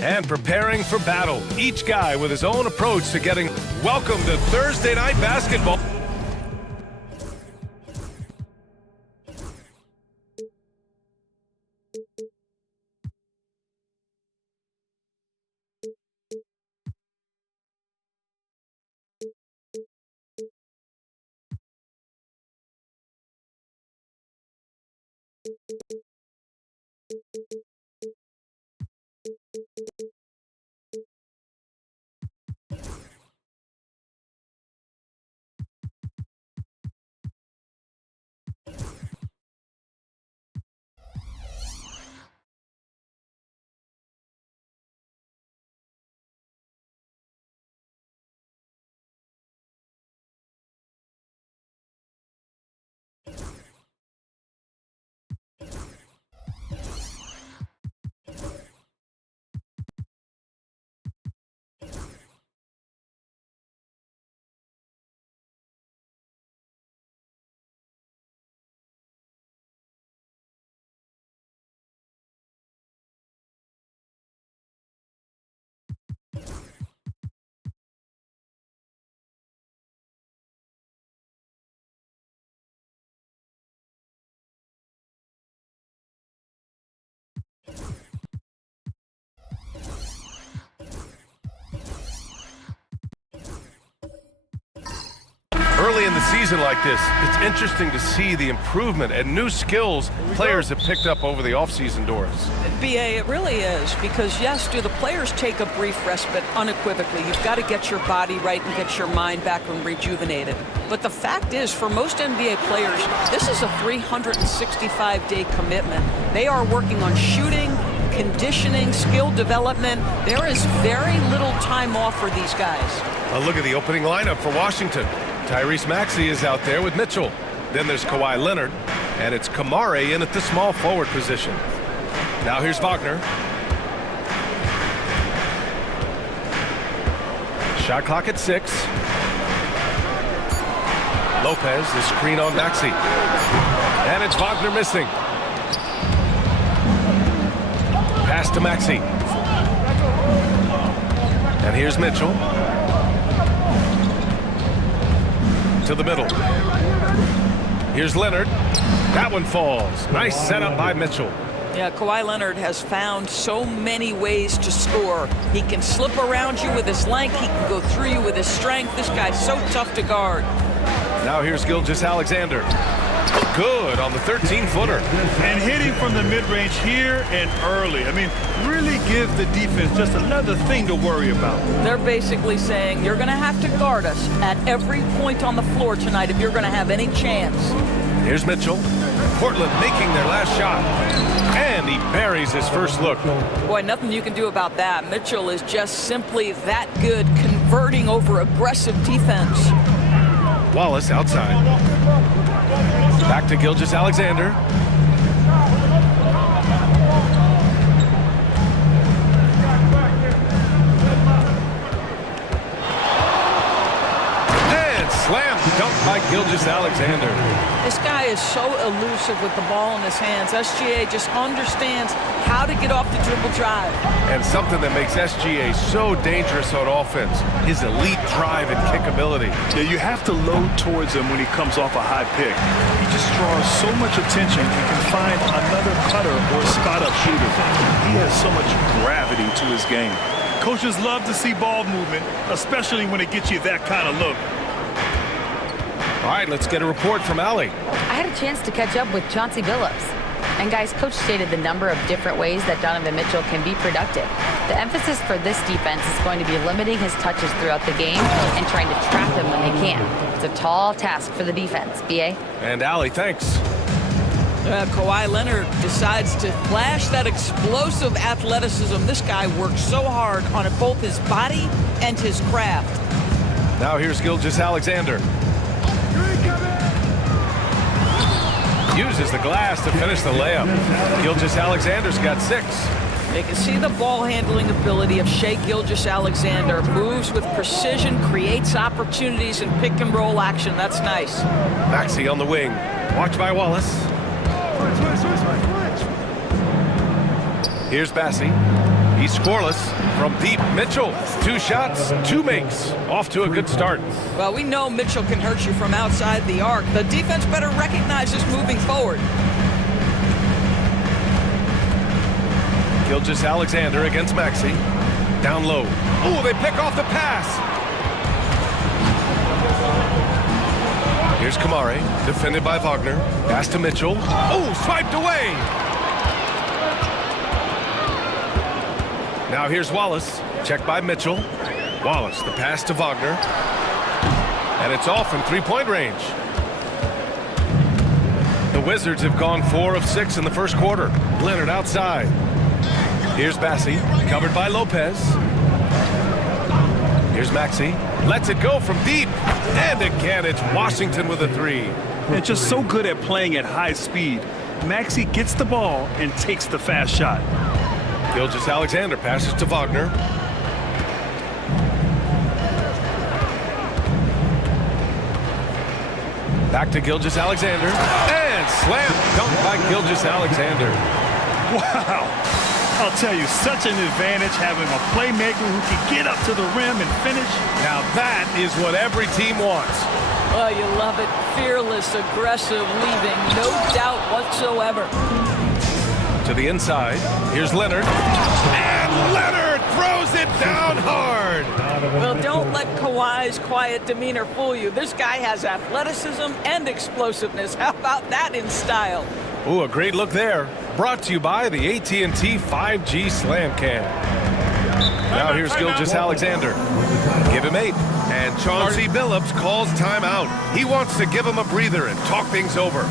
And preparing for battle, each guy with his own approach to getting welcome to Thursday Night Basketball. Early in the season like this, it's interesting to see the improvement and new skills players have picked up over the offseason, Doris. BA, it really is, because yes, do the players take a brief respite? Unequivocally. You've got to get your body right and get your mind back and rejuvenated. But the fact is, for most NBA players, this is a 365-day commitment. They are working on shooting, conditioning, skill development. There is very little time off for these guys. A look at the opening lineup for Washington. Tyrese Maxey is out there with Mitchell. Then there's Kawhi Leonard, and it's Kamare in at the small forward position. Now here's Wagner. Shot clock at 6. Lopez, the screen on Maxey. And it's Wagner missing. Pass to Maxey. And here's Mitchell. To the middle. Here's Leonard. That one falls. Nice setup by Mitchell. Yeah, Kawhi Leonard has found so many ways to score. He can slip around you with his length. He can go through you with his strength. This guy's so tough to guard. Now here's Gilgeous-Alexander. Good on the 13-footer. And hitting from the mid-range here and early. I mean, really give the defense just another thing to worry about. They're basically saying you're going to have to guard us at every point on the floor tonight if you're going to have any chance. Here's Mitchell. Portland making their last shot. And he buries his first look. Boy, nothing you can do about that. Mitchell is just simply that good, converting over aggressive defense. Wallace outside. Back to Gilgeous-Alexander. And slam dunk by Gilgeous-Alexander. This guy is so elusive with the ball in his hands. SGA just understands how to get off the dribble drive. And something that makes SGA so dangerous on offense, his elite drive and kickability. Yeah, you have to load towards him when he comes off a high pick. He just draws so much attention and can find another cutter or spot-up shooter. He has so much gravity to his game. Coaches love to see ball movement, especially when it gets you that kind of look. All right, let's get a report from Allie. I had a chance to catch up with Chauncey Billups. And guys, coach stated the number of different ways that Donovan Mitchell can be productive. The emphasis for this defense is going to be limiting his touches throughout the game and trying to trap him when they can. It's a tall task for the defense. BA? And Allie, thanks. Kawhi Leonard decides to flash that explosive athleticism. This guy works so hard on both his body and his craft. Now here's Gilgeous-Alexander. Uses the glass to finish the layup. Gilgeous-Alexander's got 6. You can see the ball handling ability of Shai Gilgeous-Alexander. Moves with precision, creates opportunities in pick and roll action. That's nice. Maxey on the wing. Watched by Wallace. Here's Bassey. He's scoreless from deep. Mitchell, 2 shots, 2 makes. Off to a good start. Well, we know Mitchell can hurt you from outside the arc. The defense better recognize this moving forward. Gilgeous-Alexander against Maxey. Down low. Oh, they pick off the pass. Here's Kamare, defended by Wagner. Pass to Mitchell. Oh, swiped away. Now here's Wallace. Checked by Mitchell. Wallace, the pass to Wagner. And it's off from 3-point range. The Wizards have gone 4 of 6 in the first quarter. Leonard outside. Here's Bassey, covered by Lopez. Here's Maxey. Lets it go from deep. And again, it's Washington with a 3. And just so good at playing at high speed. Maxey gets the ball and takes the fast shot. Gilgeous-Alexander passes to Wagner. Back to Gilgeous-Alexander. And slam dunk by Gilgeous-Alexander. Wow. I'll tell you, such an advantage having a playmaker who can get up to the rim and finish. Now that is what every team wants. Oh, you love it. Fearless, aggressive, leaving. No doubt whatsoever. To the inside. Here's Leonard. And Leonard throws it down hard. Well, don't let Kawhi's quiet demeanor fool you. This guy has athleticism and explosiveness. How about that in style? Ooh, a great look there. Brought to you by the AT&T 5G Slam Cam. Now here's Gilgeous-Alexander. Give him 8. And Chauncey Billups calls timeout. He wants to give him a breather and talk things over.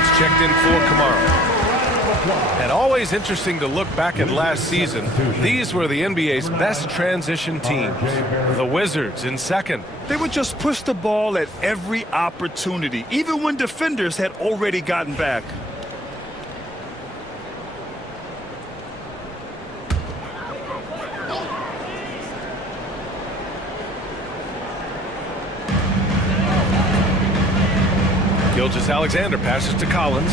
defense checked in for Kamara. And always interesting to look back at last season. These were the NBA's best transition teams. The Wizards in second. They would just push the ball at every opportunity, even when defenders had already gotten back. Gilgeous-Alexander passes to Collins.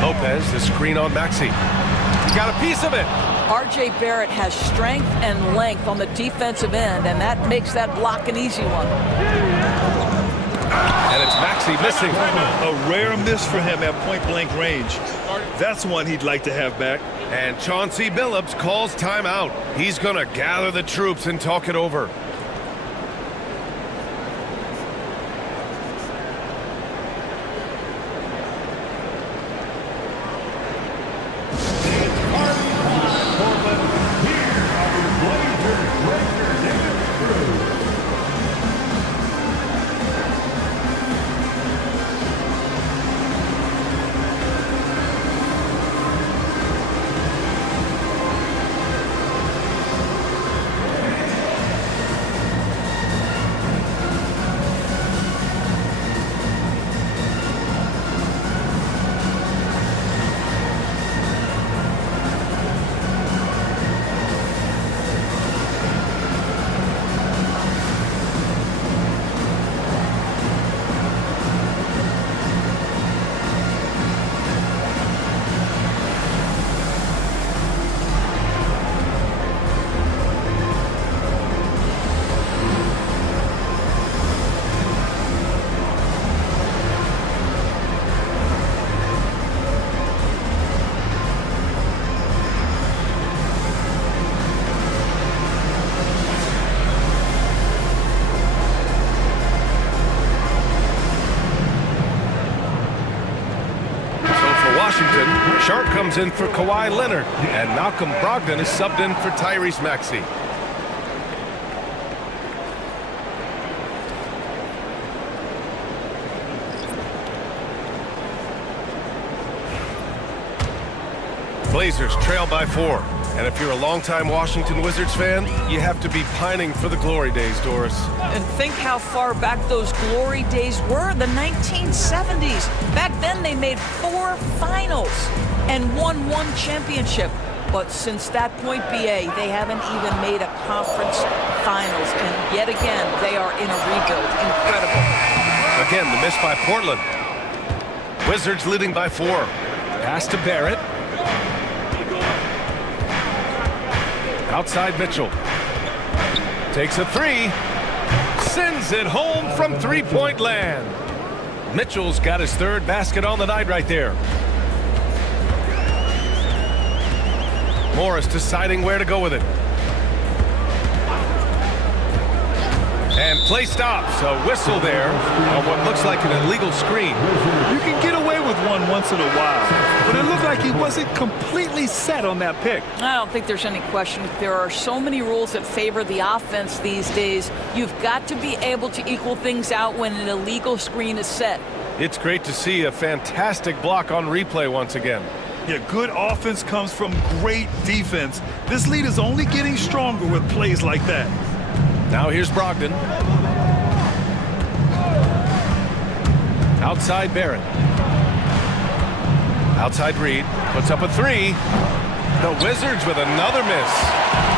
Lopez, the screen on Maxey. He got a piece of it. R.J. Barrett has strength and length on the defensive end, and that makes that block an easy one. And it's Maxey missing. A rare miss for him at point-blank range. That's one he'd like to have back. And Chauncey Billups calls timeout. He's going to gather the troops and talk it over. Sharp comes in for Kawhi Leonard, and Malcolm Brogdon is subbed in for Tyrese Maxey. Blazers trail by 4. And if you're a longtime Washington Wizards fan, you have to be pining for the glory days, Doris. And think how far back those glory days were, the 1970s. Back then they made 4 finals and won 1 championship. But since that point, BA, they haven't even made a conference finals. And yet again, they are in a rebuild. Incredible. Again, the miss by Portland. Wizards leading by 4. Pass to Barrett. Outside Mitchell. Takes a 3. Sends it home from three-point land. Mitchell's got his 3rd basket on the night right there. Morris deciding where to go with it. And play stops. A whistle there on what looks like an illegal screen. You can get away with one once in a while, but it looked like he wasn't completely set on that pick. I don't think there's any question. There are so many rules that favor the offense these days. You've got to be able to equal things out when an illegal screen is set. It's great to see a fantastic block on replay once again. Yeah, good offense comes from great defense. This lead is only getting stronger with plays like that. Now here's Brogdon. Outside Barrett. Outside Reed. Puts up a 3. The Wizards with another miss.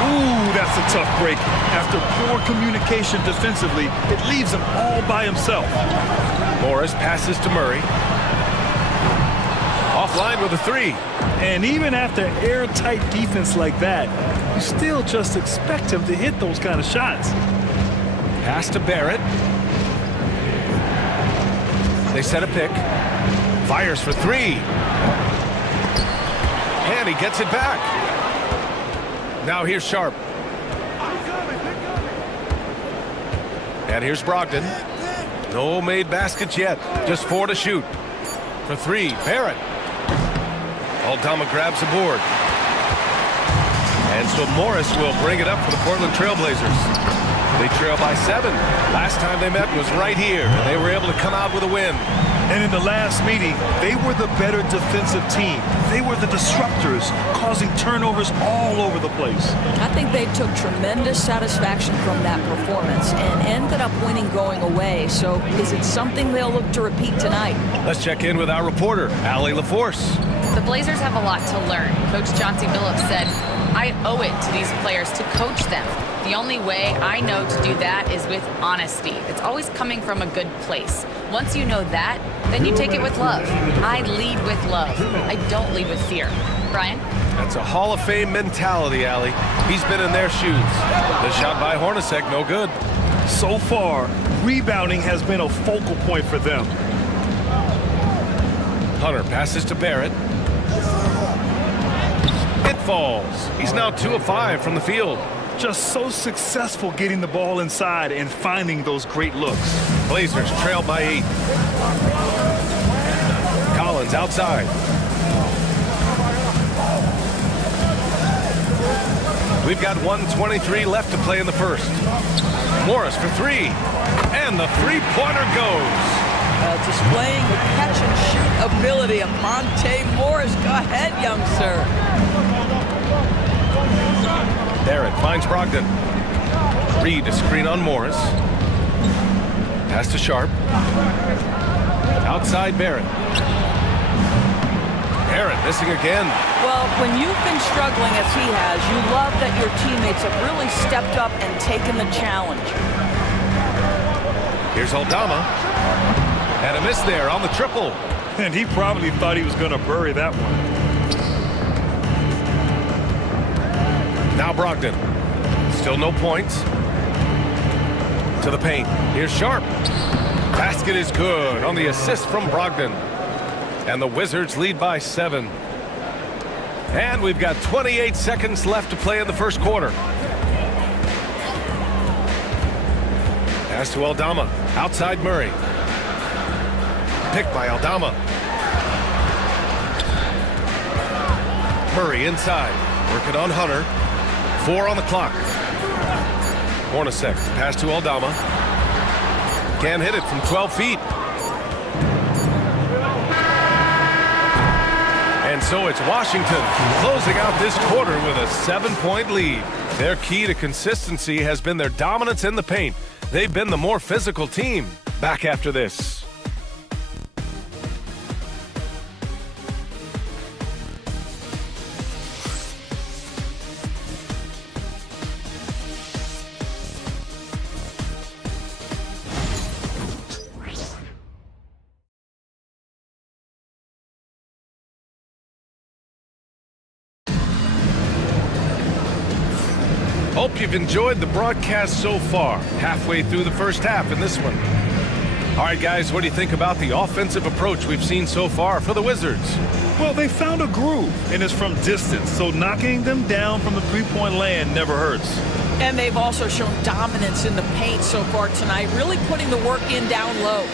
Ooh, that's a tough break. After poor communication defensively, it leaves him all by himself. Morris passes to Murray. Offline with a 3. And even after airtight defense like that, you still just expect him to hit those kind of shots. Pass to Barrett. They set a pick. Fires for 3. And he gets it back. Now here's Sharp. And here's Brogdon. No made baskets yet. Just 4 to shoot. For 3, Barrett. Aldama grabs the board. And so Morris will bring it up for the Portland Trailblazers. They trail by 7. Last time they met was right here, and they were able to come out with a win. And in the last meeting, they were the better defensive team. They were the disruptors, causing turnovers all over the place. I think they took tremendous satisfaction from that performance and ended up winning going away. So is it something they'll look to repeat tonight? Let's check in with our reporter, Allie LaForce. The Blazers have a lot to learn. Coach Chauncey Billups said, I owe it to these players to coach them. The only way I know to do that is with honesty. It's always coming from a good place. Once you know that, then you take it with love. I lead with love. I don't lead with fear. Brian? That's a Hall of Fame mentality, Allie. He's been in their shoes. The shot by Hornacek, no good. So far, rebounding has been a focal point for them. Hunter passes to Barrett. It falls. He's now 2 of 5 from the field. Just so successful getting the ball inside and finding those great looks. Blazers trail by 8. Collins outside. We've got 1:23 left to play in the first. Morris for 3. And the three-pointer goes. Displaying the catch-and-shoot ability of Monte Morris. Go ahead, young sir. Barrett finds Brogdon. Reed a screen on Morris. Pass to Sharp. Outside Barrett. Barrett missing again. Well, when you've been struggling as he has, you love that your teammates have really stepped up and taken the challenge. Here's Aldama. And a miss there on the triple. And he probably thought he was going to bury that one. Now Brogdon. Still no points. To the paint. Here's Sharp. Basket is good on the assist from Brogdon. And the Wizards lead by 7. And we've got 28 seconds left to play in the first quarter. Pass to Aldama. Outside Murray. Picked by Aldama. Murray inside. Working on Hunter. 4 on the clock. Hornacek. Pass to Aldama. Can't hit it from 12 feet. And so it's Washington closing out this quarter with a 7-point lead. Their key to consistency has been their dominance in the paint. They've been the more physical team. Back after this. Hope you've enjoyed the broadcast so far. Halfway through the first half in this one. All right, guys, what do you think about the offensive approach we've seen so far for the Wizards? Well, they found a groove, and it's from distance, so knocking them down from the three-point land never hurts. And they've also shown dominance in the paint so far tonight, really putting the work in down low.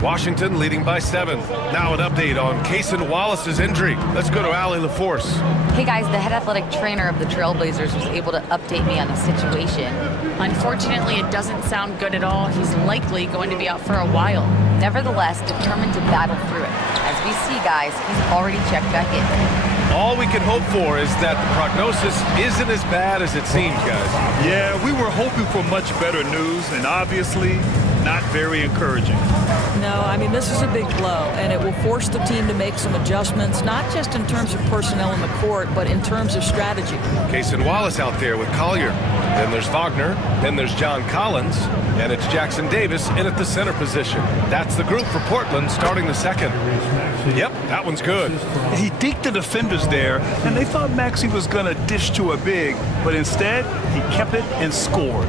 Washington leading by 7. Now an update on Cason Wallace's injury. Let's go to Allie LaForce. Hey guys, the head athletic trainer of the Trailblazers was able to update me on the situation. Unfortunately, it doesn't sound good at all. He's likely going to be out for a while. Nevertheless, determined to battle through it. As we see, guys, he's already checked back in. All we can hope for is that the prognosis isn't as bad as it seems, guys. Yeah, we were hoping for much better news, and obviously not very encouraging. No, I mean, this is a big blow, and it will force the team to make some adjustments, not just in terms of personnel in the court, but in terms of strategy. Cason Wallace out there with Collier. Then there's Wagner. Then there's John Collins. And it's Jackson Davis in at the center position. That's the group for Portland starting the second. Yep, that one's good. He deked the defenders there, and they thought Maxey was going to dish to a big, but instead, he kept it and scored.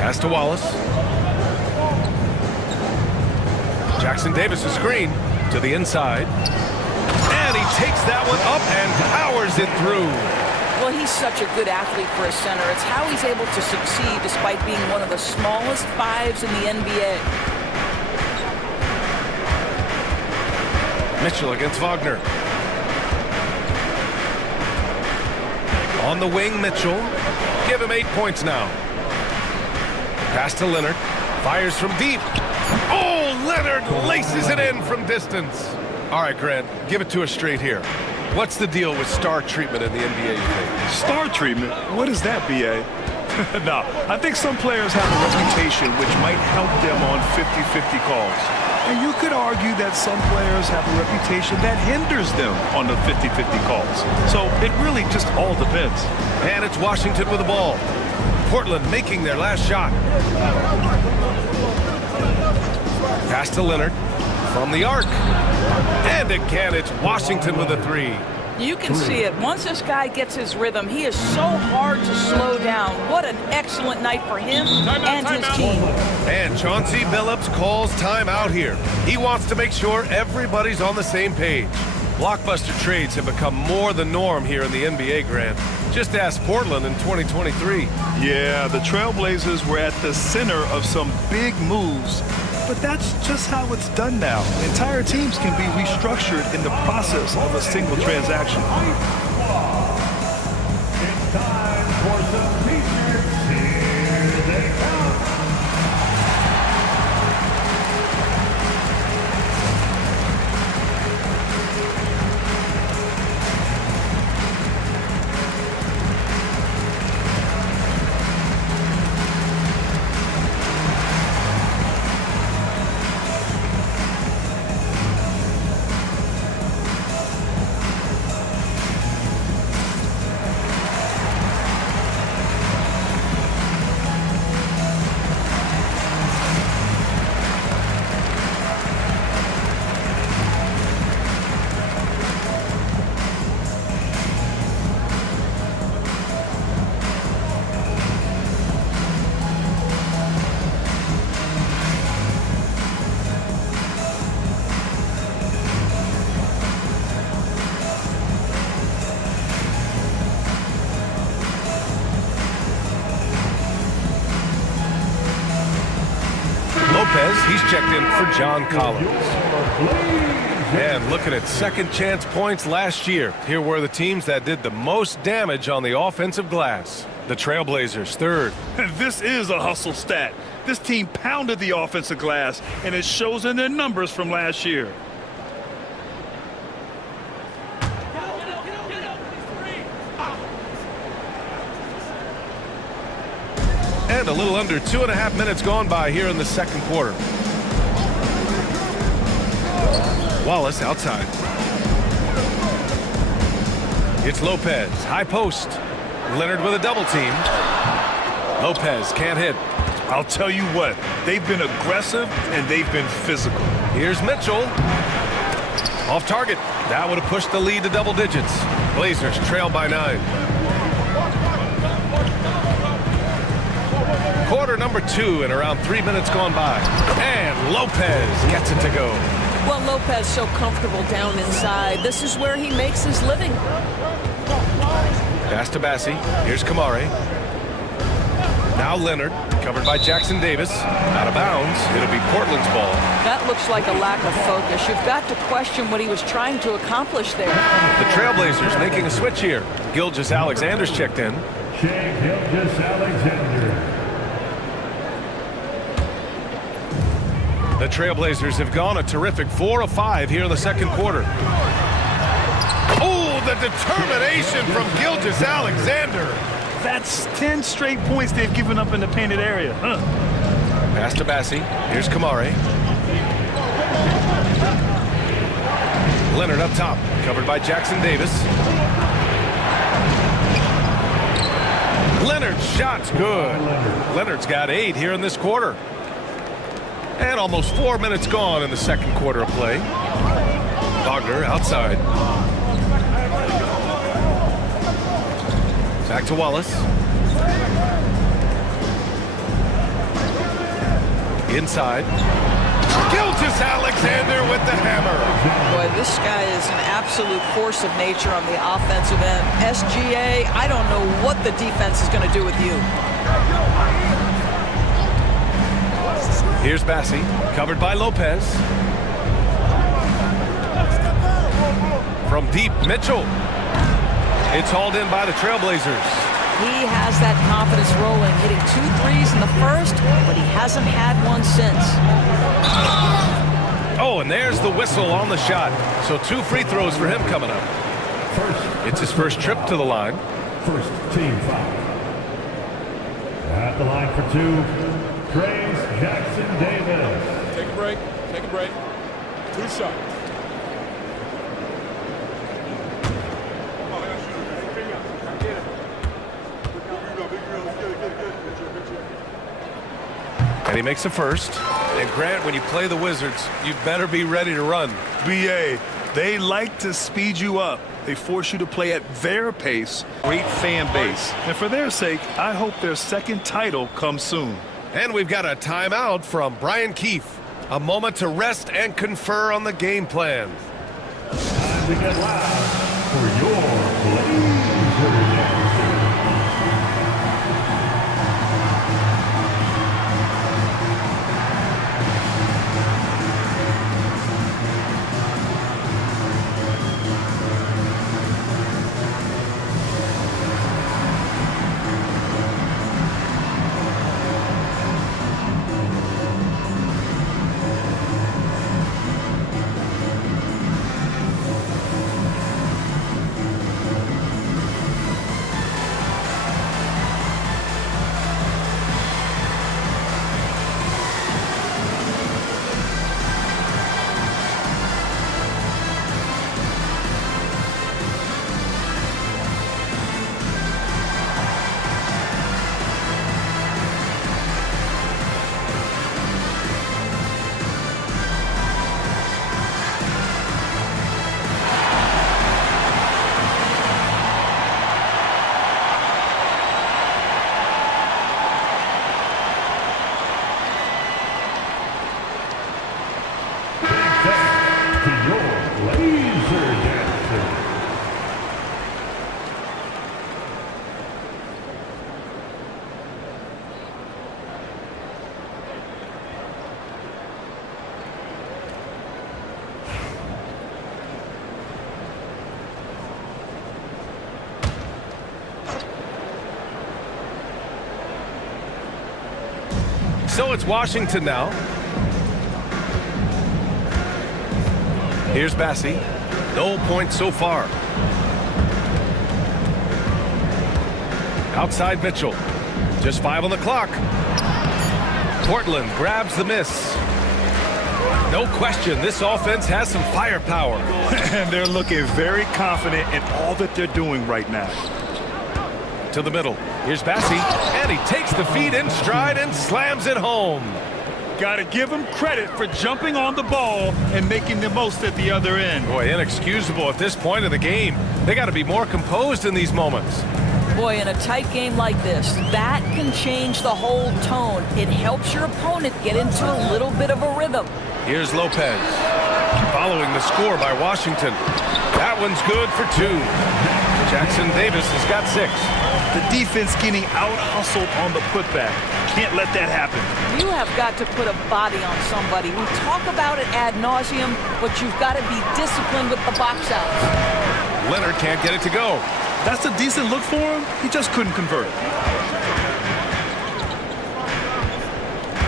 Pass to Wallace. Jackson Davis a screen to the inside. And he takes that one up and powers it through. Well, he's such a good athlete for a center. It's how he's able to succeed despite being one of the smallest fives in the NBA. Mitchell against Wagner. On the wing, Mitchell. Give him 8 points now. Pass to Leonard. Fires from deep. Oh, Leonard laces it in from distance. All right, Grant, give it to us straight here. What's the deal with star treatment in the NBA, you think? Star treatment? What is that, B.A.? No, I think some players have a reputation which might help them on 50-50 calls. And you could argue that some players have a reputation that hinders them on the 50-50 calls. So it really just all depends. And it's Washington with the ball. Portland making their last shot. Pass to Leonard from the arc. And again, it's Washington with a 3. You can see it. Once this guy gets his rhythm, he is so hard to slow down. What an excellent night for him and his team. And Chauncey Billups calls timeout here. He wants to make sure everybody's on the same page. Blockbuster trades have become more the norm here in the NBA, Grant. Just ask Portland in 2023. Yeah, the Trailblazers were at the center of some big moves. But that's just how it's done now. Entire teams can be restructured in the process of a single transaction. It's time for some T-shirts. Here they come. Lopez, he's checked in for John Collins. And looking at second chance points last year, here were the teams that did the most damage on the offensive glass. The Trailblazers, third. This is a hustle stat. This team pounded the offensive glass, and it shows in their numbers from last year. And a little under 2.5 minutes gone by here in the second quarter. Wallace outside. It's Lopez, high post. Leonard with a double team. Lopez can't hit. I'll tell you what, they've been aggressive and they've been physical. Here's Mitchell. Off target. That would have pushed the lead to double digits. Blazers trail by 9. Quarter number 2 and around 3 minutes gone by. And Lopez gets it to go. Well, Lopez so comfortable down inside. This is where he makes his living. Pass to Bassi. Here's Kamare. Now Leonard, covered by Jackson Davis. Out of bounds. It'll be Portland's ball. That looks like a lack of focus. You've got to question what he was trying to accomplish there. The Trailblazers making a switch here. Gilgeous-Alexander's checked in. Gilgeous-Alexander. The Trailblazers have gone a terrific 4 of 5 here in the second quarter. Oh, the determination from Gilgeous-Alexander. That's 10 straight points they've given up in the painted area. Pass to Bassi. Here's Kamare. Leonard up top, covered by Jackson Davis. Leonard's shot's good. Leonard's got 8 here in this quarter. And almost 4 minutes gone in the second quarter of play. Wagner outside. Back to Wallace. Inside. Gilgeous-Alexander with the hammer. Boy, this guy is an absolute force of nature on the offensive end. SGA, I don't know what the defense is going to do with you. Here's Bassi, covered by Lopez. From deep, Mitchell. It's hauled in by the Trailblazers. He has that confidence rolling, hitting 2 threes in the first, but he hasn't had one since. Oh, and there's the whistle on the shot. So 2 free throws for him coming up. It's his first trip to the line. First team foul. At the line for 2, Trace Jackson Davis. Take a break. Take a break. 2 shots. And he makes the first. And Grant, when you play the Wizards, you better be ready to run. BA, they like to speed you up. They force you to play at their pace. Great fan base. And for their sake, I hope their second title comes soon. And we've got a timeout from Brian Keefe. A moment to rest and confer on the game plan. Time to get loud for your Blazers. To your Blazer dancer. So it's Washington now. Here's Bassi. No points so far. Outside Mitchell. Just 5 on the clock. Portland grabs the miss. No question, this offense has some firepower. And they're looking very confident in all that they're doing right now. To the middle. Here's Bassi. And he takes the feed in stride and slams it home. Got to give him credit for jumping on the ball and making the most at the other end. Boy, inexcusable at this point of the game. They got to be more composed in these moments. Boy, in a tight game like this, that can change the whole tone. It helps your opponent get into a little bit of a rhythm. Here's Lopez. Following the score by Washington. That one's good for 2. Jackson Davis has got 6. The defense getting out-hustled on the putback. Can't let that happen. You have got to put a body on somebody. We talk about it ad nauseum, but you've got to be disciplined with the box outs. Leonard can't get it to go. That's a decent look for him. He just couldn't convert.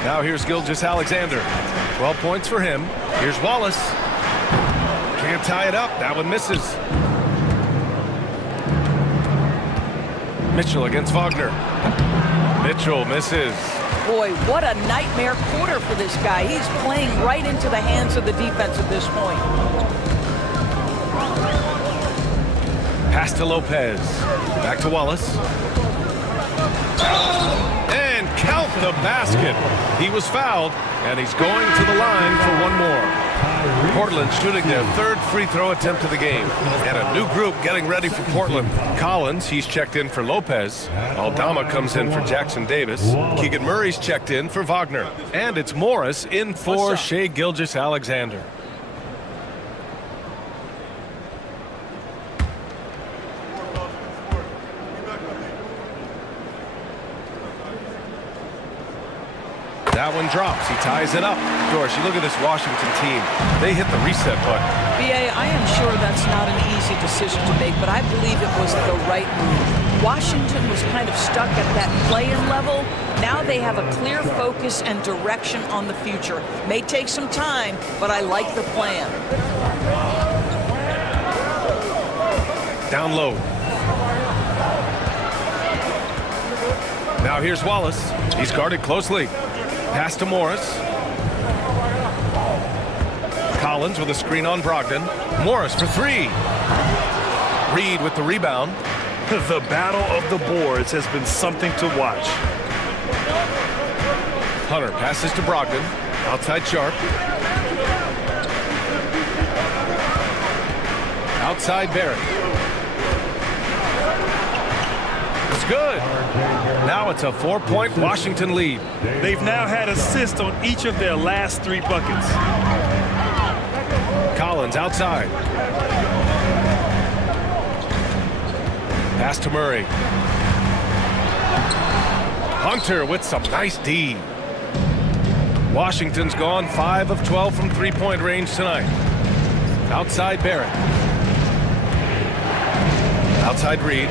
Now here's Gilgeous-Alexander. 12 points for him. Here's Wallace. Can't tie it up. That one misses. Mitchell against Wagner. Mitchell misses. Boy, what a nightmare quarter for this guy. He's playing right into the hands of the defense at this point. Pass to Lopez. Back to Wallace. And count the basket. He was fouled, and he's going to the line for one more. Portland shooting their 3rd free throw attempt of the game. And a new group getting ready for Portland. Collins, he's checked in for Lopez. Aldama comes in for Jackson Davis. Keegan Murray's checked in for Wagner. And it's Morris in for Shai Gilgeous-Alexander. That one drops. He ties it up. Doris, you look at this Washington team. They hit the reset button. BA, I am sure that's not an easy decision to make, but I believe it was the right move. Washington was kind of stuck at that play-in level. Now they have a clear focus and direction on the future. May take some time, but I like the plan. Down low. Now here's Wallace. He's guarded closely. Pass to Morris. Collins with a screen on Brogdon. Morris for three. Reed with the rebound. The battle of the boards has been something to watch. Hunter passes to Brogdon. Outside Sharp. Outside Barrett. It's good. Now it's a 4-point Washington lead. They've now had assists on each of their last 3 buckets. Collins outside. Pass to Murray. Hunter with some nice D. Washington's gone 5 of 12 from three-point range tonight. Outside Barrett. Outside Reed.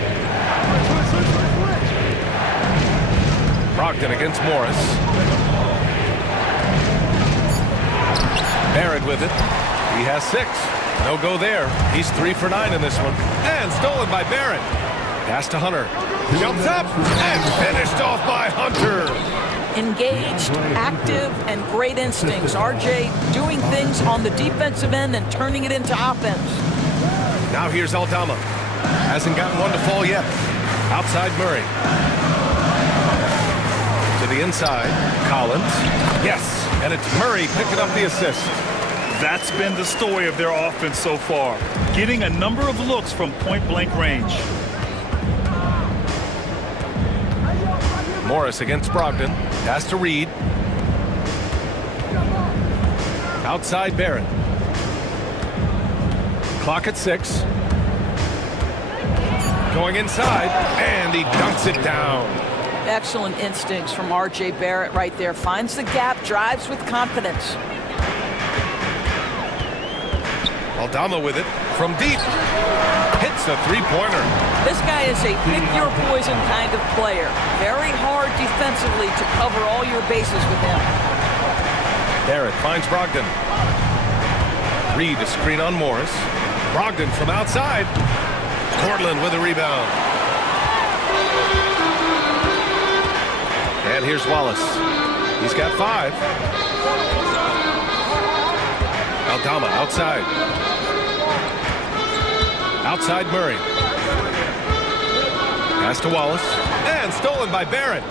Brogdon against Morris. Barrett with it. He has 6. No go there. He's 3 for 9 in this one. And stolen by Barrett. Pass to Hunter. Jumps up and finished off by Hunter. Engaged, active, and great instincts. RJ doing things on the defensive end and turning it into offense. Now here's Aldama. Hasn't gotten one to fall yet. Outside Murray. To the inside. Collins. Yes, and it's Murray picking up the assist. That's been the story of their offense so far. Getting a number of looks from point-blank range. Morris against Brogdon. Pass to Reed. Outside Barrett. Clock at 6. Going inside, and he dunks it down. Excellent instincts from RJ Barrett right there. Finds the gap, drives with confidence. Aldama with it from deep. Hits a three-pointer. This guy is a pick-your-poison kind of player. Very hard defensively to cover all your bases with him. Barrett finds Brogdon. Reed a screen on Morris. Brogdon from outside. Portland with a rebound. And here's Wallace. He's got 5. Aldama outside. Outside Murray. Pass to Wallace. And stolen by Barrett.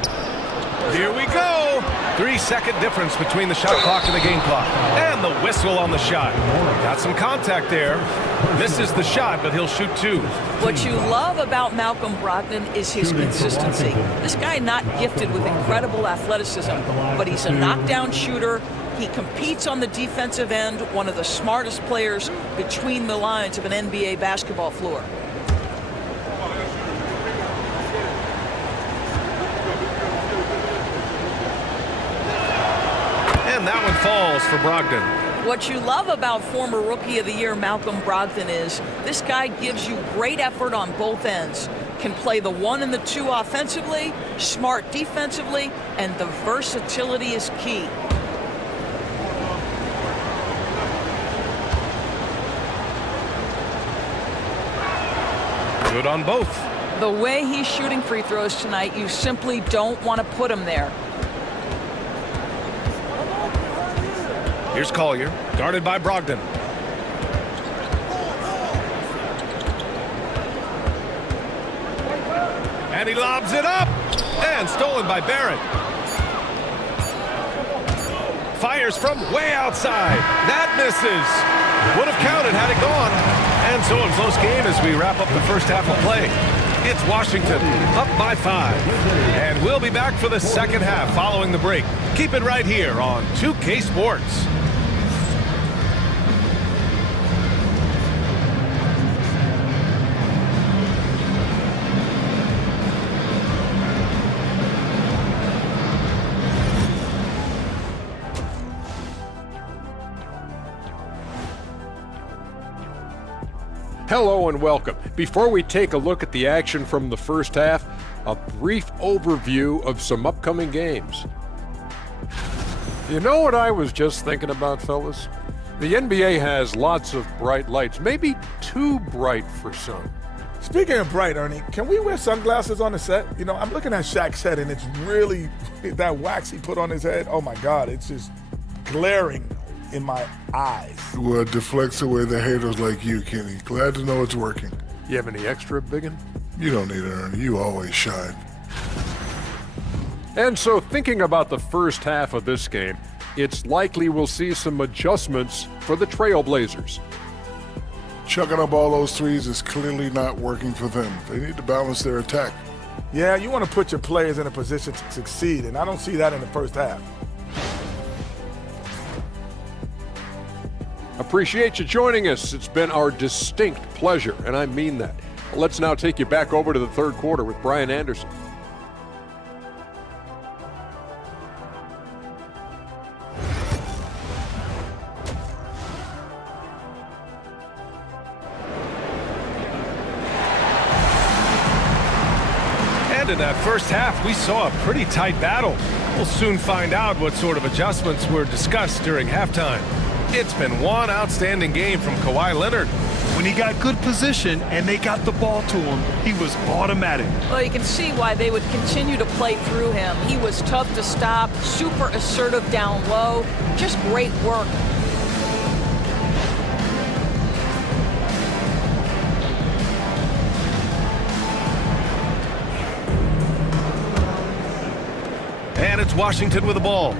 Here we go. 3-second difference between the shot clock and the game clock. And the whistle on the shot. Got some contact there. This is the shot, but he'll shoot 2. What you love about Malcolm Brogdon is his consistency. This guy not gifted with incredible athleticism, but he's a knockdown shooter. He competes on the defensive end, one of the smartest players between the lines of an NBA basketball floor. And that one falls for Brogdon. What you love about former Rookie of the Year Malcolm Brogdon is this guy gives you great effort on both ends. Can play the 1 and the 2 offensively, smart defensively, and the versatility is key. Good on both. The way he's shooting free throws tonight, you simply don't want to put him there. Here's Collier, guarded by Brogdon. And he lobs it up. And stolen by Barrett. Fires from way outside. That misses. Would have counted had it gone. And so a close game as we wrap up the first half of play. It's Washington up by 5. And we'll be back for the second half following the break. Keep it right here on 2K Sports. Hello and welcome. Before we take a look at the action from the first half, a brief overview of some upcoming games. You know what I was just thinking about, fellas? The NBA has lots of bright lights, maybe too bright for some. Speaking of bright, Ernie, can we wear sunglasses on the set? You know, I'm looking at Shaq's head, and it's really, that wax he put on his head, oh my God, it's just glaring in my eyes. Well, it deflects away the haters like you, Kenny. Glad to know it's working. You have any extra, biggin? You don't need it, Ernie. You always shine. And so thinking about the first half of this game, it's likely we'll see some adjustments for the Trailblazers. Chucking up all those threes is clearly not working for them. They need to balance their attack. Yeah, you want to put your players in a position to succeed, and I don't see that in the first half. Appreciate you joining us. It's been our distinct pleasure, and I mean that. Let's now take you back over to the third quarter with Brian Anderson. And in that first half, we saw a pretty tight battle. We'll soon find out what sort of adjustments were discussed during halftime. It's been one outstanding game from Kawhi Leonard. When he got good position and they got the ball to him, he was automatic. Well, you can see why they would continue to play through him. He was tough to stop, super assertive down low, just great work. And it's Washington with the ball.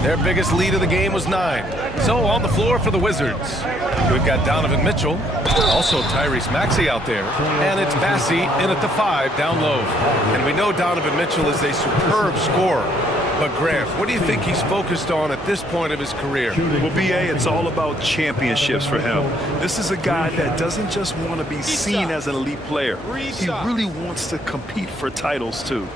Their biggest lead of the game was 9. So on the floor for the Wizards, we've got Donovan Mitchell, also Tyrese Maxey out there, and it's Bassey in at the 5 down low. And we know Donovan Mitchell is a superb scorer. But Grant, what do you think he's focused on at this point of his career? Well, BA, it's all about championships for him. This is a guy that doesn't just want to be seen as an elite player. He really wants to compete for titles, too.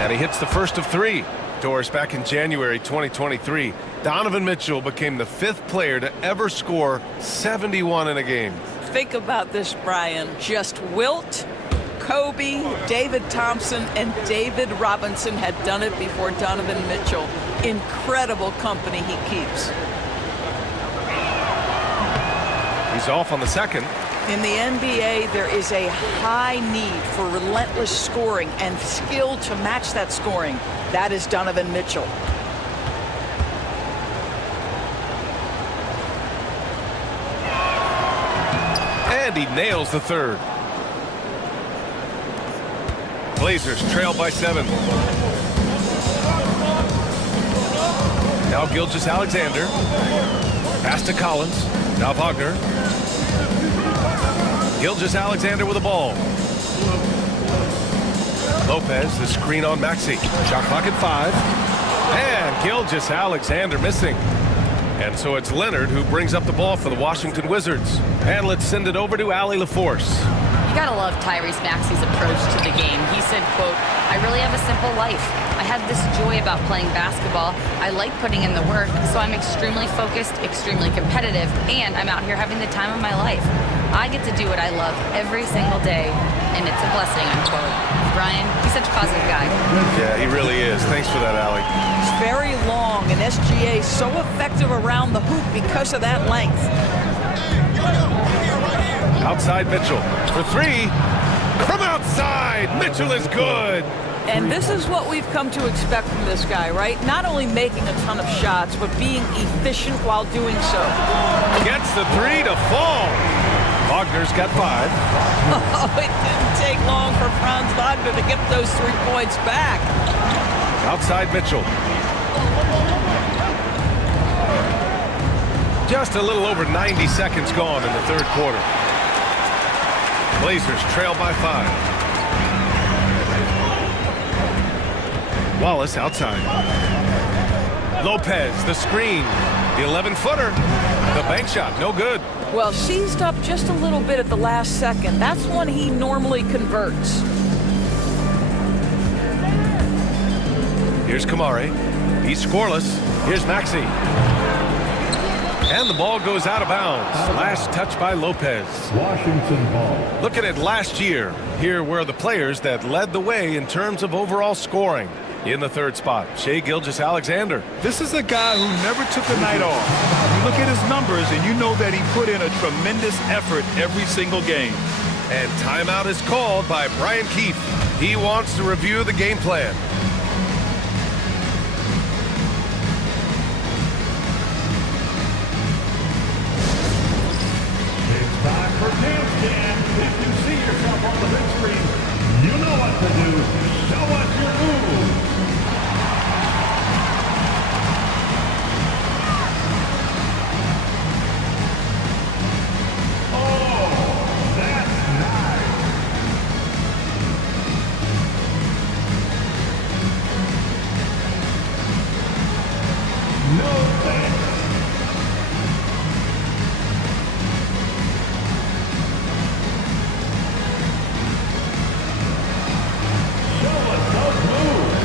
And he hits the first of 3. Doris, back in January 2023, Donovan Mitchell became the 5th player to ever score 71 in a game. Think about this, Brian. Just Wilt, Kobe, David Thompson, and David Robinson had done it before Donovan Mitchell. Incredible company he keeps. He's off on the second. In the NBA, there is a high need for relentless scoring and skill to match that scoring. That is Donovan Mitchell. And he nails the third. Blazers trail by 7. Now Gilgeous-Alexander. Pass to Collins. Now Wagner. Gilgeous-Alexander with the ball. Lopez, the screen on Maxey. Shot clock at 5. And Gilgeous-Alexander missing. And so it's Leonard who brings up the ball for the Washington Wizards. And let's send it over to Allie LaForce. You gotta love Tyrese Maxey's approach to the game. He said, quote, "I really have a simple life. I have this joy about playing basketball. I like putting in the work, so I'm extremely focused, extremely competitive, and I'm out here having the time of my life. I get to do what I love every single day, and it's a blessing," unquote. Brian, he's such a positive guy. Yeah, he really is. Thanks for that, Allie. It's very long, and SGA so effective around the hoop because of that length. Outside Mitchell for 3. From outside, Mitchell is good. And this is what we've come to expect from this guy, right? Not only making a ton of shots, but being efficient while doing so. Gets the 3 to fall. Wagner's got 5. Oh, it didn't take long for Franz Wagner to get those 3 points back. Outside Mitchell. Just a little over 90 seconds gone in the third quarter. Blazers trail by 5. Wallace outside. Lopez, the screen. The 11-footer. The bank shot, no good. Well, seized up just a little bit at the last second. That's when he normally converts. Here's Kamari. He's scoreless. Here's Maxey. And the ball goes out of bounds. Last touch by Lopez. Washington ball. Looking at last year, here were the players that led the way in terms of overall scoring. In the third spot, Shai Gilgeous-Alexander. This is a guy who never took a night off. You look at his numbers and you know that he put in a tremendous effort every single game. And timeout is called by Brian Keefe. He wants to review the game plan. It's time for Dance Jam. If you see yourself on the big screen, you know what to do. Show us your moves. Oh, that's nice. No thanks. Show us those moves.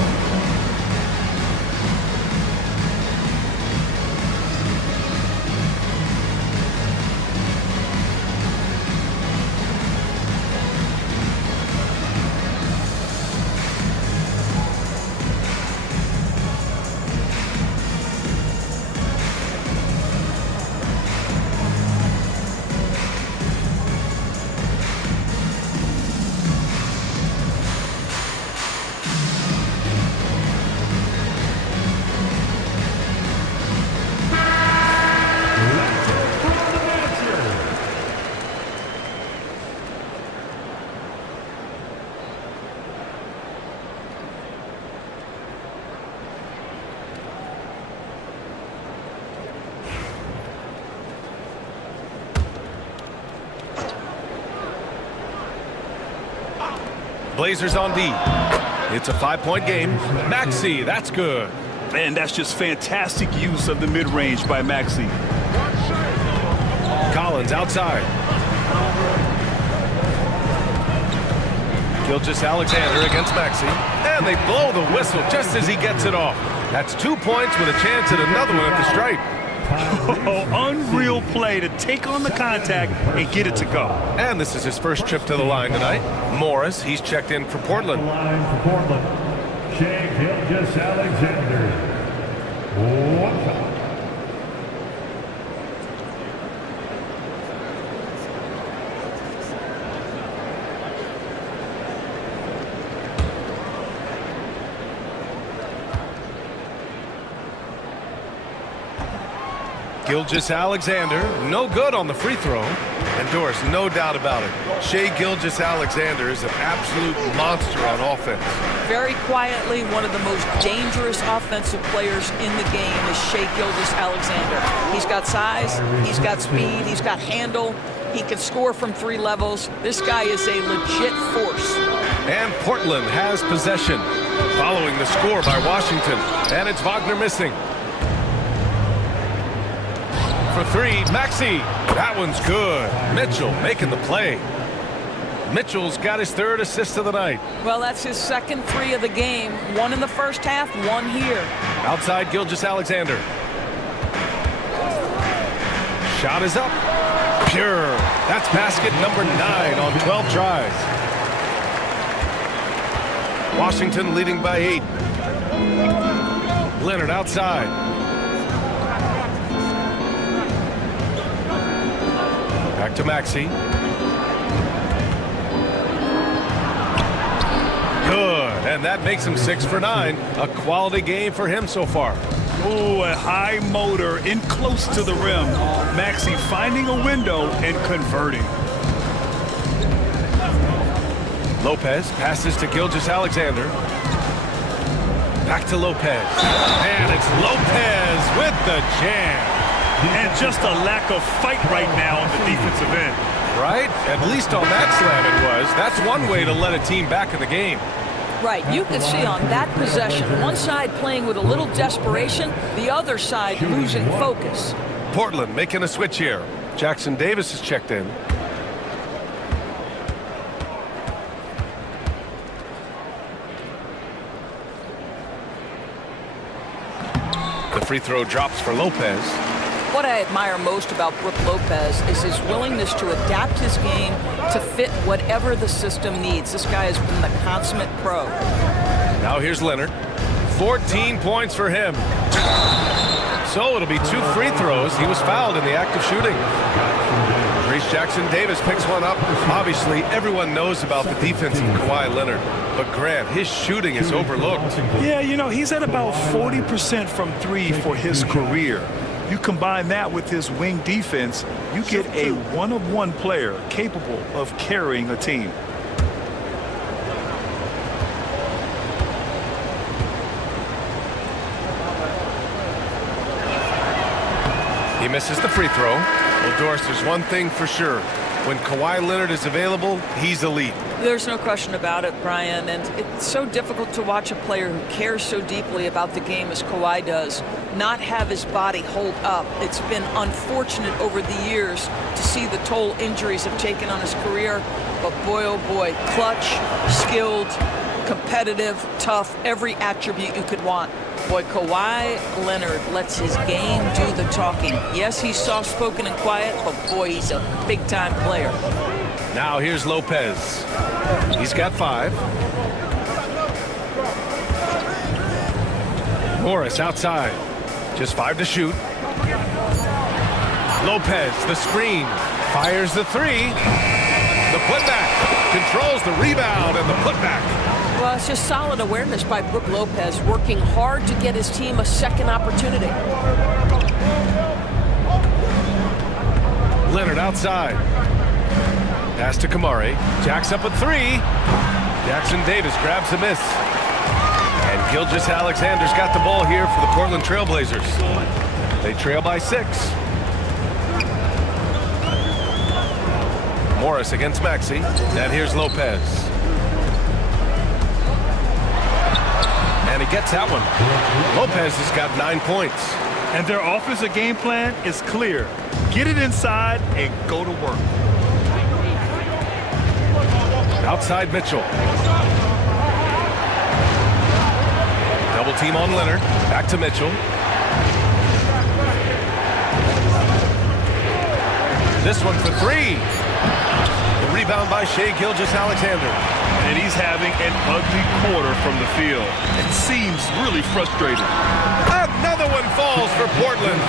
Let's hear from the dancer. Blazers on D. It's a 5-point game. Maxey, that's good. Man, that's just fantastic use of the mid-range by Maxey. Collins outside. Gilgeous-Alexander against Maxey. And they blow the whistle just as he gets it off. That's 2 points with a chance at another one at the stripe. Oh, unreal play to take on the contact and get it to go. And this is his first trip to the line tonight. Morris, he's checked in for Portland. Line for Portland. Shai Gilgeous-Alexander. One shot. Gilgeous-Alexander, no good on the free throw. And Doris, no doubt about it. Shai Gilgeous-Alexander is an absolute monster on offense. Very quietly, one of the most dangerous offensive players in the game is Shai Gilgeous-Alexander. He's got size, he's got speed, he's got handle, he can score from 3 levels. This guy is a legit force. And Portland has possession following the score by Washington. And it's Wagner missing. For 3, Maxey. That one's good. Mitchell making the play. Mitchell's got his 3rd assist of the night. Well, that's his 2nd 3 of the game. 1 in the first half, 1 here. Outside Gilgeous-Alexander. Shot is up. Pure. That's basket number 9 on 12 tries. Washington leading by 8. Leonard outside. Back to Maxey. Good, and that makes him 6 for 9. A quality game for him so far. Oh, a high motor in close to the rim. Maxey finding a window and converting. Lopez passes to Gilgeous-Alexander. Back to Lopez. And it's Lopez with the jam. And just a lack of fight right now on the defensive end. Right? At least on that slam it was. That's one way to let a team back in the game. Right, you can see on that possession, one side playing with a little desperation, the other side losing focus. Portland making a switch here. Jackson Davis is checked in. free throw drops for Lopez. What I admire most about Brook Lopez is his willingness to adapt his game to fit whatever the system needs. This guy has been the consummate pro. Now here's Leonard. 14 points for him. So it'll be 2 free throws. He was fouled in the act of shooting. Trayce Jackson-Davis picks one up. Obviously, everyone knows about the defense of Kawhi Leonard. But Grant, his shooting is overlooked. Yeah, you know, he's at about 40% from 3 for his career. You combine that with his wing defense, you get a one-of-one player capable of carrying a team. He misses the free throw. Well, Doris, there's one thing for sure. When Kawhi Leonard is available, he's elite. There's no question about it, Brian, and it's so difficult to watch a player who cares so deeply about the game as Kawhi does not have his body hold up. It's been unfortunate over the years to see the toll injuries have taken on his career, but boy, oh boy, clutch, skilled, competitive, tough, every attribute you could want. Boy, Kawhi Leonard lets his game do the talking. Yes, he's soft-spoken and quiet, but boy, he's a big-time player. Now here's Lopez. He's got 5. Morris outside. Just 5 to shoot. Lopez, the screen. Fires the 3. The putback. Controls the rebound and the putback. Well, it's just solid awareness by Brook Lopez, working hard to get his team a second opportunity. Leonard outside. Pass to Kamari. Jacks up a 3. Jackson-Davis grabs the miss. And Gilgeous-Alexander's got the ball here for the Portland Trailblazers. They trail by 6. Morris against Maxey. And here's Lopez. And he gets that one. Lopez has got 9 points. And their offensive game plan is clear. Get it inside and go to work. Outside Mitchell. Double team on Leonard. Back to Mitchell. This one for 3. The rebound by Shai Gilgeous-Alexander. And he's having an ugly quarter from the field. It seems really frustrated. Another one falls for Portland.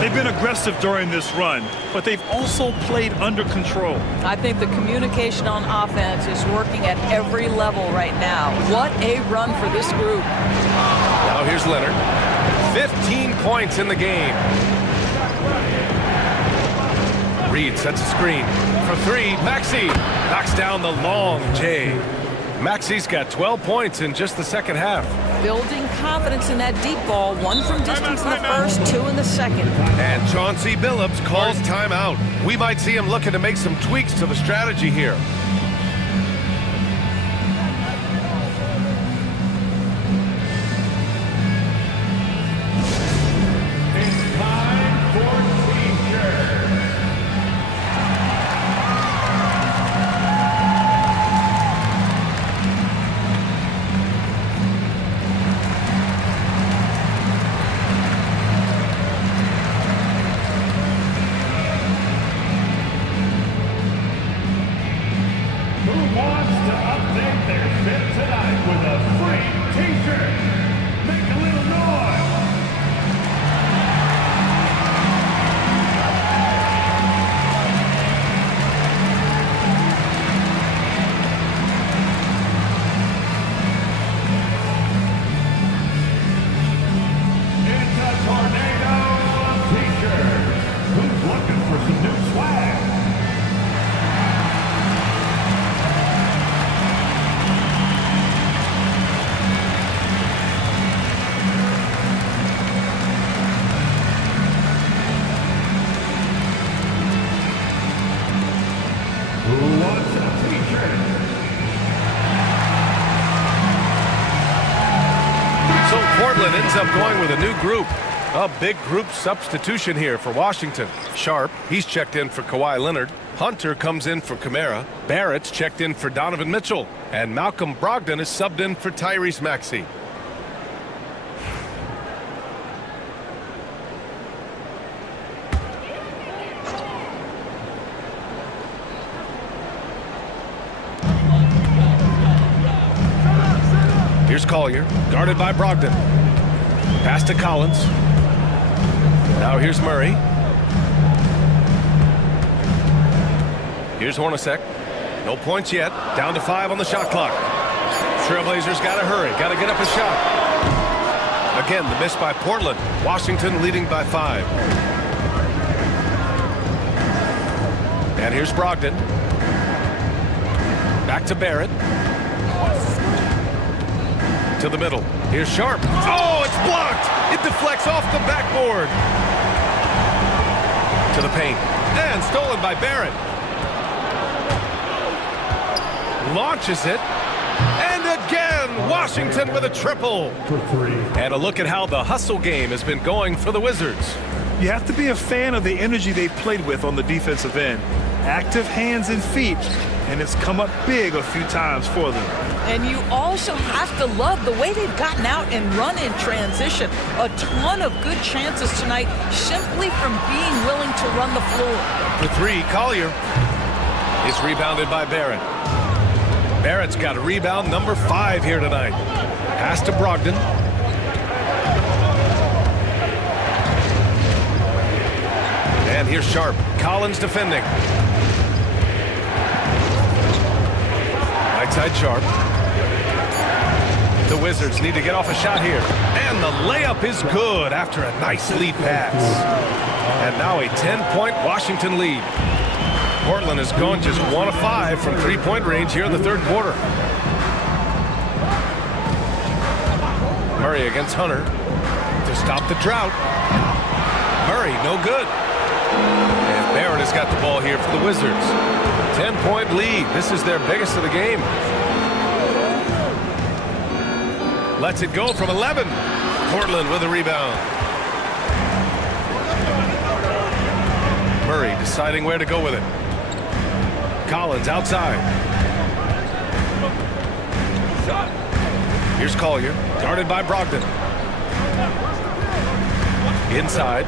They've been aggressive during this run, but they've also played under control. I think the communication on offense is working at every level right now. What a run for this group. Now here's Leonard. 15 points in the game. Reed sets a screen for 3. Maxey knocks down the long J. Maxey's got 12 points in just the second half. Building confidence in that deep ball. 1 from distance in the first, 2 in the second. And Chauncey Billups calls timeout. We might see him looking to make some tweaks to the strategy here. Portland ends up going with a new group. A big group substitution here for Washington. Sharp, he's checked in for Kawhi Leonard. Hunter comes in for Kamara. Barrett's checked in for Donovan Mitchell. And Malcolm Brogdon is subbed in for Tyrese Maxey. Here's Collier, guarded by Brogdon. Pass to Collins. Now here's Murray. Here's Hornacek. No points yet. Down to 5 on the shot clock. Trailblazers got to hurry. Got to get up a shot. Again, the miss by Portland. Washington leading by 5. And here's Brogdon. Back to Barrett. To the middle. Here's Sharp. Oh, it's blocked. It deflects off the backboard. To the paint. And stolen by Barrett. Launches it. And again, Washington with a triple. For 3. And a look at how the hustle game has been going for the Wizards. You have to be a fan of the energy they've played with on the defensive end. Active hands and feet, and it's come up big a few times for them. And you also have to love the way they've gotten out and run in transition. A ton of good chances tonight simply from being willing to run the floor. For 3, Collier. It's rebounded by Barrett. Barrett's got a rebound number 5 here tonight. Pass to Brogdon. And here's Sharp. Collins defending. Right side Sharp. The Wizards need to get off a shot here. And the layup is good after a nice lead pass. And now a 10-point Washington lead. Portland has gone just 1 of 5 from 3-point range here in the third quarter. Murray against Hunter to stop the drought. Murray, no good. And Barrett has got the ball here for the Wizards. 10-point lead. This is their biggest of the game. Lets it go from 11. Portland with a rebound. Murray deciding where to go with it. Collins outside. Here's Collier, guarded by Brogdon. Inside.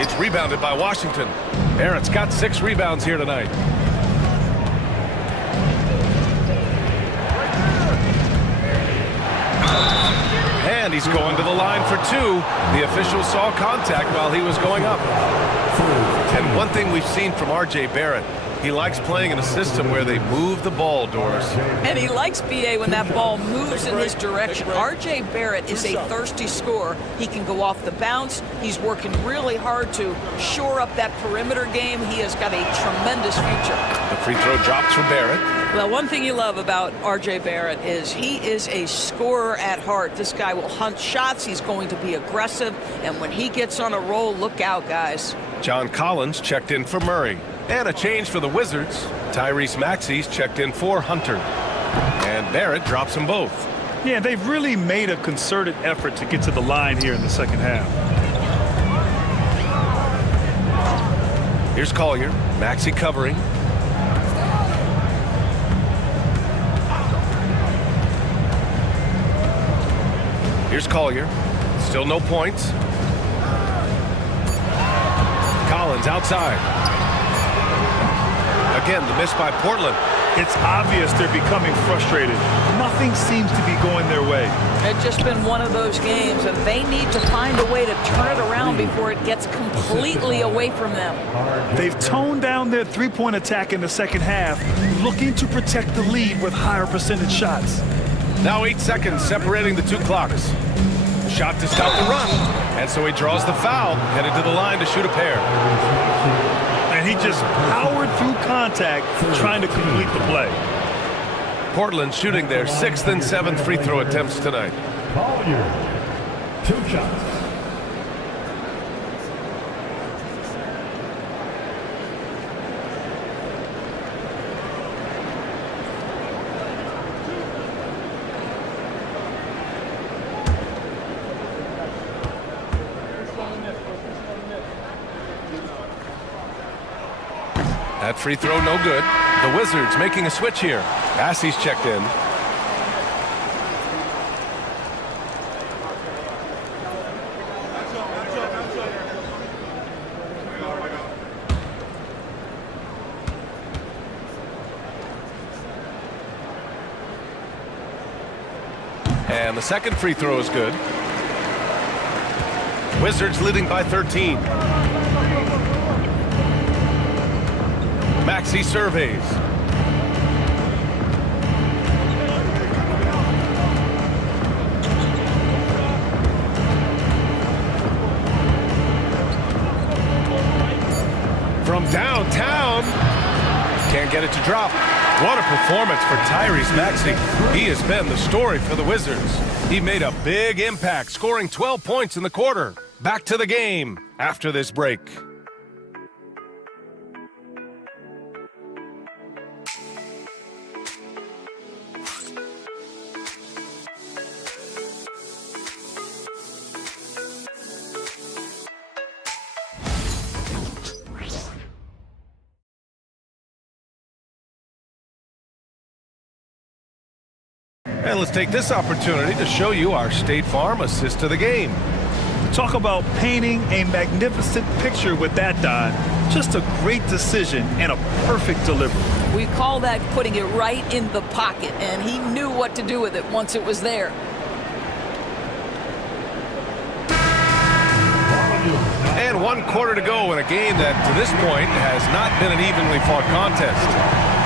It's rebounded by Washington. Barrett's got 6 rebounds here tonight. And he's going to the line for 2. The official saw contact while he was going up. And one thing we've seen from R.J. Barrett, he likes playing in a system where they move the ball, Doris. And he likes B.A. when that ball moves in his direction. R.J. Barrett is a thirsty scorer. He can go off the bounce. He's working really hard to shore up that perimeter game. He has got a tremendous future. The free throw drops for Barrett. Well, one thing you love about R.J. Barrett is he is a scorer at heart. This guy will hunt shots. He's going to be aggressive. And when he gets on a roll, look out, guys. John Collins checked in for Murray. And a change for the Wizards. Tyrese Maxey's checked in for Hunter. And Barrett drops them both. Yeah, they've really made a concerted effort to get to the line here in the second half. Here's Collier. Maxey covering. Here's Collier. Still no points. Collins outside. Again, the miss by Portland. It's obvious they're becoming frustrated. Nothing seems to be going their way. It's just been one of those games, and they need to find a way to turn it around before it gets completely away from them. They've toned down their three-point attack in the second half, looking to protect the lead with higher percentage shots. Now 8 seconds separating the 2 clocks. Shot to stop the run. And so he draws the foul, headed to the line to shoot a pair. And he just powered through contact, trying to complete the play. Portland shooting their 6th and 7th free throw attempts tonight. Collier, 2 shots. That free throw no good. The Wizards making a switch here. Bassey's checked in. And the second free throw is good. Wizards leading by 13. Maxey surveys. From downtown. Can't get it to drop. What a performance for Tyrese Maxey. He has been the story for the Wizards. He made a big impact, scoring 12 points in the quarter. Back to the game after this break. And let's take this opportunity to show you our State Farm assist to the game. Talk about painting a magnificent picture with that, Don. Just a great decision and a perfect delivery. We call that putting it right in the pocket, and he knew what to do with it once it was there. And 1 quarter to go in a game that, to this point, has not been an evenly fought contest.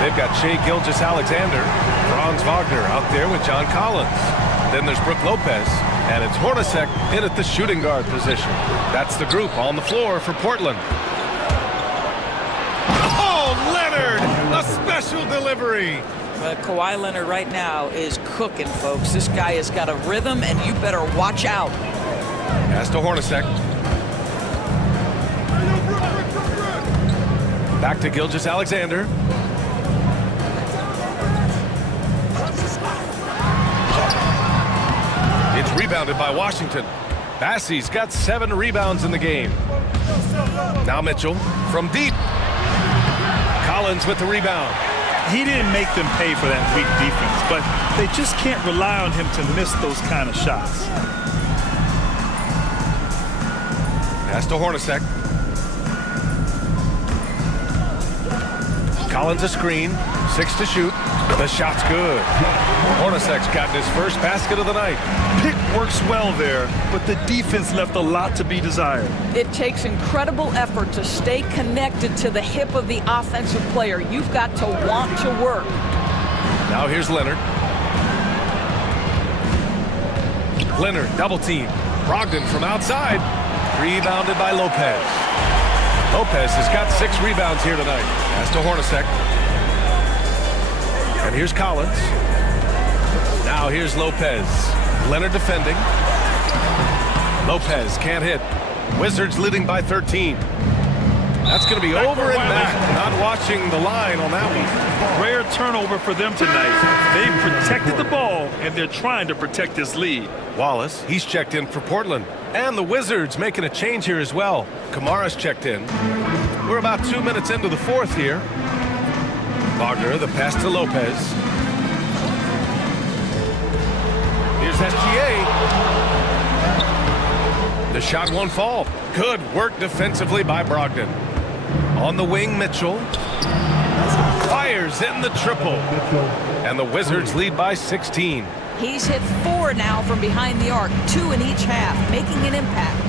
They've got Shai Gilgeous-Alexander, Franz Wagner out there with John Collins. Then there's Brook Lopez, and it's Hornacek in at the shooting guard position. That's the group on the floor for Portland. Oh, Leonard! A special delivery! Kawhi Leonard right now is cooking, folks. This guy has got a rhythm, and you better watch out. Pass to Hornacek. Back to Gilgeous-Alexander. It's rebounded by Washington. Bassey's got 7 rebounds in the game. Now Mitchell from deep. Collins with the rebound. He didn't make them pay for that weak defense, but they just can't rely on him to miss those kind of shots. Pass to Hornacek. Collins a screen. 6 to shoot. The shot's good. Hornacek's gotten his first basket of the night. Pick works well there, but the defense left a lot to be desired. It takes incredible effort to stay connected to the hip of the offensive player. You've got to want to work. Now here's Leonard. Leonard double team. Brogdon from outside. Rebounded by Lopez. Lopez has got 6 rebounds here tonight. Pass to Hornacek. And here's Collins. Now here's Lopez. Leonard defending. Lopez can't hit. Wizards leading by 13. That's going to be over and back. Not watching the line on that one. Rare turnover for them tonight. They protected the ball, and they're trying to protect this lead. Wallace, he's checked in for Portland. And the Wizards making a change here as well. Kamara's checked in. We're about 2 minutes into the fourth here. Wagner, the pass to Lopez. Here's SGA. The shot won't fall. Good work defensively by Brogdon. On the wing, Mitchell. Fires in the triple. And the Wizards lead by 16. He's hit 4 now from behind the arc, 2 in each half, making an impact.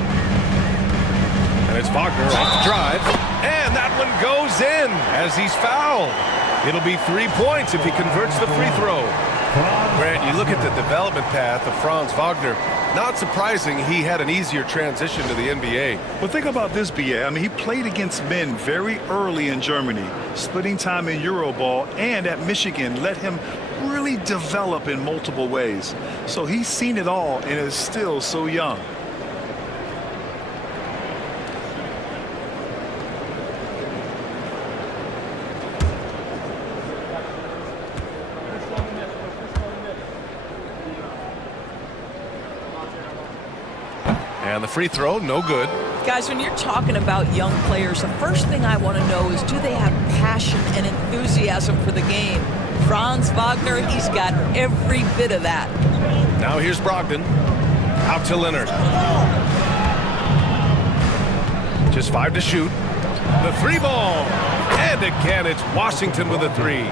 And it's Wagner off the drive. And that one goes in as he's fouled. It'll be 3 points if he converts the free throw. Grant, you look at the development path of Franz Wagner. Not surprising he had an easier transition to the NBA. Well, think about this, B.A. I mean, he played against men very early in Germany, splitting time in Euroball, and at Michigan let him really develop in multiple ways. So he's seen it all and is still so young. And the free throw, no good. Guys, when you're talking about young players, the first thing I want to know is, do they have passion and enthusiasm for the game? Franz Wagner, he's got every bit of that. Now here's Brogdon. Out to Leonard. Just 5 to shoot. The 3 ball. And again, it's Washington with a 3.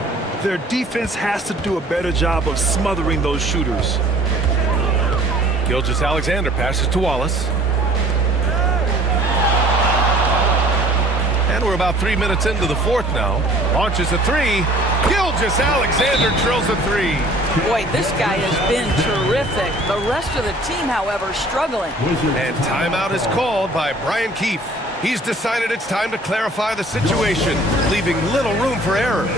Their defense has to do a better job of smothering those shooters. Gilgeous-Alexander passes to Wallace. And we're about 3 minutes into the fourth now. Launches a three. Gilgeous-Alexander drills a three. Boy, this guy has been terrific. The rest of the team, however, struggling. And timeout is called by Brian Keefe. He's decided it's time to clarify the situation, leaving little room for error.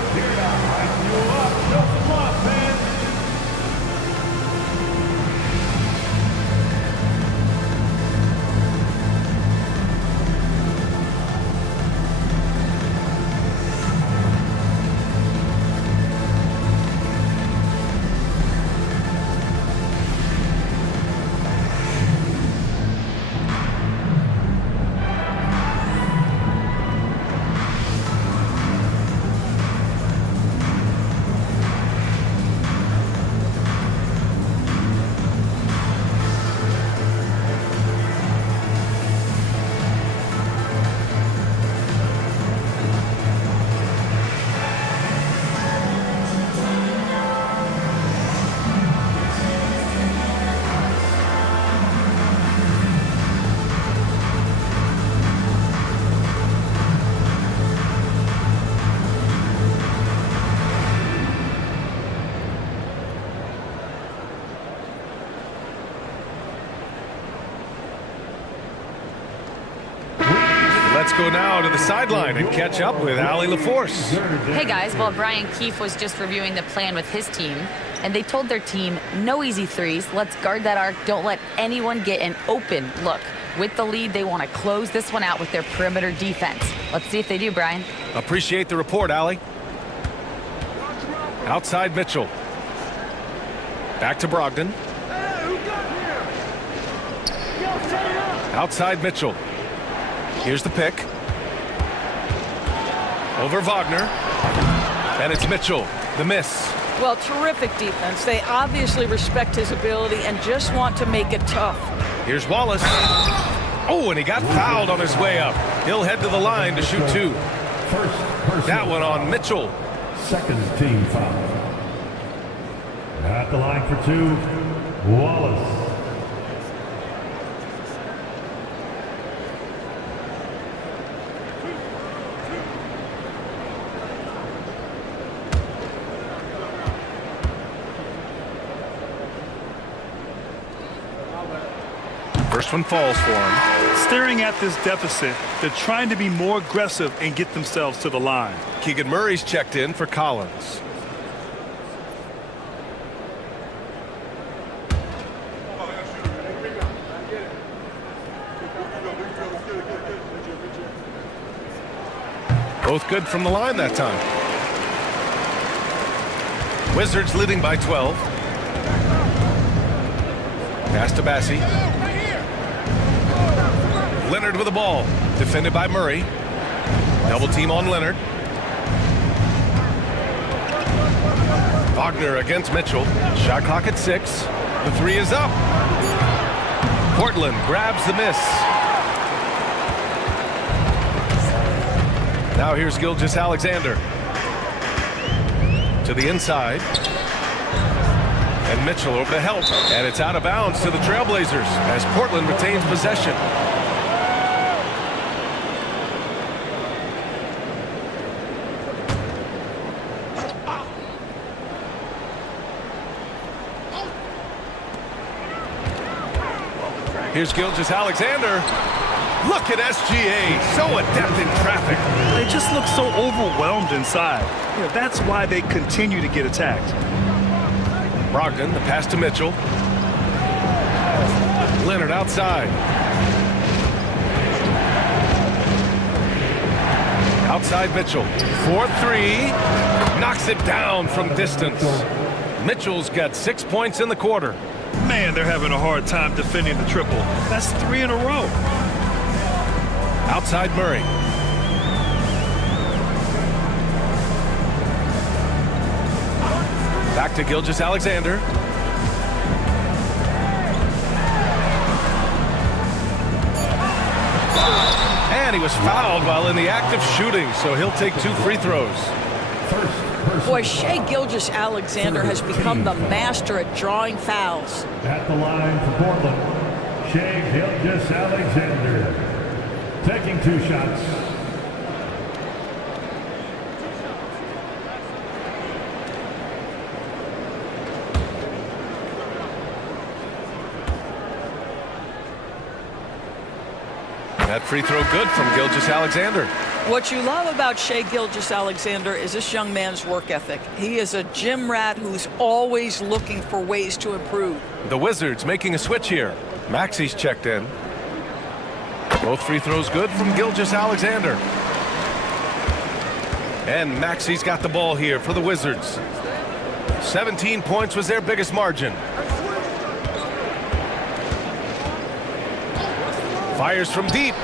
Let's go now to the sideline and catch up with Allie LaForce. Hey guys, well, Brian Keefe was just reviewing the plan with his team, and they told their team, no easy threes, let's guard that arc, don't let anyone get an open look. With the lead, they want to close this one out with their perimeter defense. Let's see if they do, Brian. Appreciate the report, Allie. Outside Mitchell. Back to Brogdon. Outside Mitchell. Here's the pick. Over Wagner. And it's Mitchell. The miss. Well, terrific defense. They obviously respect his ability and just want to make it tough. Here's Wallace. Oh, and he got fouled on his way up. He'll head to the line to shoot two. That one on Mitchell. Second team foul. At the line for two, Wallace. First one falls for him. Staring at this deficit, they're trying to be more aggressive and get themselves to the line. Keegan Murray's checked in for Collins. Both good from the line that time. Wizards leading by 12. Pass to Bassie. Leonard with the ball. Defended by Murray. Double team on Leonard. Wagner against Mitchell. Shot clock at 6. The three is up. Portland grabs the miss. Now here's Gilgeous-Alexander. To the inside. And Mitchell over to help. And it's out of bounds to the Trailblazers as Portland retains possession. Here's Gilgeous-Alexander. Look at SGA, so adept in traffic. They just look so overwhelmed inside. That's why they continue to get attacked. Brogdon, the pass to Mitchell. Leonard outside. Outside Mitchell. 4-3. Knocks it down from distance. Mitchell's got 6 points in the quarter. Man, they're having a hard time defending the triple. That's 3 in a row. Outside Murray. Back to Gilgeous-Alexander. And he was fouled while in the act of shooting, so he'll take 2 free throws. First Boy, Shai Gilgeous-Alexander has become the master at drawing fouls. At the line for Portland, Shai Gilgeous-Alexander. Taking 2 shots. That free throw good from Gilgeous-Alexander. What you love about Shai Gilgeous-Alexander is this young man's work ethic. He is a gym rat who's always looking for ways to improve. The Wizards making a switch here. Maxi's checked in. Both free throws good from Gilgeous-Alexander. And Maxi's got the ball here for the Wizards. 17 points was their biggest margin. Fires from deep.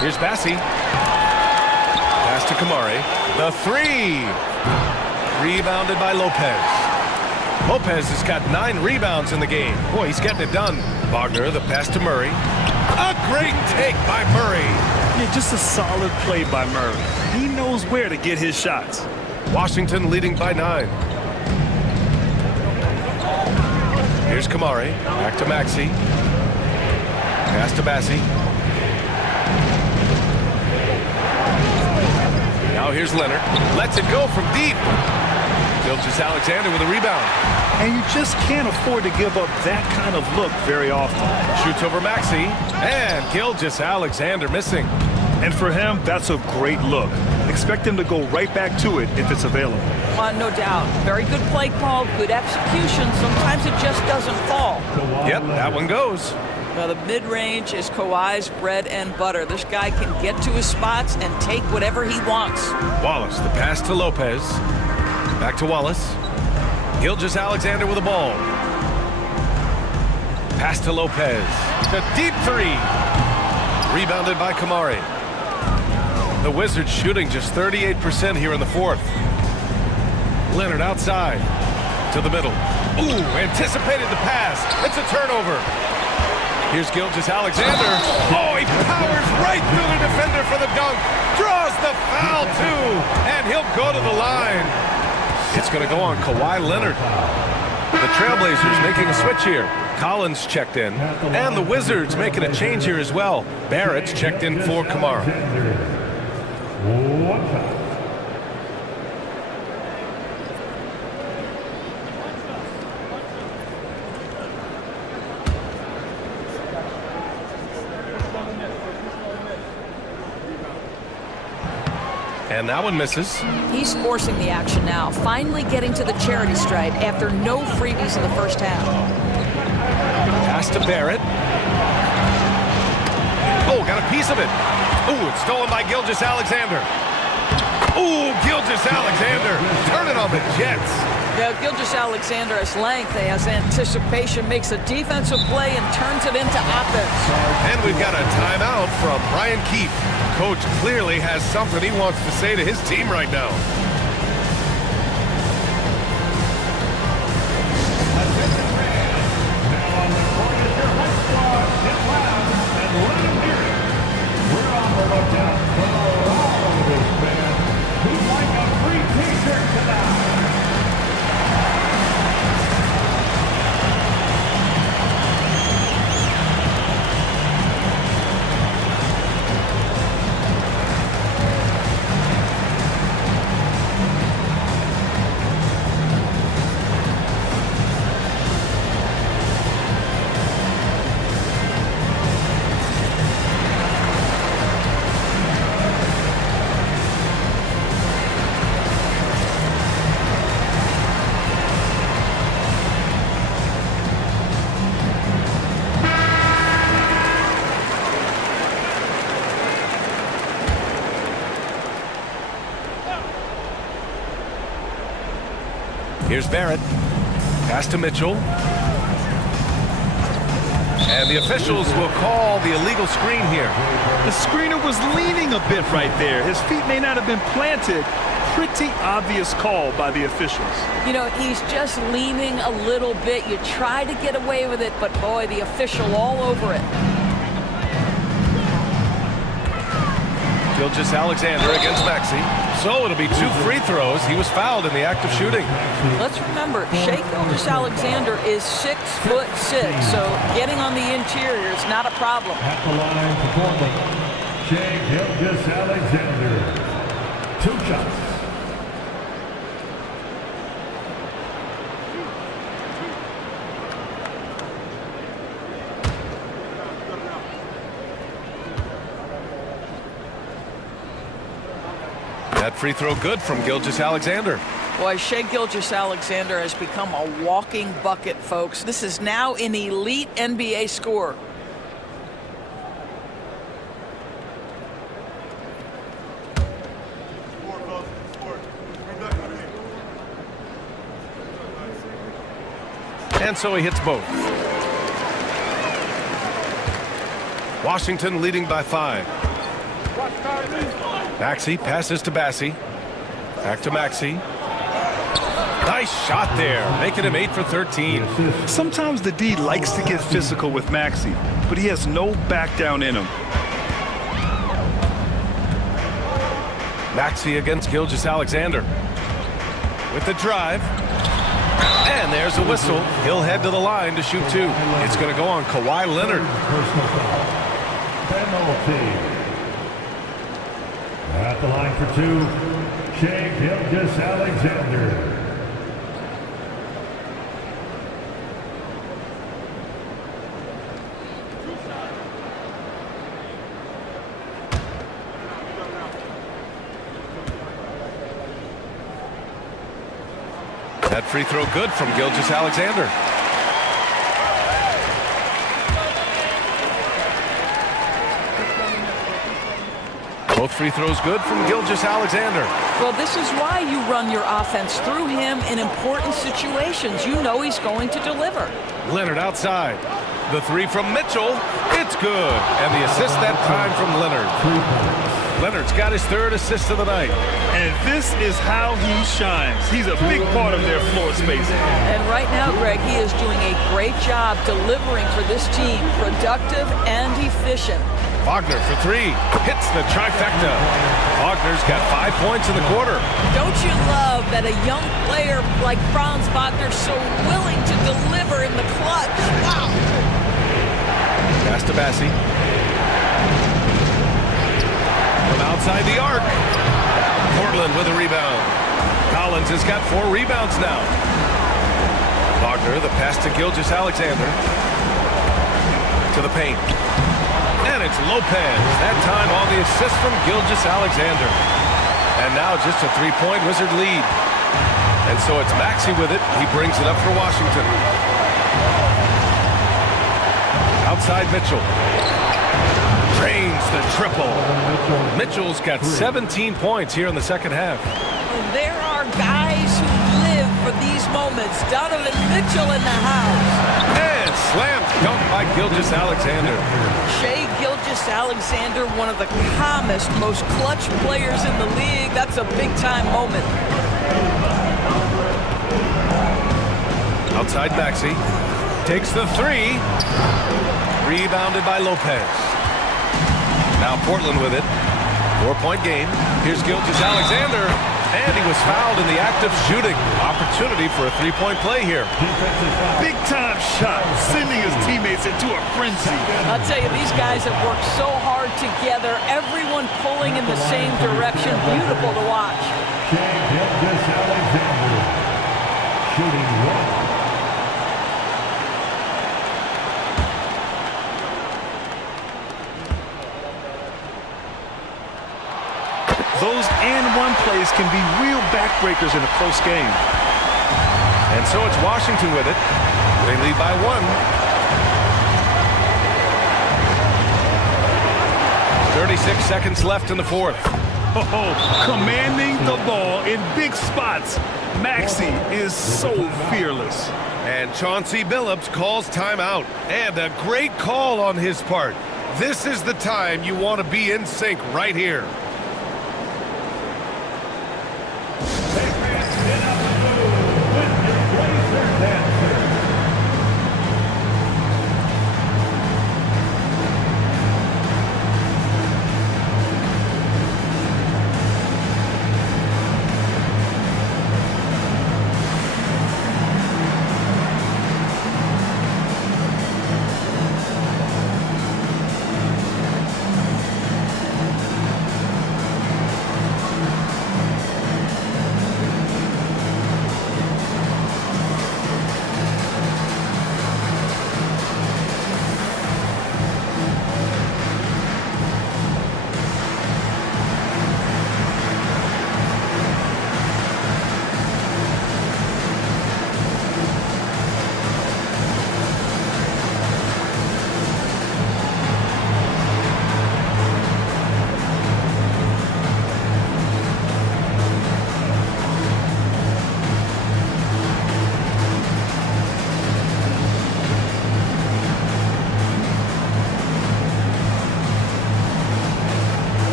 Here's Bassi. Pass to Kamari. The 3. Rebounded by Lopez. Lopez has got 9 rebounds in the game. Boy, he's getting it done. Wagner, the pass to Murray. A great take by Murray. Yeah, just a solid play by Murray. He knows where to get his shots. Washington leading by 9. Here's Kamari. Back to Maxi. Pass to Bassi. Now here's Leonard. Lets it go from deep. Gilgeous-Alexander with a rebound. And you just can't afford to give up that kind of look very often. Shoots over Maxi. And Gilgeous-Alexander missing. And for him, that's a great look. Expect him to go right back to it if it's available. No doubt. Very good play call, good execution. Sometimes it just doesn't fall. Yep, that one goes. Now the mid-range is Kawhi's bread and butter. This guy can get to his spots and take whatever he wants. Wallace, the pass to Lopez. Back to Wallace. Gilgeous-Alexander with the ball. Pass to Lopez. The deep 3. Rebounded by Kamari. The Wizards shooting just 38% here in the 4th. Leonard outside. To the middle. Ooh, anticipated the pass. It's a turnover. Here's Gilgeous-Alexander. Oh, he powers right through the defender for the dunk. Draws the foul, too. And he'll go to the line. It's going to go on Kawhi Leonard. The Trailblazers making a switch here. Collins checked in. And the Wizards making a change here as well. Barrett's checked in for Kamara. And that one misses. He's forcing the action now, finally getting to the charity stripe after no freebies in the first half. Pass to Barrett. Oh, got a piece of it. Ooh, it's stolen by Gilgeous-Alexander. Ooh, Gilgeous-Alexander. Turn it on the Jets. Yeah, Gilgeous-Alexander has length, has anticipation, makes a defensive play and turns it into offense. And we've got a timeout from Brian Keefe. Coach clearly has something he wants to say to his team right now. Here's Barrett. Pass to Mitchell. And the officials will call the illegal screen here. The screener was leaning a bit right there. His feet may not have been planted. Pretty obvious call by the officials. You know, he's just leaning a little bit. You try to get away with it, but boy, the official all over it. Gilgeous-Alexander against Maxey. So it'll be 2 free throws. He was fouled in the act of shooting. Let's remember, Shai Gilgeous-Alexander is 6'6", so getting on the interior is not a problem. At the line for Portland, Shai Gilgeous-Alexander. 2 shots. That free throw good from Gilgeous-Alexander. Boy, Shai Gilgeous-Alexander has become a walking bucket, folks. This is now an elite NBA scorer. And so he hits both. Washington leading by 5. Maxey passes to Bassey. Back to Maxey. Nice shot there, making him 8 for 13. Sometimes the D likes to get physical with Maxey, but he has no back down in him. Maxey against Gilgeous-Alexander. With the drive. And there's a whistle. He'll head to the line to shoot 2. It's going to go on Kawhi Leonard. Personal foul. Penalty. At the line for 2, Shai Gilgeous-Alexander. That free throw good from Gilgeous-Alexander. Both free throws good from Gilgeous-Alexander. Well, this is why you run your offense through him in important situations. You know he's going to deliver. Leonard outside. The 3 from Mitchell. It's good. And the assist that time from Leonard. Leonard's got his 3rd assist of the night. And this is how he shines. He's a big part of their floor spacing. And right now, Greg, he is doing a great job delivering for this team. Productive and efficient. Wagner for 3. Hits the trifecta. Wagner's got 5 points in the quarter. Don't you love that a young player like Franz Wagner's so willing to deliver in the clutch? Wow. Pass to Bassey. From outside the arc. Portland with a rebound. Collins has got 4 rebounds now. Wagner, the pass to Gilgeous-Alexander. To the paint. And it's Lopez. That time on the assist from Gilgeous-Alexander. And now just a 3-point Wizard lead. And so it's Maxey with it. He brings it up for Washington. Outside Mitchell. Drains the triple. Mitchell's got 17 points here in the second half. There are guys who live for these moments. Donovan Mitchell in the house. And slam dunk by Gilgeous-Alexander. Shai Gilgeous-Alexander, one of the calmest, most clutch players in the league. That's a big-time moment. Outside Maxey. Takes the 3. Rebounded by Lopez. Now Portland with it. 4-point game. Here's Gilgeous-Alexander. And he was fouled in the act of shooting. Opportunity for a 3-point play here. Big time shot, sending his teammates into a frenzy. I'll tell you, these guys have worked so hard together. Everyone pulling in the same direction. Beautiful to watch. Shai Gilgeous-Alexander. Shooting 1. Those and-one plays can be real backbreakers in a close game. And so it's Washington with it. They lead by 1. 36 seconds left in the 4th. Oh, commanding the ball in big spots. Maxey is so fearless. And Chauncey Billups calls timeout. And a great call on his part. This is the time you want to be in sync right here.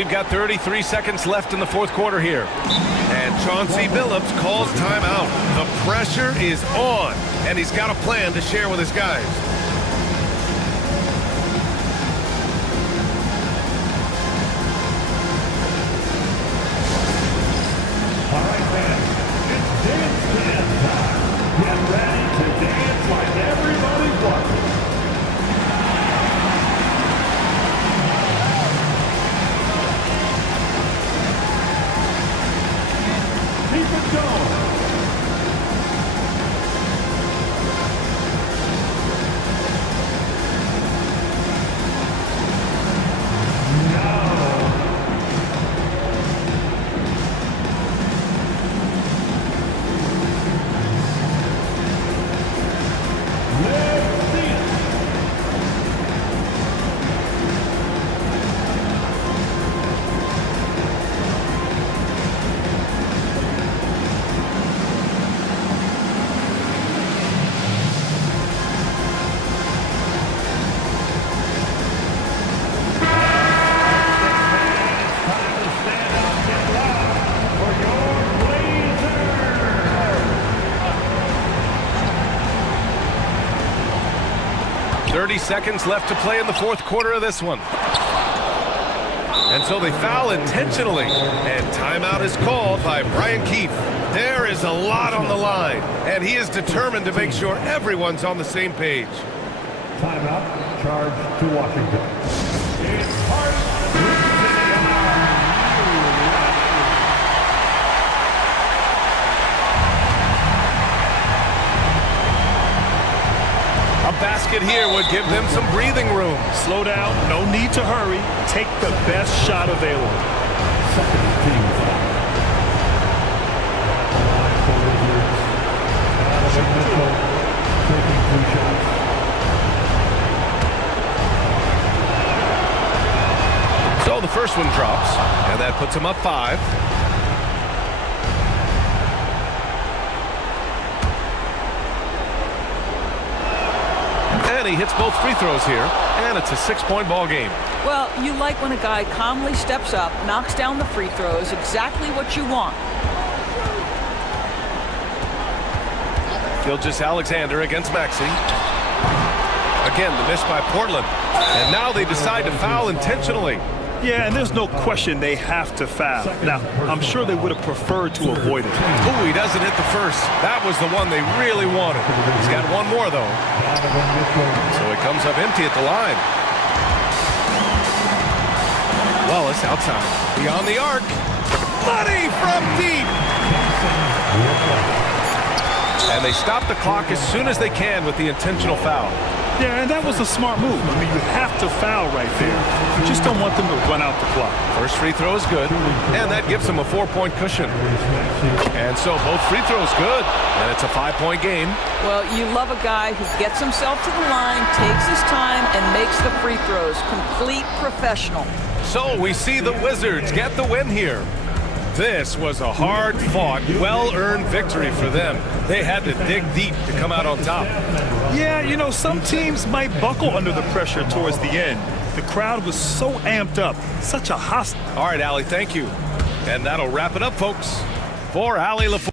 We've got 33 seconds left in the fourth quarter here. And Chauncey Billups calls timeout. The pressure is on, and he's got a plan to share with his guys. All right, fans, it's dance time. Get ready to dance like everybody's watching. Keep it going. Time to stand up and get loud for your Blazers. 30 seconds left to play in the fourth quarter of this one. And so they foul intentionally. And timeout is called by Brian Keefe. There is a lot on the line, and he is determined to make sure everyone's on the same page. Timeout, charge to Washington. It's Hart. A basket here would give them some breathing room. Slow down. No need to hurry. Take the best shot available. Second team foul. Line for Wizards. Donovan Mitchell taking 2 shots. So the first one drops, and that puts him up 5. And he hits both free throws here, and it's a 6-point ball game. Well, you like when a guy calmly steps up, knocks down the free throws, exactly what you want. Gilgeous-Alexander against Maxey. Again, the miss by Portland. And now they decide to foul intentionally. Yeah, and there's no question they have to foul. Now, I'm sure they would have preferred to avoid it. Ooh, he doesn't hit the first. That was the one they really wanted. He's got one more, though. Donovan Mitchell. So he comes up empty at the line. Wallace outside. Beyond the arc. Money from deep. And they stop the clock as soon as they can with the intentional foul. Yeah, and that was a smart move. I mean, you have to foul right there. You just don't want them to run out the clock. First free throw is good, and that gives them a 4-point cushion. And so both free throws good, and it's a 5-point game. Well, you love a guy who gets himself to the line, takes his time, and makes the free throws. Complete professional. So we see the Wizards get the win here. This was a hard-fought, well-earned victory for them. They had to dig deep to come out on top. Yeah, you know, some teams might buckle under the pressure towards the end. The crowd was so amped up, such a hostile. All right, Allie, thank you. And that'll wrap it up, folks. For Allie LaForge.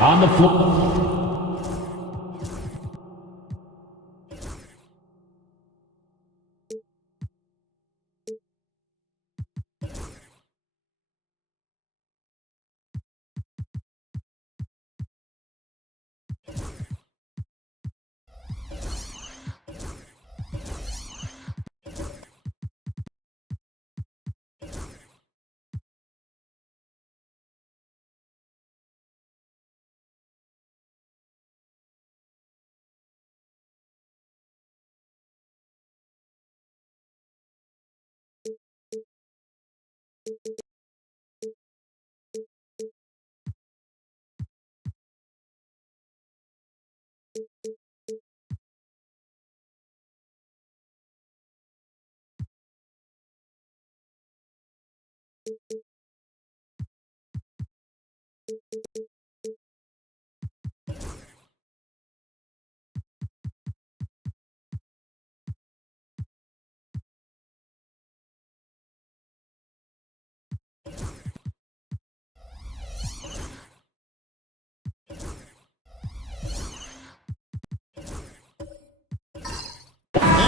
On the floor.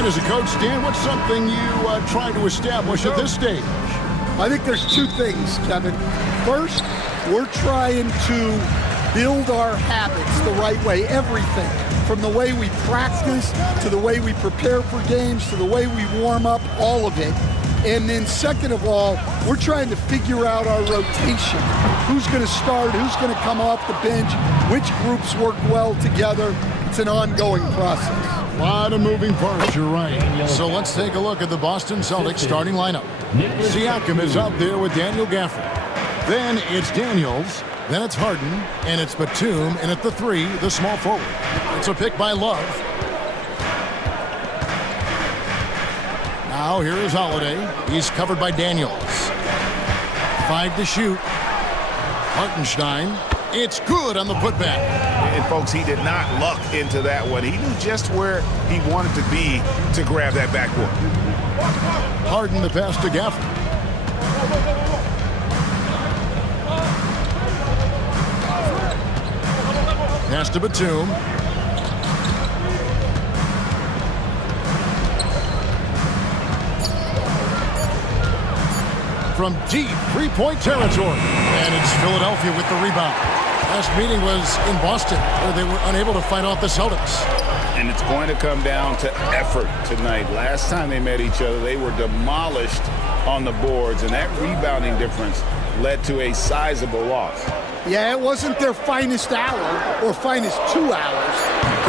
And as a coach, Dan, what's something you try to establish at this stage? I think there's two things, Kevin. First, we're trying to build our habits the right way, everything. From the way we practice, to the way we prepare for games, to the way we warm up, all of it. And then second of all, we're trying to figure out our rotation. Who's going to start, who's going to come off the bench, which groups work well together. It's an ongoing process. A lot of moving parts, you're right. So let's take a look at the Boston Celtics starting lineup. Siakam is out there with Daniel Gafford. Then it's Daniels. Then it's Harden, and it's Batum, and at the 3, the small forward. It's a pick by Love. Now here is Holiday. He's covered by Daniels. 5 to shoot. Hartenstein. It's good on the putback. And folks, he did not luck into that one. He knew just where he wanted to be to grab that backboard. Harden the pass to Gafford. Pass to Batum. From deep three-point territory. And it's Philadelphia with the rebound. Last meeting was in Boston, where they were unable to fight off the Celtics. And it's going to come down to effort tonight. Last time they met each other, they were demolished on the boards, and that rebounding difference led to a sizable loss. Yeah, it wasn't their finest hour or finest 2 hours.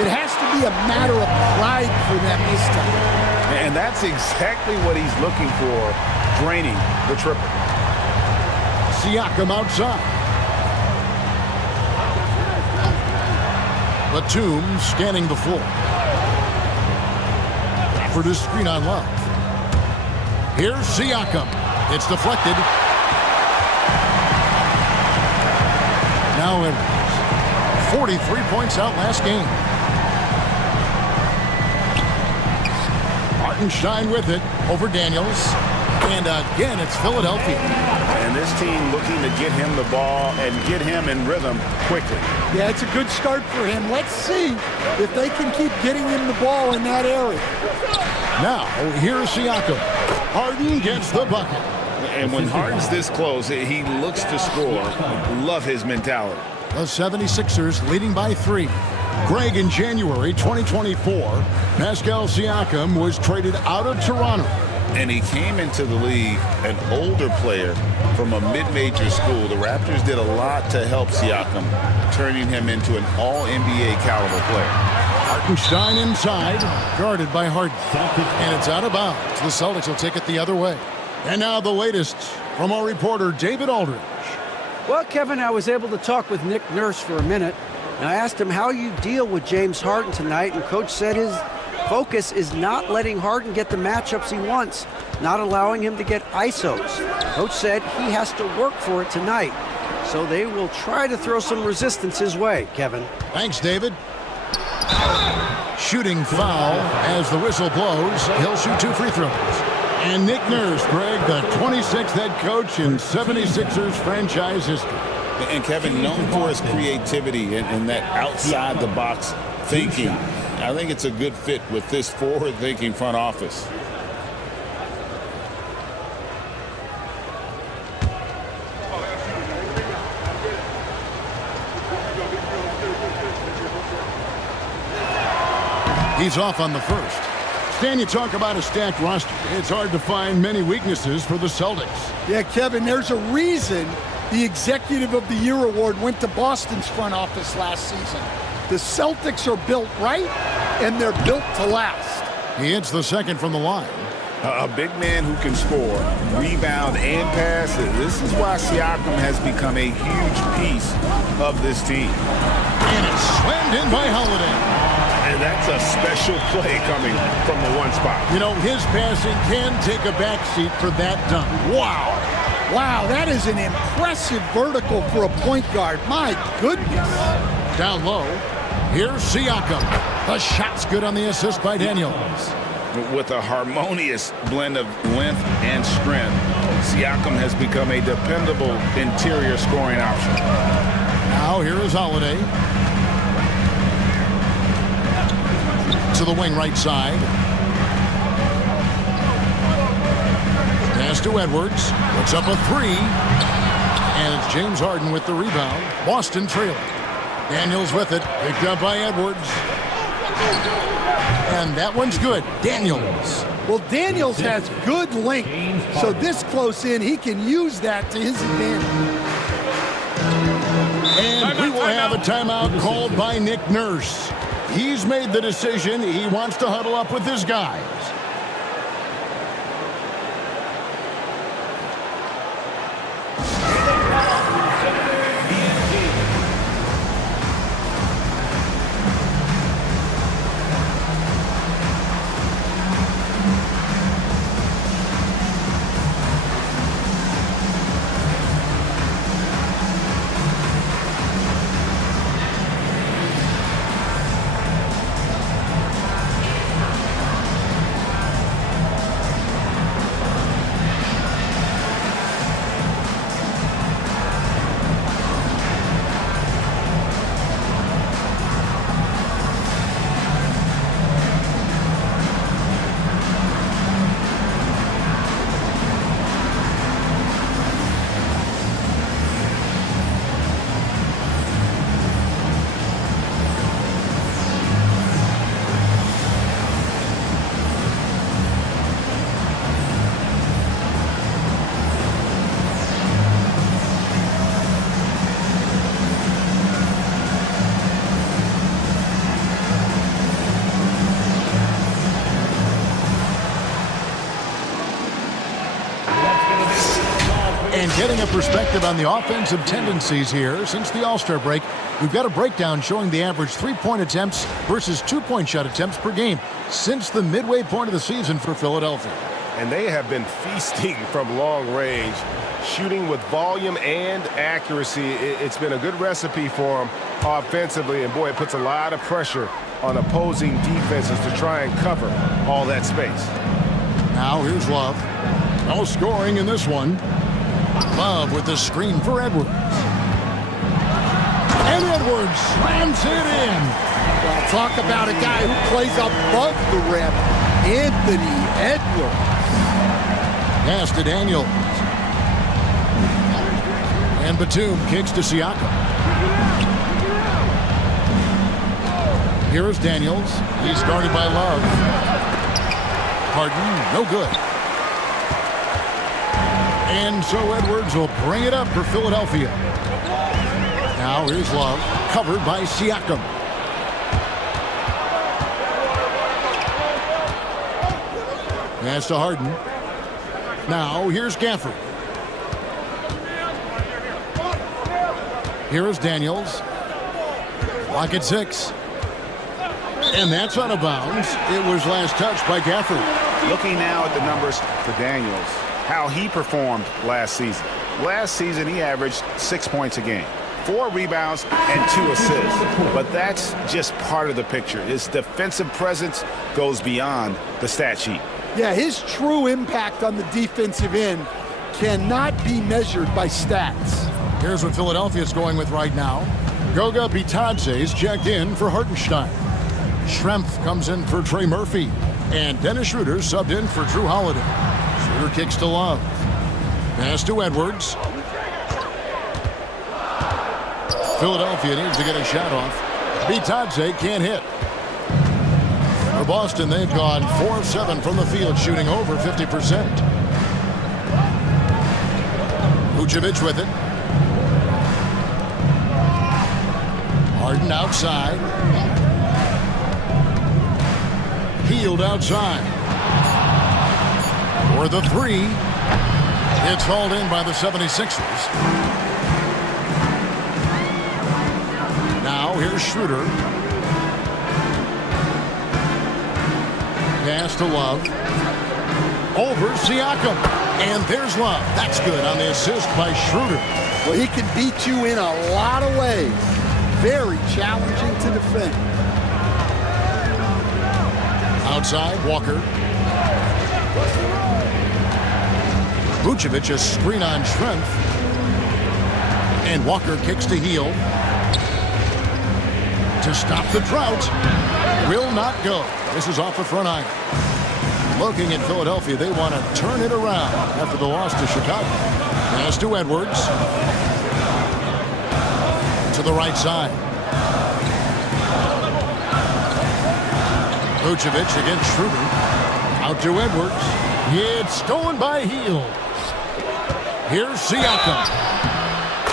It has to be a matter of pride for them this time. And that's exactly what he's looking for, draining the triple. Siakam outside. Batum scanning the floor. For the screen on Love. Here's Siakam. It's deflected. Now Edwards. 43 points out last game. Hartenstein with it over Daniels. And again, it's Philadelphia. And this team looking to get him the ball and get him in rhythm quickly. Yeah, it's a good start for him. Let's see if they can keep getting him the ball in that area. Now, here's Siakam. Harden gets the bucket. And when Harden's this close, he looks to score. Love his mentality. The 76ers leading by 3. Greg, in January 2024, Pascal Siakam was traded out of Toronto. And he came into the league an older player from a mid-major school. The Raptors did a lot to help Siakam, turning him into an all-NBA caliber player. Hartenstein inside, guarded by Harden. And it's out of bounds. The Celtics will take it the other way. And now the latest from our reporter, David Aldridge. Well, Kevin, I was able to talk with Nick Nurse for a minute, and I asked him how you deal with James Harden tonight, and Coach said his focus is not letting Harden get the matchups he wants, not allowing him to get ISOs. Coach said he has to work for it tonight, so they will try to throw some resistance his way, Kevin. Thanks, David. Shooting foul as the whistle blows. He'll shoot 2 free throws. And Nick Nurse, Greg, the 26th head coach in 76ers franchise history. And Kevin, known for his creativity and that outside-the-box thinking. I think it's a good fit with this forward-thinking front office. He's off on the first. Stan, you talk about a stacked roster. It's hard to find many weaknesses for the Celtics. Yeah, Kevin, there's a reason the Executive of the Year award went to Boston's front office last season. The Celtics are built right, and they're built to last. He hits the second from the line. A big man who can score, rebound, and pass. This is why Siakam has become a huge piece of this team. And it's slammed in by Holiday. And that's a special play coming from the one spot. You know, his passing can take a backseat for that dunk. Wow. Wow, that is an impressive vertical for a point guard. My goodness. Down low. Here's Siakam. The shot's good on the assist by Daniels. With a harmonious blend of length and strength, Siakam has become a dependable interior scoring option. Now here is Holiday. To the wing right side. Pass to Edwards. Puts up a 3. And it's James Harden with the rebound. Boston trailing. Daniels with it. Picked up by Edwards. And that one's good. Daniels. Well, Daniels has good length. So this close in, he can use that to his advantage. And we will have a timeout called by Nick Nurse. He's made the decision. He wants to huddle up with his guys. And getting a perspective on the offensive tendencies here since the All-Star break, we've got a breakdown showing the average three-point attempts versus two-point shot attempts per game since the midway point of the season for Philadelphia. And they have been feasting from long range, shooting with volume and accuracy. It's been a good recipe for them offensively, and boy, it puts a lot of pressure on opposing defenses to try and cover all that space. Now here's Love. No scoring in this one. Love with the screen for Edwards. And Edwards slams it in. Well, talk about a guy who plays above the rim. Anthony Edwards. Pass to Daniels. And Batum kicks to Siakam. Here is Daniels. He's guarded by Love. Harden, no good. And so Edwards will bring it up for Philadelphia. Now here's Love, covered by Siakam. Pass to Harden. Now here's Gafford. Here is Daniels. Lock at 6. And that's out of bounds. It was last touched by Gafford. Looking now at the numbers for Daniels, how he performed last season. Last season, he averaged 6 points a game, 4 rebounds, and 2 assists. But that's just part of the picture. His defensive presence goes beyond the stat sheet. Yeah, his true impact on the defensive end cannot be measured by stats. Here's what Philadelphia's going with right now. Goga Bitadze's checked in for Hartenstein. Schrempf comes in for Trey Murphy. And Dennis Schroeder subbed in for Drew Holiday. Schroeder kicks to Love. Pass to Edwards. Philadelphia needs to get a shot off. Bitadze can't hit. For Boston, they've gone 4 of 7 from the field, shooting over 50%. Vucevic with it. Harden outside. Hield outside. For the 3. It's hauled in by the 76ers. Now here's Schroeder. Pass to Love. Over Siakam. And there's Love. That's good on the assist by Schroeder. Well, he can beat you in a lot of ways. Very challenging to defend. Outside, Walker. Vucevic a screen on Schrempf. And Walker kicks to heel. To stop the drought. Will not go. This is off the front iron. Looking at Philadelphia, they want to turn it around after the loss to Chicago. Pass to Edwards. To the right side. Vucevic against Schroeder. Out to Edwards. It's stolen by Hield. Here's Siakam.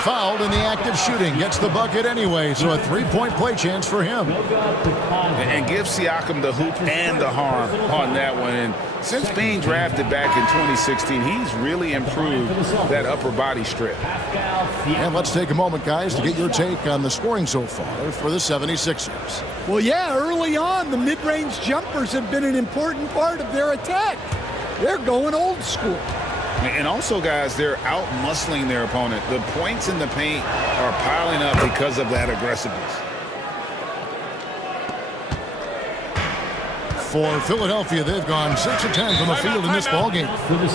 Fouled in the act of shooting. Gets the bucket anyway, so a 3-point play chance for him. And give Siakam the hoop and the harm on that one. And since being drafted back in 2016, he's really improved that upper body strip. And let's take a moment, guys, to get your take on the scoring so far for the 76ers. Well, yeah, early on, the mid-range jumpers have been an important part of their attack. They're going old school. And also, guys, they're out-muscling their opponent. The points in the paint are piling up because of that aggressiveness. For Philadelphia, they've gone 6 of 10 from the field in this ballgame.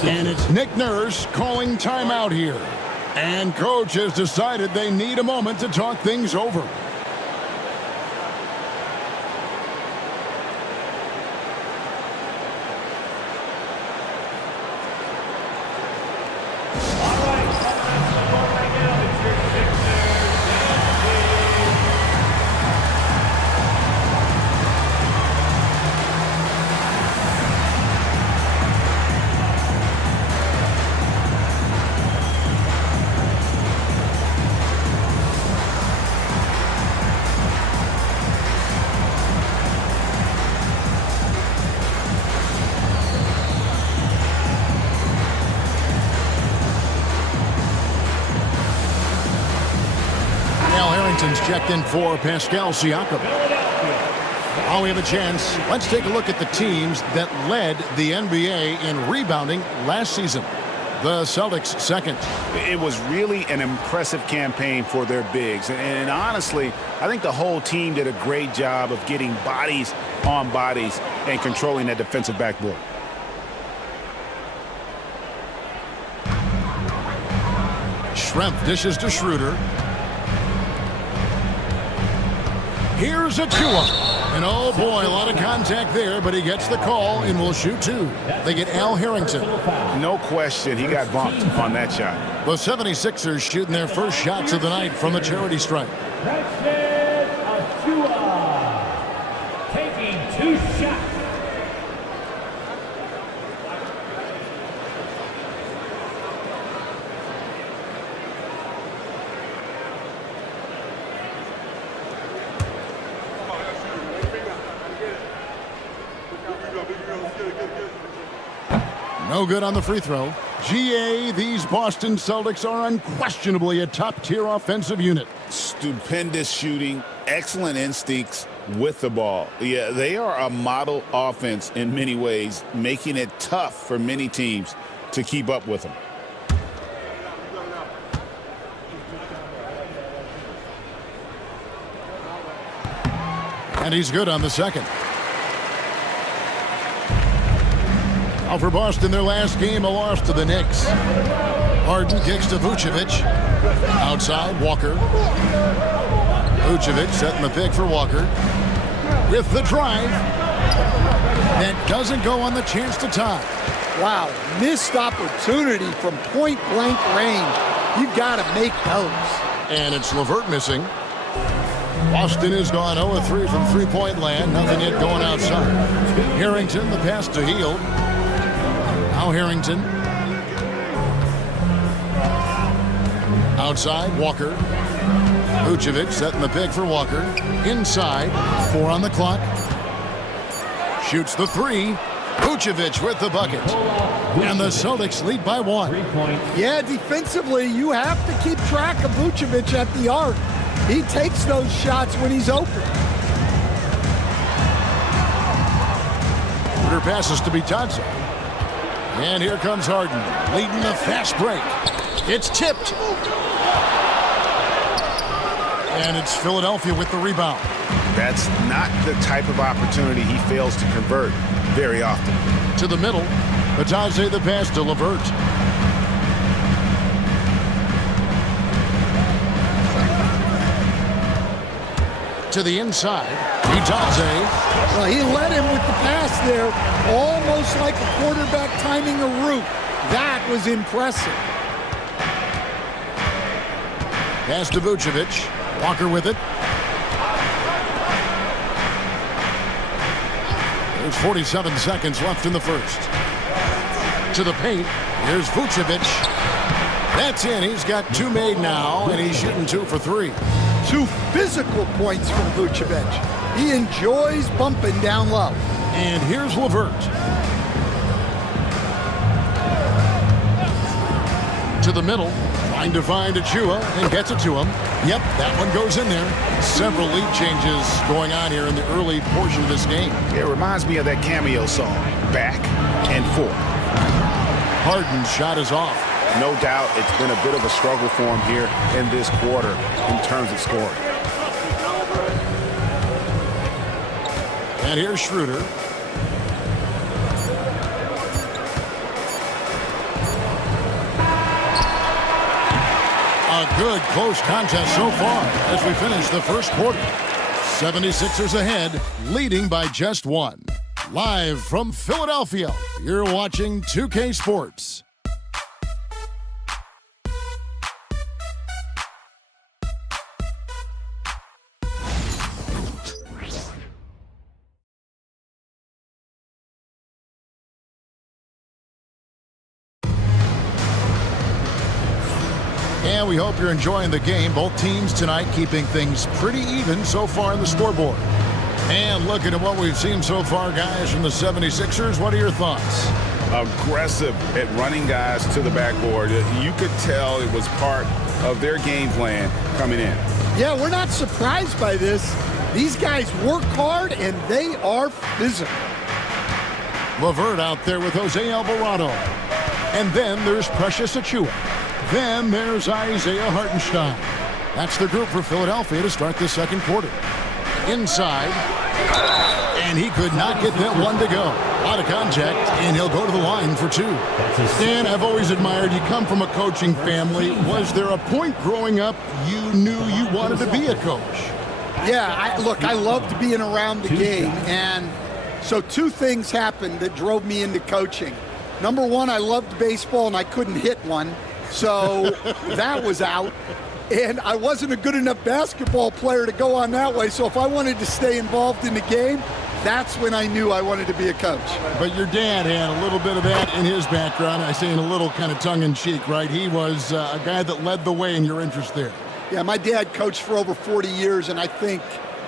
And it's Nick Nurse calling timeout here. And coach has decided they need a moment to talk things over. checked in for Pascal Siakam. While we have a chance, let's take a look at the teams that led the NBA in rebounding last season. The Celtics second. It was really an impressive campaign for their bigs. And honestly, I think the whole team did a great job of getting bodies on bodies and controlling that defensive backboard. Schrempf dishes to Schroeder. Here's Achua. And oh boy, a lot of contact there, but he gets the call and will shoot two. They get Al Harrington. No question, he got bumped on that shot. The 76ers shooting their first shots of the night from the charity stripe. Achua taking 2 shots. No good on the free throw. GA, these Boston Celtics are unquestionably a top-tier offensive unit. Stupendous shooting, excellent instincts with the ball. Yeah, they are a model offense in many ways, making it tough for many teams to keep up with them. And he's good on the second. Now for Boston, their last game, a loss to the Knicks. Harden kicks to Vucevic. Outside, Walker. Vucevic setting the pick for Walker. With the drive. That doesn't go on the chance to tie. Wow, missed opportunity from point-blank range. You've got to make those. And it's LeVert missing. Boston has gone 0-3 from three-point land. Nothing yet going outside. Harrington, the pass to Hield. Now Harrington. Outside, Walker. Vucevic setting the pick for Walker. Inside, 4 on the clock. Shoots the 3. Vucevic with the bucket. And the Celtics lead by 1. Yeah, defensively, you have to keep track of Vucevic at the arc. He takes those shots when he's open. Her passes to Bitadze. And here comes Harden, leading the fast break. It's tipped. And it's Philadelphia with the rebound. That's not the type of opportunity he fails to convert very often. To the middle, Bitadze the pass to LeVert. To the inside, Bitadze. Well, he led him with the pass there, almost like a quarterback timing a route. That was impressive. Pass to Vucevic. Walker with it. There's 47 seconds left in the first. To the paint. Here's Vucevic. That's in. He's got 2 made now, and he's shooting 2 for 3. 2 physical points from Vucevic. He enjoys bumping down low. And here's LeVert. To the middle. Trying to find Achua and gets it to him. Yep, that one goes in there. Several lead changes going on here in the early portion of this game. It reminds me of that cameo song, Back and Forth. Harden's shot is off. No doubt it's been a bit of a struggle for him here in this quarter in terms of scoring. And here's Schroeder. A good close contest so far as we finish the first quarter. 76ers ahead, leading by just 1. Live from Philadelphia, you're watching 2K Sports. And we hope you're enjoying the game. Both teams tonight keeping things pretty even so far in the scoreboard. And looking at what we've seen so far, guys, from the 76ers, what are your thoughts? Aggressive at running guys to the backboard. You could tell it was part of their game plan coming in. Yeah, we're not surprised by this. These guys work hard, and they are physical. LeVert out there with Jose Alvarado. And then there's Precious Achiuwa. Then there's Isaiah Hartenstein. That's the group for Philadelphia to start the second quarter. Inside. And he could not get that one to go. Out of contact, and he'll go to the line for 2. Dan, I've always admired you come from a coaching family. Was there a point growing up you knew you wanted to be a coach? Yeah, look, I loved being around the game. And so 2 things happened that drove me into coaching. Number 1, I loved baseball, and I couldn't hit one. So that was out. And I wasn't a good enough basketball player to go on that way. So if I wanted to stay involved in the game, that's when I knew I wanted to be a coach. But your dad had a little bit of that in his background. I say in a little kind of tongue-in-cheek, right? He was a guy that led the way in your interest there. Yeah, my dad coached for over 40 years, and I think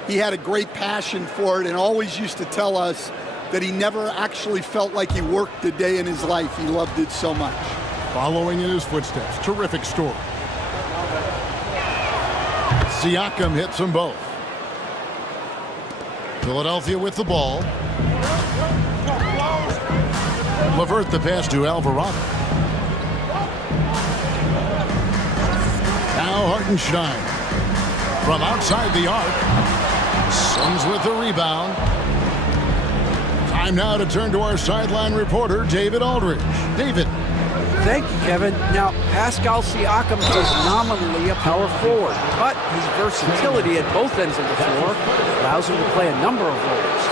he had a great passion for it and always used to tell us that he never actually felt like he worked a day in his life. He loved it so much. Following in his footsteps. Terrific story. Siakam hits them both. Philadelphia with the ball. LeVert the pass to Alvarado. Now Hartenstein from outside the arc. Suns with the rebound. Time now to turn to our sideline reporter, David Aldridge. David. Thank you, Kevin. Now, Pascal Siakam is nominally a power forward, but his versatility at both ends of the floor allows him to play a number of roles.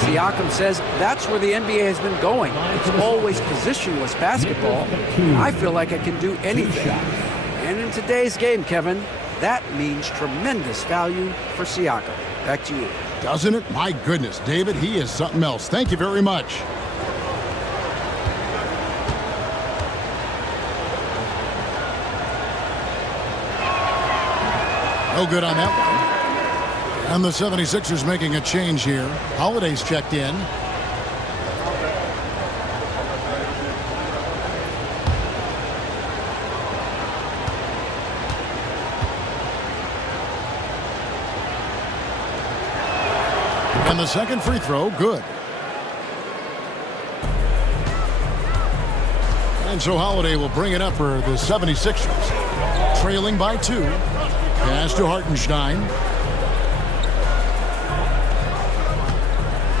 Siakam says that's where the NBA has been going. It's always positionless basketball. I feel like I can do anything. And in today's game, Kevin, that means tremendous value for Siakam. Back to you. Doesn't it? My goodness, David, he is something else. Thank you very much. No good on that one. And the 76ers making a change here. Holiday's checked in. And the second free throw, good. And so Holiday will bring it up for the 76ers. Trailing by 2. Pass to Hartenstein.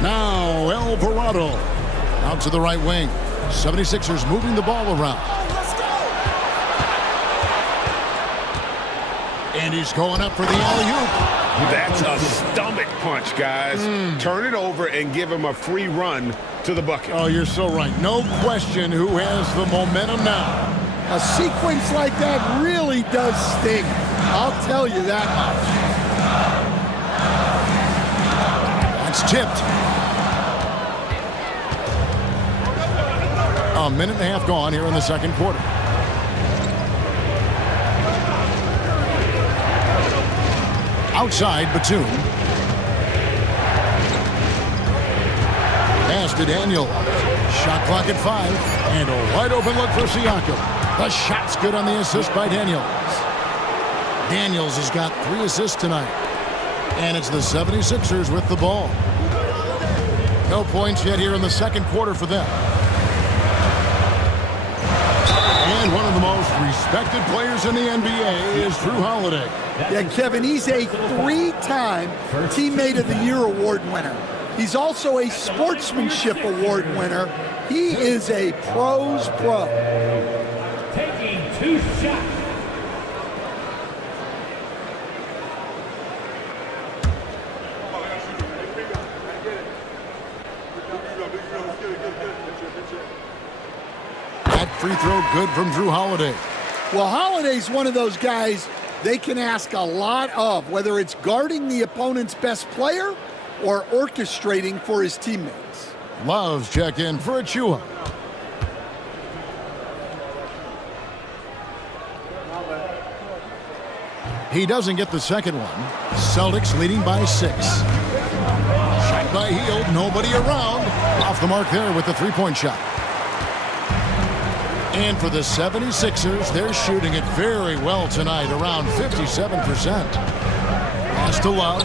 Now Alvarado out to the right wing. 76ers moving the ball around. And he's going up for the alley-oop. That's a stomach punch, guys. Turn it over and give him a free run to the bucket. Oh, you're so right. No question who has the momentum now. A sequence like that really does sting. I'll tell you that much. That's tipped. A minute and a half gone here in the second quarter. Outside, Batum. Pass to Daniel. Shot clock at 5. And a wide open look for Siakam. The shot's good on the assist by Daniels. Daniels has got 3 assists tonight. And it's the 76ers with the ball. No points yet here in the second quarter for them. And one of the most respected players in the NBA is Jrue Holiday. Yeah, Kevin, he's a 3-time Teammate of the Year award winner. He's also a Sportsmanship Award winner. He is a pro's pro. Taking 2 shots. That free throw good from Jrue Holiday. Well, Holiday's one of those guys they can ask a lot of, whether it's guarding the opponent's best player or orchestrating for his teammates. Love's check in for Achiuwa. He doesn't get the second one. Celtics leading by 6. Shot by Hield, nobody around. Off the mark there with the three-point shot. And for the 76ers, they're shooting it very well tonight, around 57%. Pass to Love.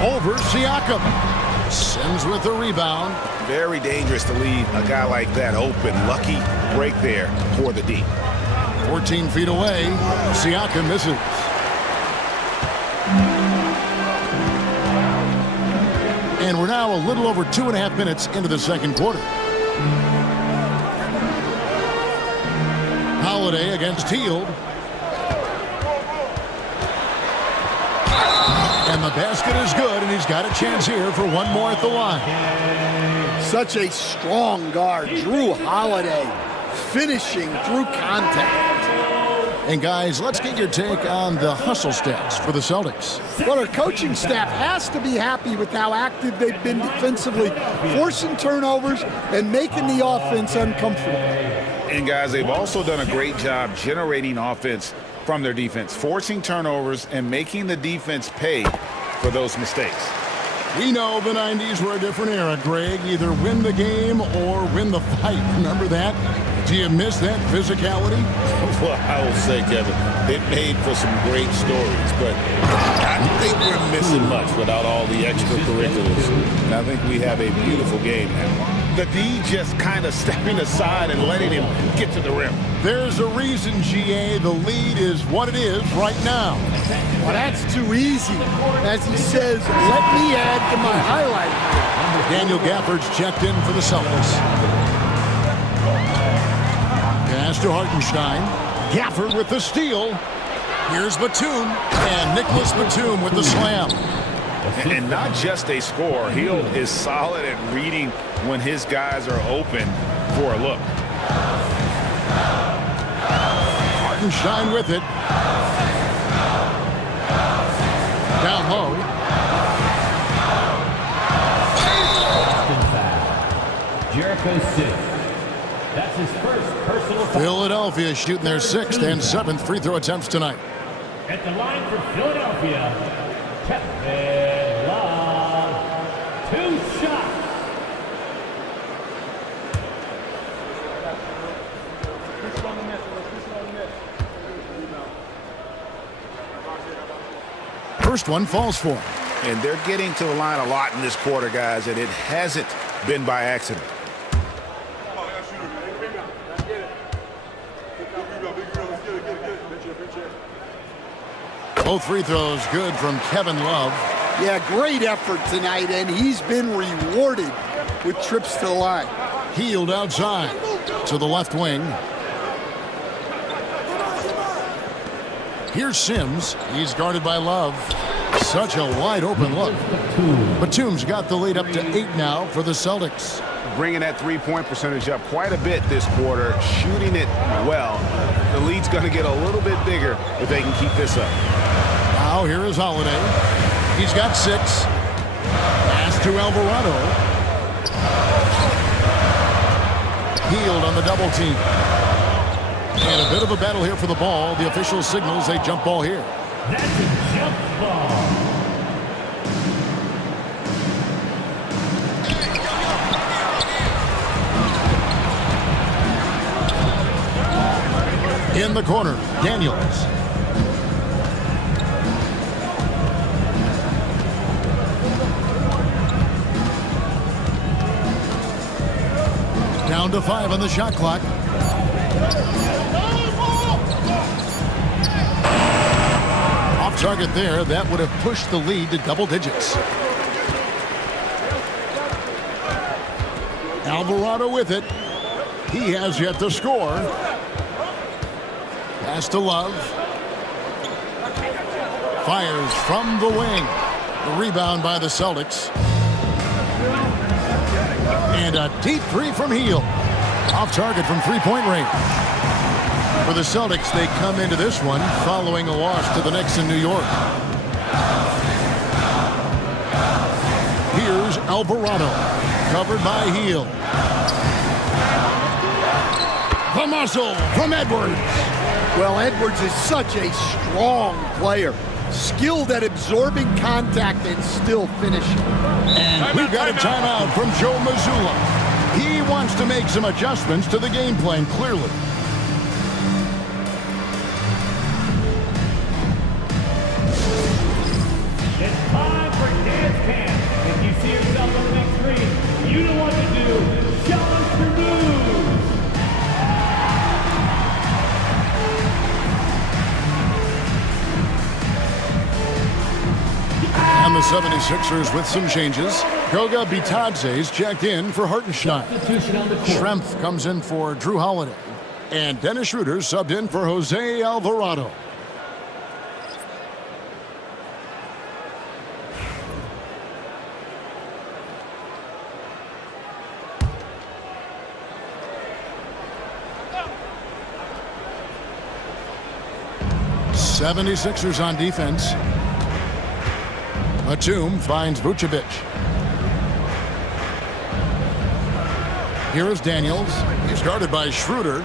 Over Siakam. Sims with the rebound. Very dangerous to leave a guy like that open. Lucky break there for the D. 14 feet away. Siakam misses. And we're now a little over 2.5 minutes into the second quarter. Holiday against Hield. And the basket is good, and he's got a chance here for one more at the line. Such a strong guard, Drew Holiday, finishing through contact. And guys, let's get your take on the hustle stats for the Celtics. Well, our coaching staff has to be happy with how active they've been defensively, forcing turnovers and making the offense uncomfortable. And guys, they've also done a great job generating offense from their defense, forcing turnovers and making the defense pay for those mistakes. We know the 90s were a different era, Greg. Either win the game or win the fight. Remember that? Do you miss that physicality? Well, I will say, Kevin, it made for some great stories, but I think we're missing much without all the extracurriculars. And I think we have a beautiful game now. The D just kind of stepping aside and letting him get to the rim. There's a reason, GA, the lead is what it is right now. Well, that's too easy. As he says, let me add to my highlight. Daniel Gafford's checked in for the Celtics. Pass to Hartenstein. Gafford with the steal. Here's Batum. And Nicholas Batum with the slam. And not just a scorer. Hield is solid at reading when his guys are open for a look. Hartenstein with it. Down low. Jericho 6. That's his first personal foul. Philadelphia shooting their 6th and 7th free throw attempts tonight. At the line for Philadelphia, Kevin Love. 2 shots. First one falls for him. And they're getting to the line a lot in this quarter, guys, and it hasn't been by accident. Both free throws good from Kevin Love. Yeah, great effort tonight, and he's been rewarded with trips to the line. Hield outside to the left wing. Here's Sims. He's guarded by Love. Such a wide open look. Batum's got the lead up to 8 now for the Celtics. Bringing that three-point percentage up quite a bit this quarter, shooting it well. The lead's going to get a little bit bigger if they can keep this up. Now here is Holiday. He's got 6. Pass to Alvarado. Hield on the double team. And a bit of a battle here for the ball. The official signals a jump ball here. That's a jump ball. In the corner, Daniels. Down to 5 on the shot clock. Off target there. That would have pushed the lead to double digits. Alvarado with it. He has yet to score. Pass to Love. Fires from the wing. The rebound by the Celtics. And a deep 3 from Hield. Off target from three-point range. For the Celtics, they come into this one following a loss to the Knicks in New York. Here's Alvarado. Covered by Hield. The muscle from Edwards. Well, Edwards is such a strong player. Skilled at absorbing contact and still finishing. And we've got a timeout from Joe Mazzulla. He wants to make some adjustments to the game plan, clearly. 76ers with some changes. Goga Bitadze's checked in for Hartenstein. Schrempf comes in for Drew Holiday. And Dennis Schroeder subbed in for Jose Alvarado. '76ers on defense. Batum finds Vucevic. Here is Daniels. He's guarded by Schroeder.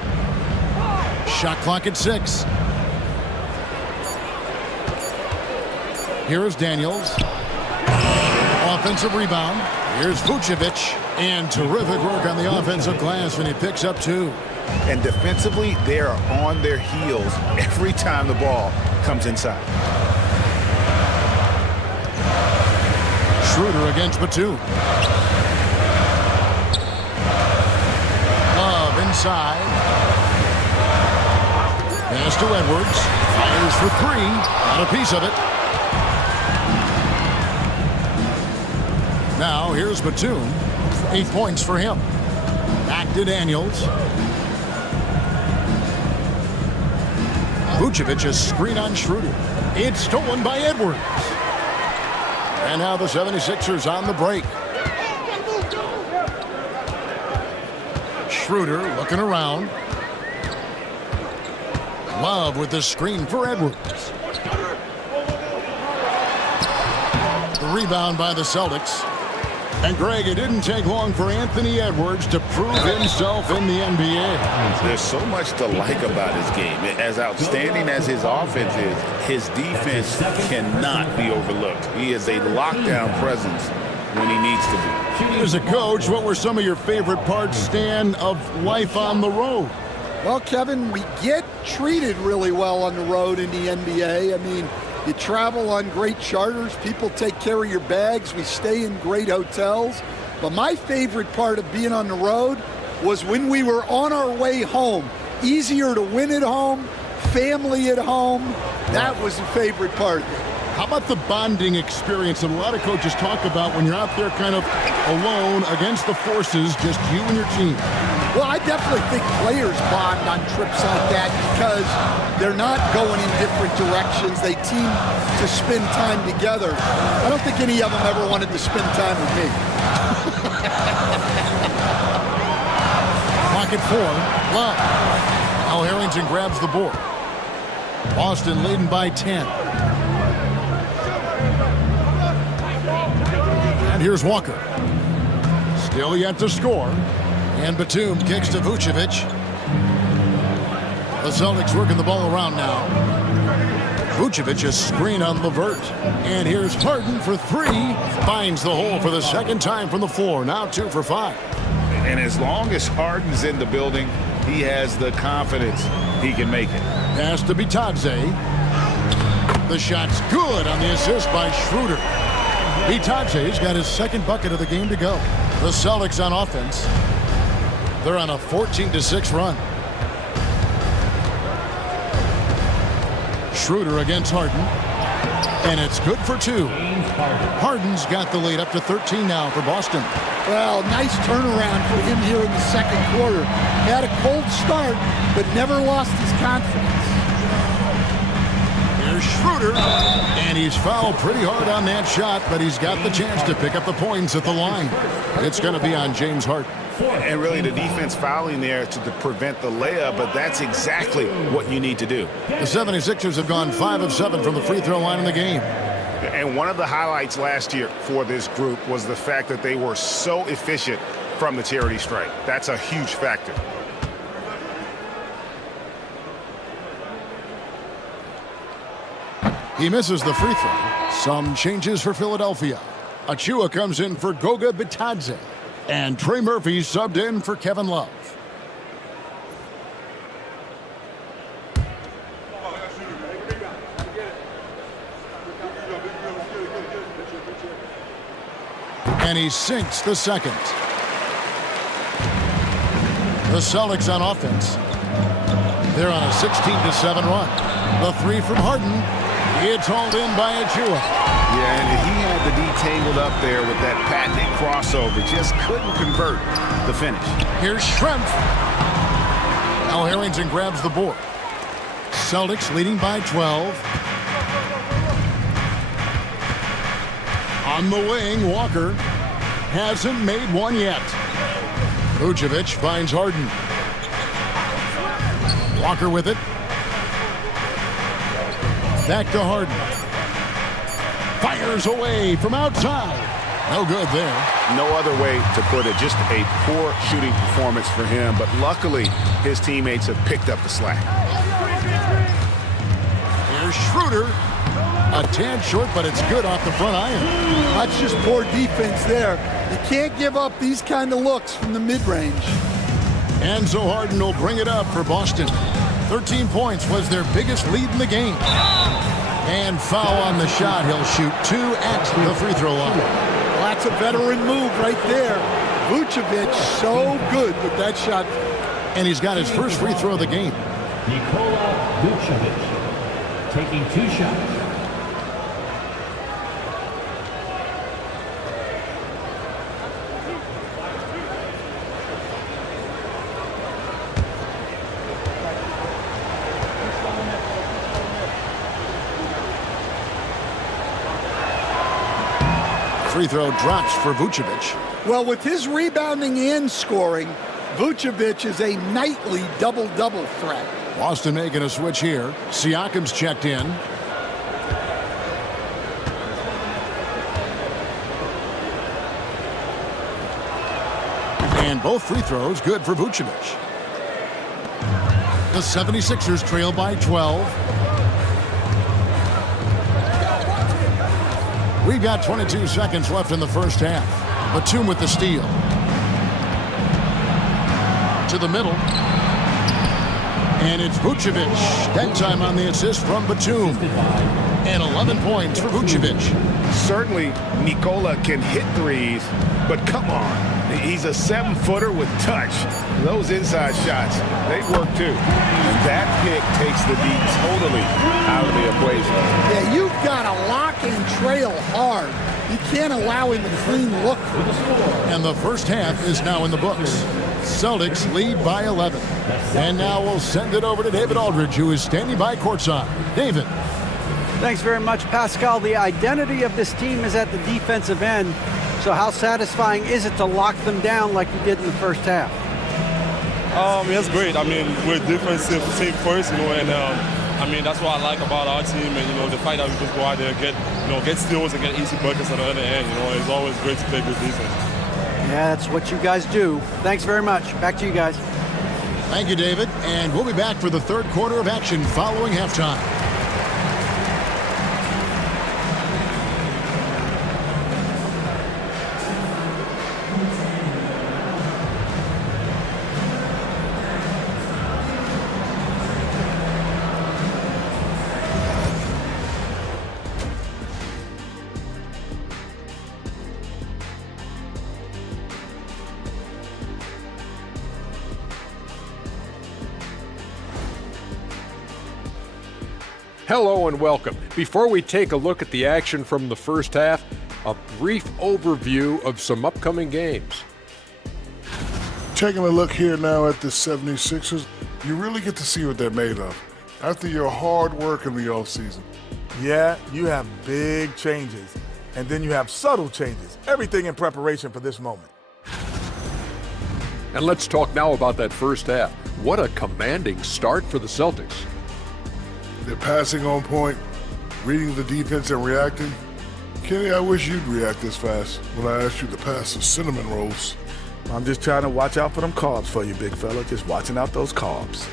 Shot clock at 6. Here is Daniels. Offensive rebound. Here's Vucevic. And terrific work on the offensive glass, and he picks up 2. And defensively, they are on their heels every time the ball comes inside. Schroeder against Batum. Love inside. Pass to Edwards. Fires for 3. Got a piece of it. Now here's Batum. 8 points for him. Back to Daniels. Vucevic a screen on Schroeder. It's stolen by Edwards. And now the 76ers on the break. Schroeder looking around. Love with the screen for Edwards. The rebound by the Celtics. And Greg, it didn't take long for Anthony Edwards to prove himself in the NBA. There's so much to like about his game. As outstanding as his offense is, his defense cannot be overlooked. He is a lockdown presence when he needs to be. As a coach, what were some of your favorite parts, Stan, of life on the road? Well, Kevin, we get treated really well on the road in the NBA. I mean, you travel on great charters. People take care of your bags. We stay in great hotels. But my favorite part of being on the road was when we were on our way home. Easier to win at home, family at home. That was the favorite part of it. How about the bonding experience that a lot of coaches talk about when you're out there kind of alone against the forces, just you and your team? Well, I definitely think players bond on trips like that because they're not going in different directions. They team to spend time together. I don't think any of them ever wanted to spend time with me. Clock at 4. Love. Al Harrington grabs the board. Boston leading by 10. And here's Walker. Still yet to score. And Batum kicks to Vucevic. The Celtics working the ball around now. Vucevic a screen on LeVert. And here's Harden for 3. Finds the hole for the second time from the floor. Now 2 for 5. And as long as Harden's in the building, he has the confidence he can make it. Pass to Bitadze. The shot's good on the assist by Schroeder. Bitadze's got his second bucket of the game to go. The Celtics on offense. They're on a 14-6 run. Schroeder against Harden. And it's good for 2. Harden's got the lead up to 13 now for Boston. Well, nice turnaround for him here in the second quarter. Had a cold start, but never lost his confidence. Here's Schroeder. And he's fouled pretty hard on that shot, but he's got the chance to pick up the points at the line. It's going to be on James Harden. And really the defense fouling there to prevent the layup, but that's exactly what you need to do. The 76ers have gone 5 of 7 from the free throw line in the game. And one of the highlights last year for this group was the fact that they were so efficient from the charity stripe. That's a huge factor. He misses the free throw. Some changes for Philadelphia. Achua comes in for Goga Bitadze. And Trey Murphy subbed in for Kevin Love. And he sinks the second. The Celtics on offense. They're on a 16-7 run. The 3 from Harden. It's hauled in by Achua. Yeah, and he had the D tangled up there with that patented crossover. Just couldn't convert the finish. Here's Schrempf. Al Harrington grabs the board. Celtics leading by 12. On the wing, Walker hasn't made one yet. Vucevic finds Harden. Walker with it. Back to Harden. Fires away from outside. No good there. No other way to put it. Just a poor shooting performance for him. But luckily, his teammates have picked up the slack. Here's Schroeder. A tad short, but it's good off the front iron. That's just poor defense there. You can't give up these kind of looks from the mid-range. Enzo Harden will bring it up for Boston. 13 points was their biggest lead in the game. And foul on the shot. He'll shoot 2 at the free throw line. Well, that's a veteran move right there. Vucevic so good with that shot. And he's got his first free throw of the game. Nikola Vucevic taking 2 shots. Free throw drops for Vucevic. Well, with his rebounding and scoring, Vucevic is a nightly double-double threat. Boston making a switch here. Siakam's checked in. And both free throws good for Vucevic. The 76ers trail by 12. We've got 22 seconds left in the first half. Batum with the steal. To the middle. And it's Vucevic. That time on the assist from Batum. And 11 points for Vucevic. Certainly, Nikola can hit threes, but come on. He's a 7-footer with touch. Those inside shots, they work too. And that pick takes the D totally out of the equation. Yeah, you've got to lock and trail hard. You can't allow him a clean look. And the first half is now in the books. Celtics lead by 11. And now we'll send it over to David Aldridge, who is standing by courtside. David. Thanks very much, Pascal. The identity of this team is at the defensive end. So how satisfying is it to lock them down like you did in the first half? It's great. I mean, we're a defensive team first, and I mean, that's what I like about our team, and the fact that we just go out there and get steals and get easy buckets on the other end. It's always great to play good defense. Yeah, that's what you guys do. Thanks very much. Back to you guys. Thank you, David. And we'll be back for the third quarter of action following halftime. Hello and welcome. Before we take a look at the action from the first half, a brief overview of some upcoming games. Taking a look here now at the 76ers, you really get to see what they're made of after your hard work in the offseason. Yeah, you have big changes, and then you have subtle changes. Everything in preparation for this moment. And let's talk now about that first half. What a commanding start for the Celtics. They're passing on point, reading the defense and reacting. Kenny, I wish you'd react this fast when I asked you to pass the cinnamon rolls. I'm just trying to watch out for them carbs for you, big fella. Just watching out those carbs.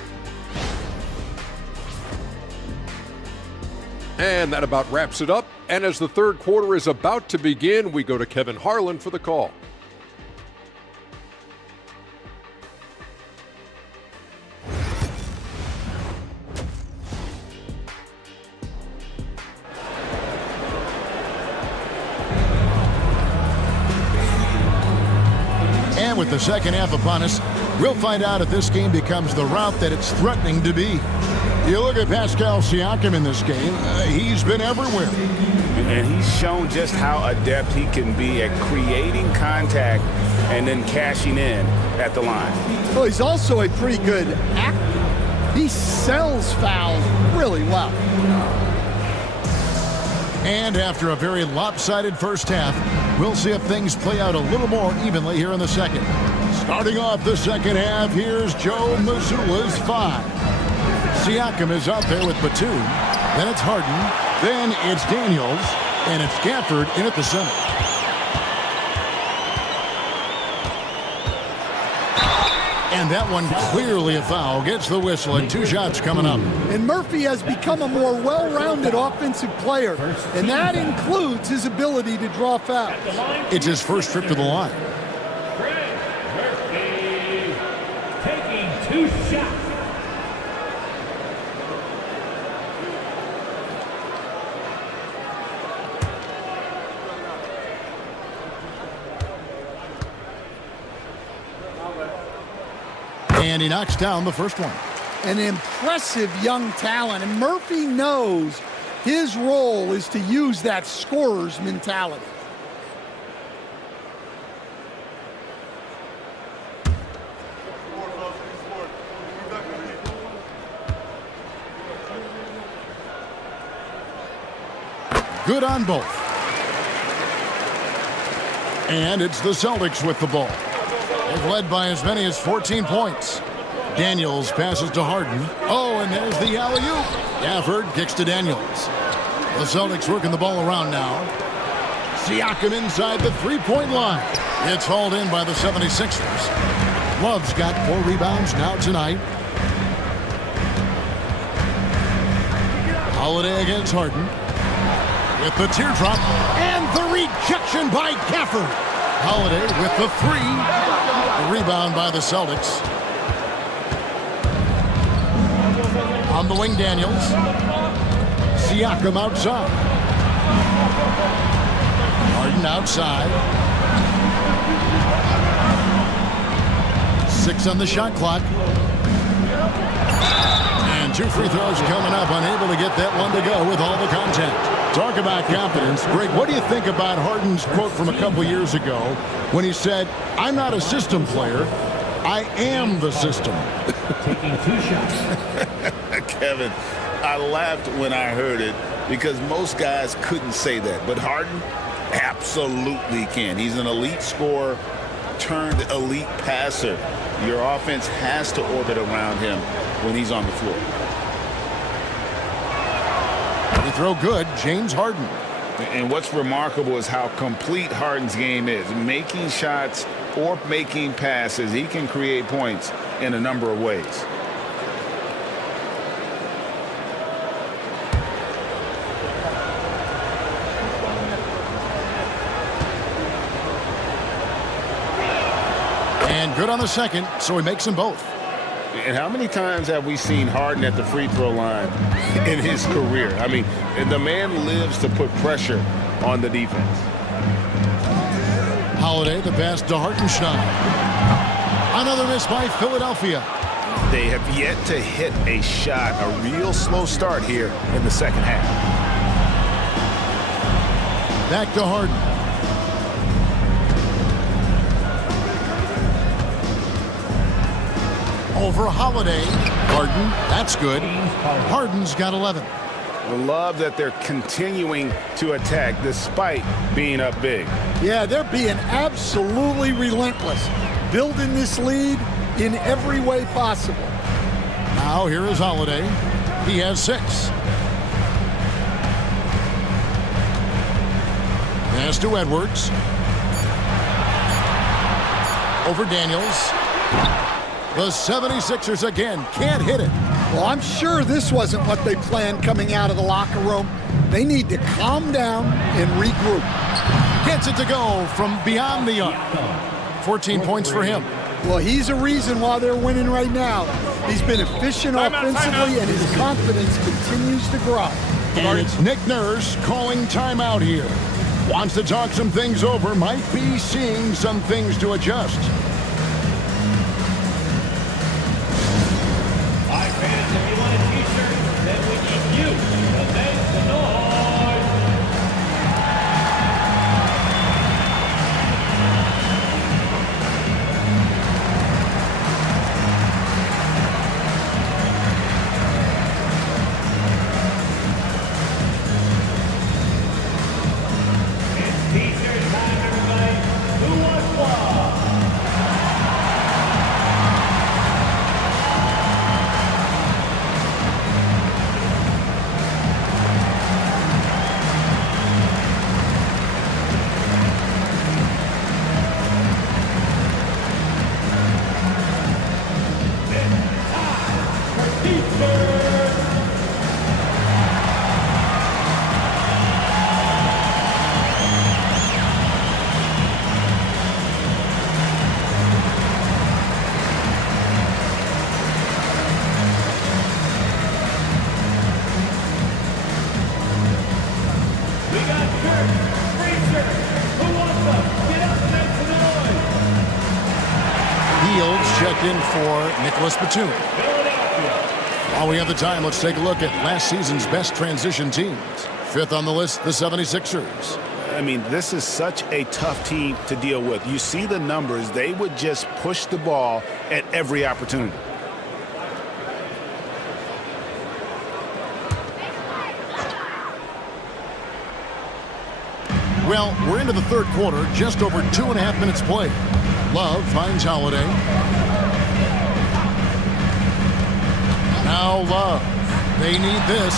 And that about wraps it up. And as the third quarter is about to begin, we go to Kevin Harlan for the call. And with the second half upon us, we'll find out if this game becomes the rout that it's threatening to be. You look at Pascal Siakam in this game, he's been everywhere. And he's shown just how adept he can be at creating contact and then cashing in at the line. Well, he's also a pretty good actor. He sells fouls really well. And after a very lopsided first half, we'll see if things play out a little more evenly here in the second. Starting off the second half, here's Joe Mazzulla's 5. Siakam is out there with Batum. Then it's Harden. Then it's Daniels. And it's Gafford in at the center. And that one clearly a foul. Gets the whistle and 2 shots coming up. And Murphy has become a more well-rounded offensive player. And that includes his ability to draw fouls. It's his first trip to the line. Murphy taking 2 shots. And he knocks down the first one. An impressive young talent. And Murphy knows his role is to use that scorer's mentality. Good on both. And it's the Celtics with the ball. They've led by as many as 14 points. Daniels passes to Harden. Oh, and there's the alley-oop. Gafford kicks to Daniels. The Celtics working the ball around now. Siakam inside the three-point line. It's hauled in by the 76ers. Love's got 4 rebounds now tonight. Holiday against Harden. With the teardrop. And the rejection by Gafford. Holiday with the 3. The rebound by the Celtics. On the wing, Daniels. Siakam outside. Harden outside. 6 on the shot clock. And 2 free throws coming up. Unable to get that one to go with all the contact. Talk about confidence. Greg, what do you think about Harden's quote from a couple years ago when he said, "I'm not a system player, I am the system"? Taking 2 shots. Kevin, I laughed when I heard it because most guys couldn't say that. But Harden absolutely can. He's an elite scorer turned elite passer. Your offense has to orbit around him when he's on the floor. They throw good, James Harden. And what's remarkable is how complete Harden's game is. Making shots or making passes, he can create points in a number of ways. And good on the second, so he makes them both. And how many times have we seen Harden at the free throw line in his career? I mean, the man lives to put pressure on the defense. Holiday, the pass to Hartenstein. Another miss by Philadelphia. They have yet to hit a shot, a real slow start here in the second half. Back to Harden. Over Holiday. Harden, that's good. Harden's got 11. I love that they're continuing to attack despite being up big. Yeah, they're being absolutely relentless, building this lead in every way possible. Now here is Holiday. He has 6. Pass to Edwards. Over Daniels. The 76ers again can't hit it. Well, I'm sure this wasn't what they planned coming out of the locker room. They need to calm down and regroup. Gets it to go from beyond the arc. 14 points for him. Well, he's a reason why they're winning right now. He's been efficient offensively, and his confidence continues to grow. And it's Nick Nurse calling timeout here. Wants to talk some things over, might be seeing some things to adjust. Hi, fans. If you want a t-shirt checked in for Nicholas Batum. While we have the time, let's take a look at last season's best transition teams. Fifth on the list, the 76ers. I mean, this is such a tough team to deal with. You see the numbers. They would just push the ball at every opportunity. Well, we're into the third quarter, just over 2.5 minutes played. Love finds Holiday. Now Love. They need this.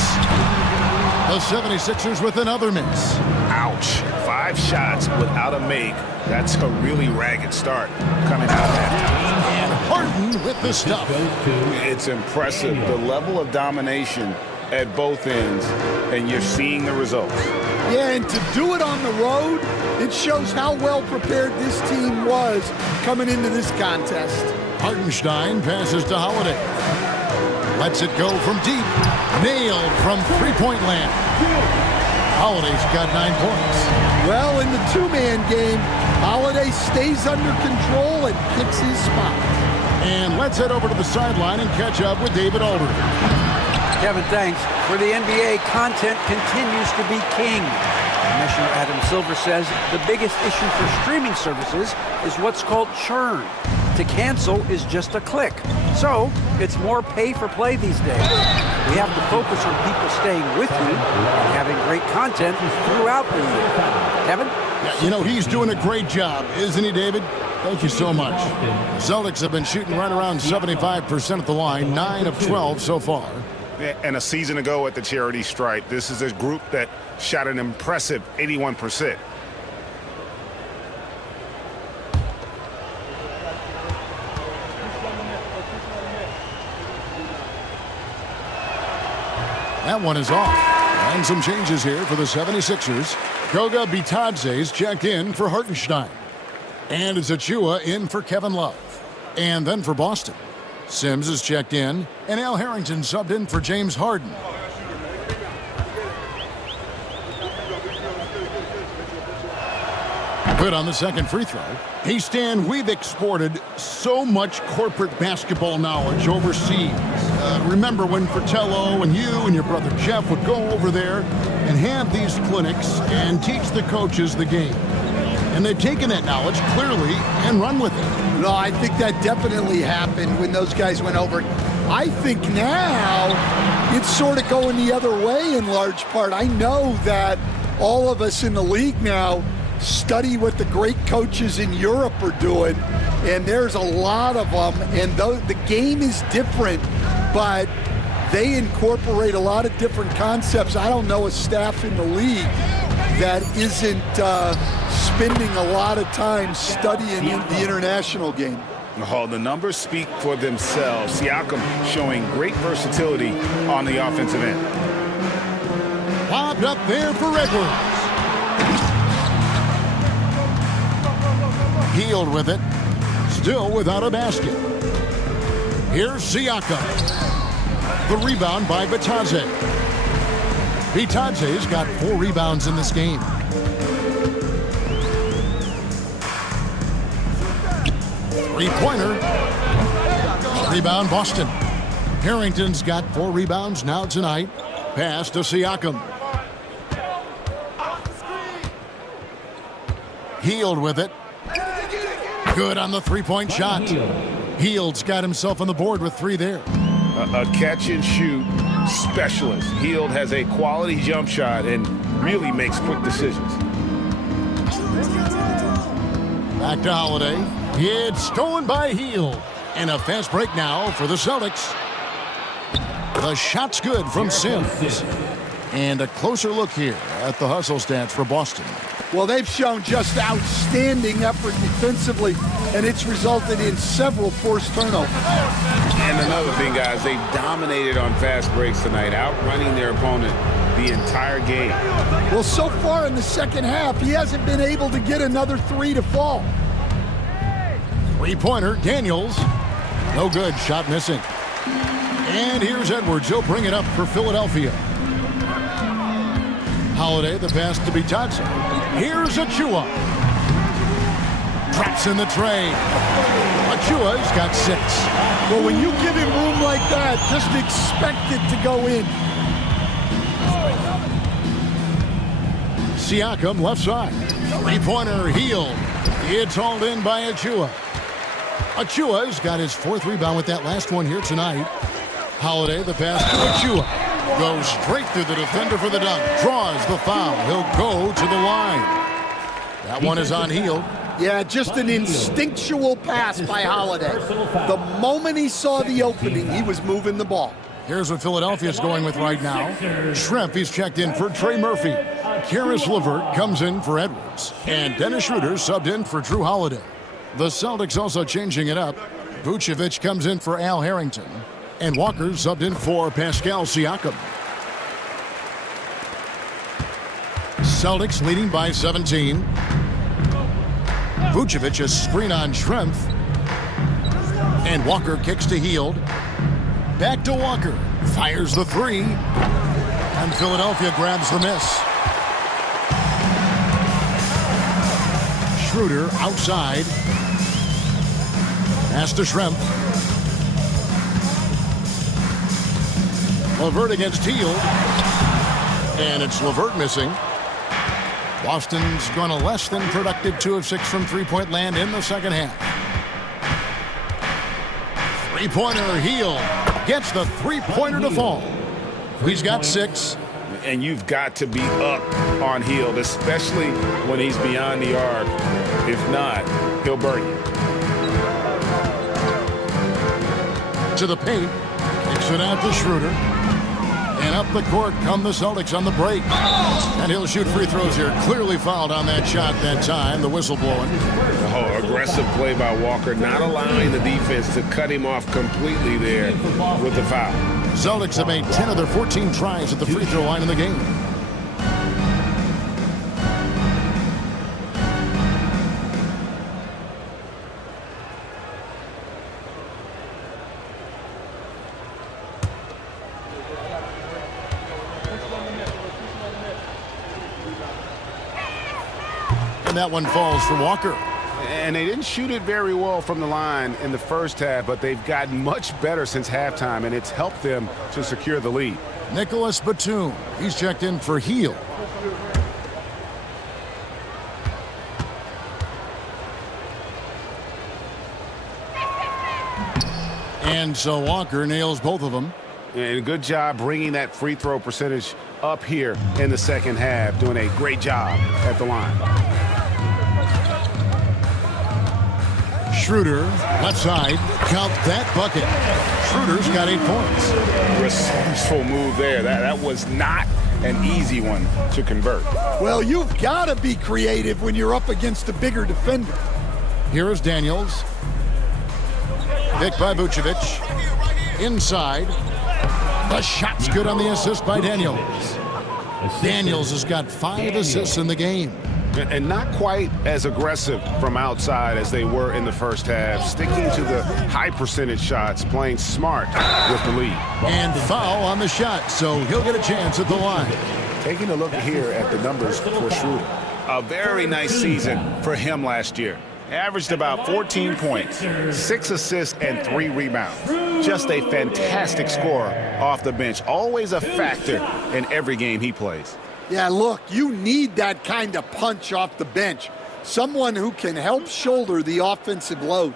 The 76ers with another miss. Ouch. 5 shots without a make. That's a really ragged start coming out of that. And Harden with the stuff. It's impressive. The level of domination at both ends, and you're seeing the results. Yeah, and to do it on the road, it shows how well prepared this team was coming into this contest. Hartenstein passes to Holiday. Lets it go from deep. Nailed from three-point land. Holiday's got 9 points. Well, in the two-man game, Holiday stays under control and picks his spot. And let's head over to the sideline and catch up with David Aldridge. Kevin, thanks. For the NBA, content continues to be king. Commissioner Adam Silver says the biggest issue for streaming services is what's called churn. To cancel is just a click. So it's more pay for play these days. We have to focus on people staying with you and having great content throughout the year. Kevin? Yeah, you know, he's doing a great job, isn't he, David? Thank you so much. The Celtics have been shooting right around 75% at the line, 9 of 12 so far. And a season ago at the charity stripe, this is a group that shot an impressive 81%. That one is off. And some changes here for the 76ers. Goga Bitadze's checked in for Hartenstein. And it's Achua in for Kevin Love. And then for Boston, Sims is checked in, and Al Harrington subbed in for James Harden. Good on the second free throw. Hey, Stan, we've exported so much corporate basketball knowledge overseas. Remember when Fratello and you and your brother Jeff would go over there and have these clinics and teach the coaches the game. And they've taken that knowledge clearly and run with it. No, I think that definitely happened when those guys went over. I think now it's sort of going the other way in large part. I know that all of us in the league now study what the great coaches in Europe are doing, and there's a lot of them, and the game is different, but they incorporate a lot of different concepts. I don't know a staff in the league that isn't spending a lot of time studying the international game. Oh, the numbers speak for themselves. Siakam showing great versatility on the offensive end. Lobbed up there for Edwards. Healed with it. Still without a basket. Here's Siakam. The rebound by Bitadze. Bitadze's got 4 rebounds in this game. Three-pointer. Rebound Boston. Harrington's got 4 rebounds now tonight. Pass to Siakam. Hield with it. Good on the three-point shot. Hield's got himself on the board with 3 there. A catch-and-shoot specialist. Hield has a quality jump shot and really makes quick decisions. Back to Holiday. It's stolen by Hield. And a fast break now for the Celtics. The shot's good from Sims. And a closer look here at the hustle stats for Boston. Well, they've shown just outstanding effort defensively, and it's resulted in several forced turnovers. And another thing, guys, they've dominated on fast breaks tonight, outrunning their opponent the entire game. Well, so far in the second half, he hasn't been able to get another 3 to fall. Three-pointer, Daniels. No good, shot missing. And here's Edwards. He'll bring it up for Philadelphia. Holiday, the pass to Bitadze. Here's Achua. Drops in the tray. Achua's got 6. Well, when you give him room like that, just expect it to go in. Siakam left side. Three-pointer Hield. It's hauled in by Achua. Achua's got his 4th rebound with that last one here tonight. Holiday, the pass to Achua. Goes straight through the defender for the dunk. Draws the foul. He'll go to the line. That one is on Hield. Yeah, just an instinctual pass by Holiday. The moment he saw the opening, he was moving the ball. Here's what Philadelphia's going with right now. Schrempf, he's checked in for Trey Murphy. Karis LeVert comes in for Edwards. And Dennis Schroeder subbed in for Drew Holiday. The Celtics also changing it up. Vucevic comes in for Al Harrington. And Walker subbed in for Pascal Siakam. Celtics leading by 17. Vucevic a screen on Schrempf. And Walker kicks to Hield. Back to Walker. Fires the 3. And Philadelphia grabs the miss. Schroeder outside. Pass to Schrempf. LeVert against Hield. And it's LeVert missing. Boston's gone a less than productive 2 of 6 from three-point land in the second half. Three-pointer Hield gets the three-pointer to fall. He's got 6. And you've got to be up on Hield, especially when he's beyond the arc. If not, he'll burn you. To the paint. Kicks it out to Schroeder. And up the court come the Celtics on the break. And he'll shoot free throws here. Clearly fouled on that shot that time. The whistle blowing. Oh, aggressive play by Walker, not allowing the defense to cut him off completely there with the foul. Celtics have made 10 of their 14 tries at the free throw line in the game. And that one falls for Walker. And they didn't shoot it very well from the line in the first half, but they've gotten much better since halftime, and it's helped them to secure the lead. Nicholas Batum, he's checked in for Hield. And so Walker nails both of them. And good job bringing that free throw percentage up here in the second half, doing a great job at the line. Schroeder, left side, count that bucket. Schroeder's got 8 points. Resourceful move there. That was not an easy one to convert. Well, you've got to be creative when you're up against a bigger defender. Here is Daniels. Picked by Vucevic. Inside. The shot's good on the assist by Daniels. Daniels has got 5 assists in the game. And not quite as aggressive from outside as they were in the first half. Sticking to the high percentage shots, playing smart with the lead. And foul on the shot, so he'll get a chance at the line. Taking a look here at the numbers for Schroeder. A very nice season for him last year. Averaged about 14 points, 6 assists, and 3 rebounds. Just a fantastic scorer off the bench. Always a factor in every game he plays. Yeah, look, you need that kind of punch off the bench. Someone who can help shoulder the offensive load.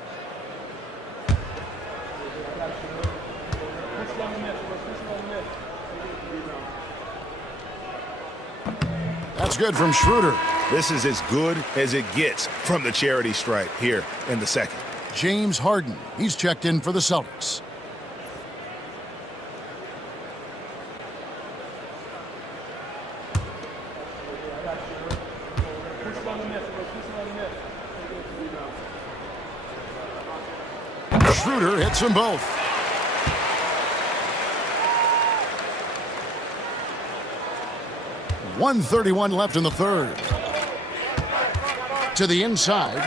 That's good from Schroeder. This is as good as it gets from the charity stripe here in the second. James Harden, he's checked in for the Celtics. Schroeder hits them both. .131 left in the third. To the inside.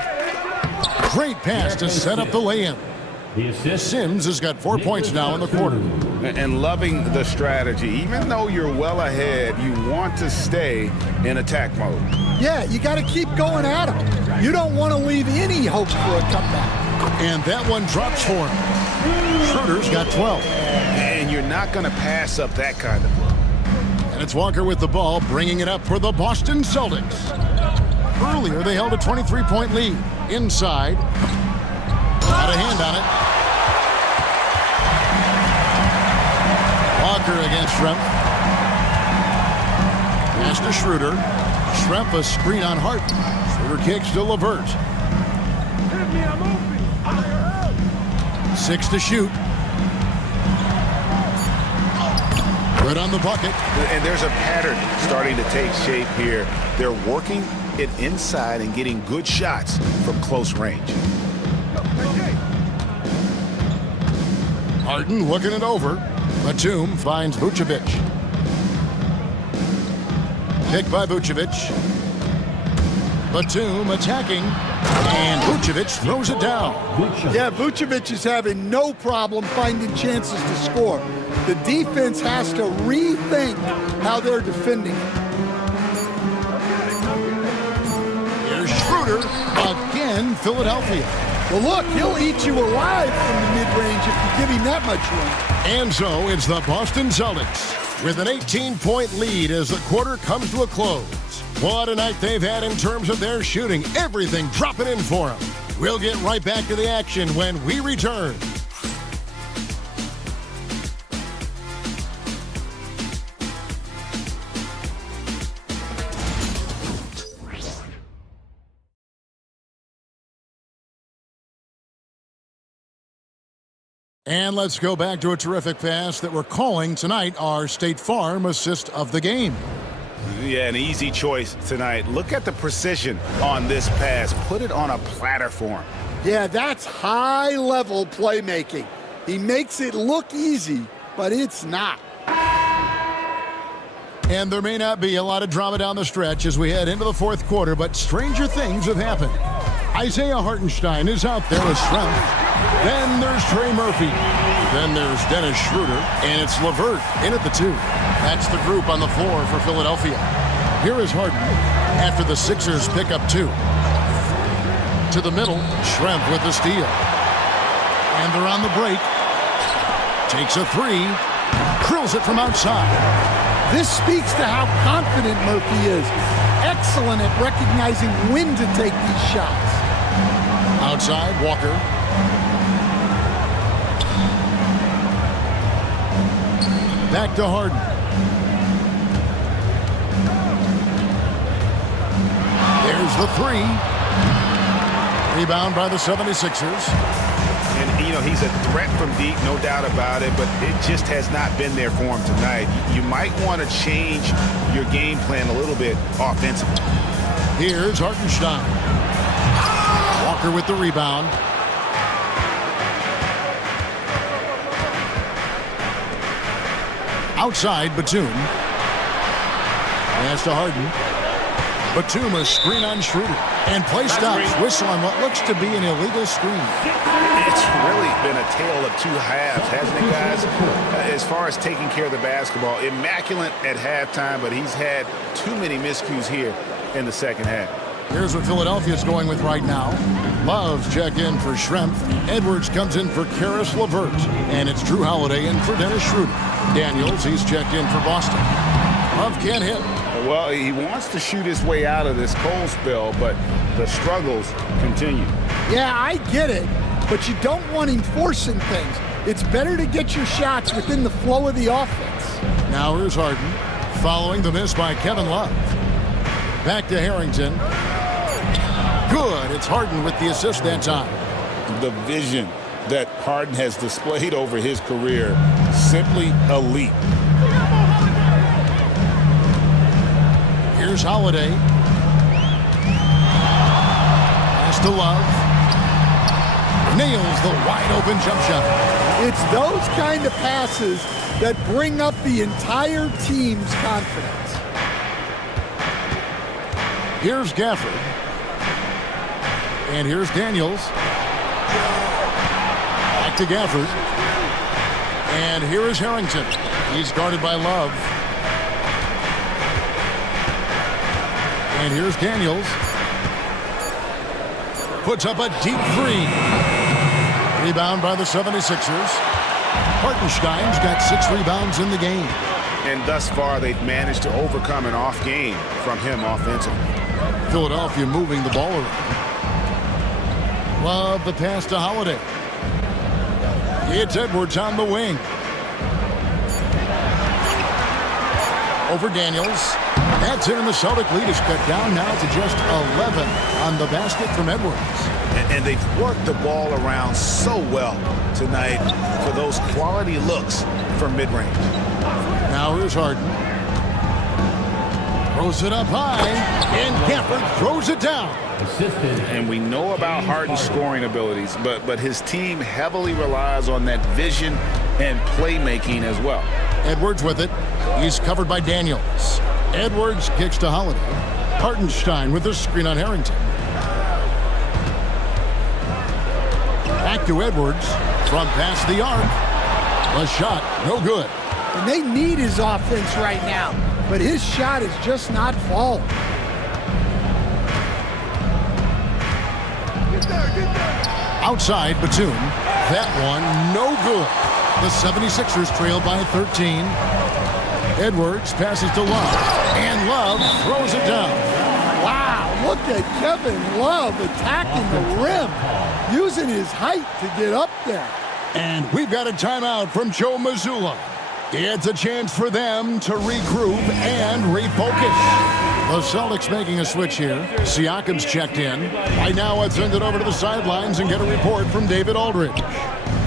Great pass to set up the lay-in. Sims has got 4 points now in the quarter. And loving the strategy. Even though you're well ahead, you want to stay in attack mode. Yeah, you got to keep going at him. You don't want to leave any hope for a comeback. And that one drops for him. Schroeder's got 12. And you're not going to pass up that kind of look. And it's Walker with the ball, bringing it up for the Boston Celtics. Earlier, they held a 23-point lead. Inside. Got a hand on it. Walker against Schrempf. Pass to Schroeder. Schrempf a screen on Harden. Schroeder kicks to LeVert. 6 to shoot. Good on the bucket. And there's a pattern starting to take shape here. They're working it inside and getting good shots from close range. Harden looking it over. Batum finds Vucevic. Pick by Vucevic. Batum attacking. And Vucevic throws it down. Yeah, Vucevic is having no problem finding chances to score. The defense has to rethink how they're defending. Here's Schroeder. Again, Philadelphia. Well, look, he'll eat you alive from the mid-range if you give him that much room. And so it's the Boston Celtics with an 18-point lead as the quarter comes to a close. What a night they've had in terms of their shooting. Everything dropping in for them. We'll get right back to the action when we return. And let's go back to a terrific pass that we're calling tonight our State Farm assist of the game. Yeah, an easy choice tonight. Look at the precision on this pass. Put it on a platter for him. Yeah, that's high-level playmaking. He makes it look easy, but it's not. And there may not be a lot of drama down the stretch as we head into the fourth quarter, but stranger things have happened. Isaiah Hartenstein is out there with Schrempf. Then there's Trey Murphy. Then there's Dennis Schroeder. And it's LeVert in at the 2. That's the group on the floor for Philadelphia. Here is Harden after the Sixers pick up 2. To the middle, Schrempf with the steal. And they're on the break. Takes a 3. Drills it from outside. This speaks to how confident Murphy is. Excellent at recognizing when to take these shots. Outside, Walker. Back to Harden. There's the 3. Rebound by the 76ers. And, you know, he's a threat from deep, no doubt about it, but it just has not been there for him tonight. You might want to change your game plan a little bit offensively. Here's Hartenstein. Walker with the rebound. Outside, Batum. Pass to Harden. Batum a screen on Schroeder. And play stops. Whistle on what looks to be an illegal screen. It's really been a tale of 2 halves, hasn't it, guys? As far as taking care of the basketball, immaculate at halftime, but he's had too many miscues here in the second half. Here's what Philadelphia's going with right now. Love's checked in for Schrempf. Edwards comes in for Karis LeVert. And it's Drew Holiday in for Dennis Schroeder. Daniels, he's checked in for Boston. Love can't hit. Well, he wants to shoot his way out of this cold spell, but the struggles continue. Yeah, I get it, but you don't want him forcing things. It's better to get your shots within the flow of the offense. Now here's Harden, following the miss by Kevin Love. Back to Harrington. Good. It's Harden with the assist that time. The vision that Harden has displayed over his career, simply elite. Here's Holiday. Pass to Love. Nails the wide-open jump shot. It's those kind of passes that bring up the entire team's confidence. Here's Gafford. And here's Daniels. Back to Gafford. And here is Harrington. He's guarded by Love. And here's Daniels. Puts up a deep 3. Rebound by the 76ers. Hartenstein's got 6 rebounds in the game. And thus far, they've managed to overcome an off game from him offensively. Philadelphia moving the ball around. Love the pass to Holiday. It's Edwards on the wing. Over Daniels. That's in, and the Celtic lead is cut down now to just 11 on the basket from Edwards. And they've worked the ball around so well tonight for those quality looks from mid-range. Now here's Harden. Throws it up high, and Gafford throws it down. And we know about Harden's scoring abilities, but his team heavily relies on that vision and playmaking as well. Edwards with it. He's covered by Daniels. Edwards kicks to Holiday. Hartenstein with the screen on Harrington. Back to Edwards from past the arc. The shot, no good. And they need his offense right now, but his shot is just not falling. Outside, Batum. That one, no good. The 76ers trail by 13. Edwards passes to Love, and Love throws it down. Wow, look at Kevin Love attacking the rim, using his height to get up there. And we've got a timeout from Joe Mazzulla. It's a chance for them to regroup and refocus. The Celtics making a switch here. Siakam's checked in. Right now, let's send it over to the sidelines and get a report from David Aldridge.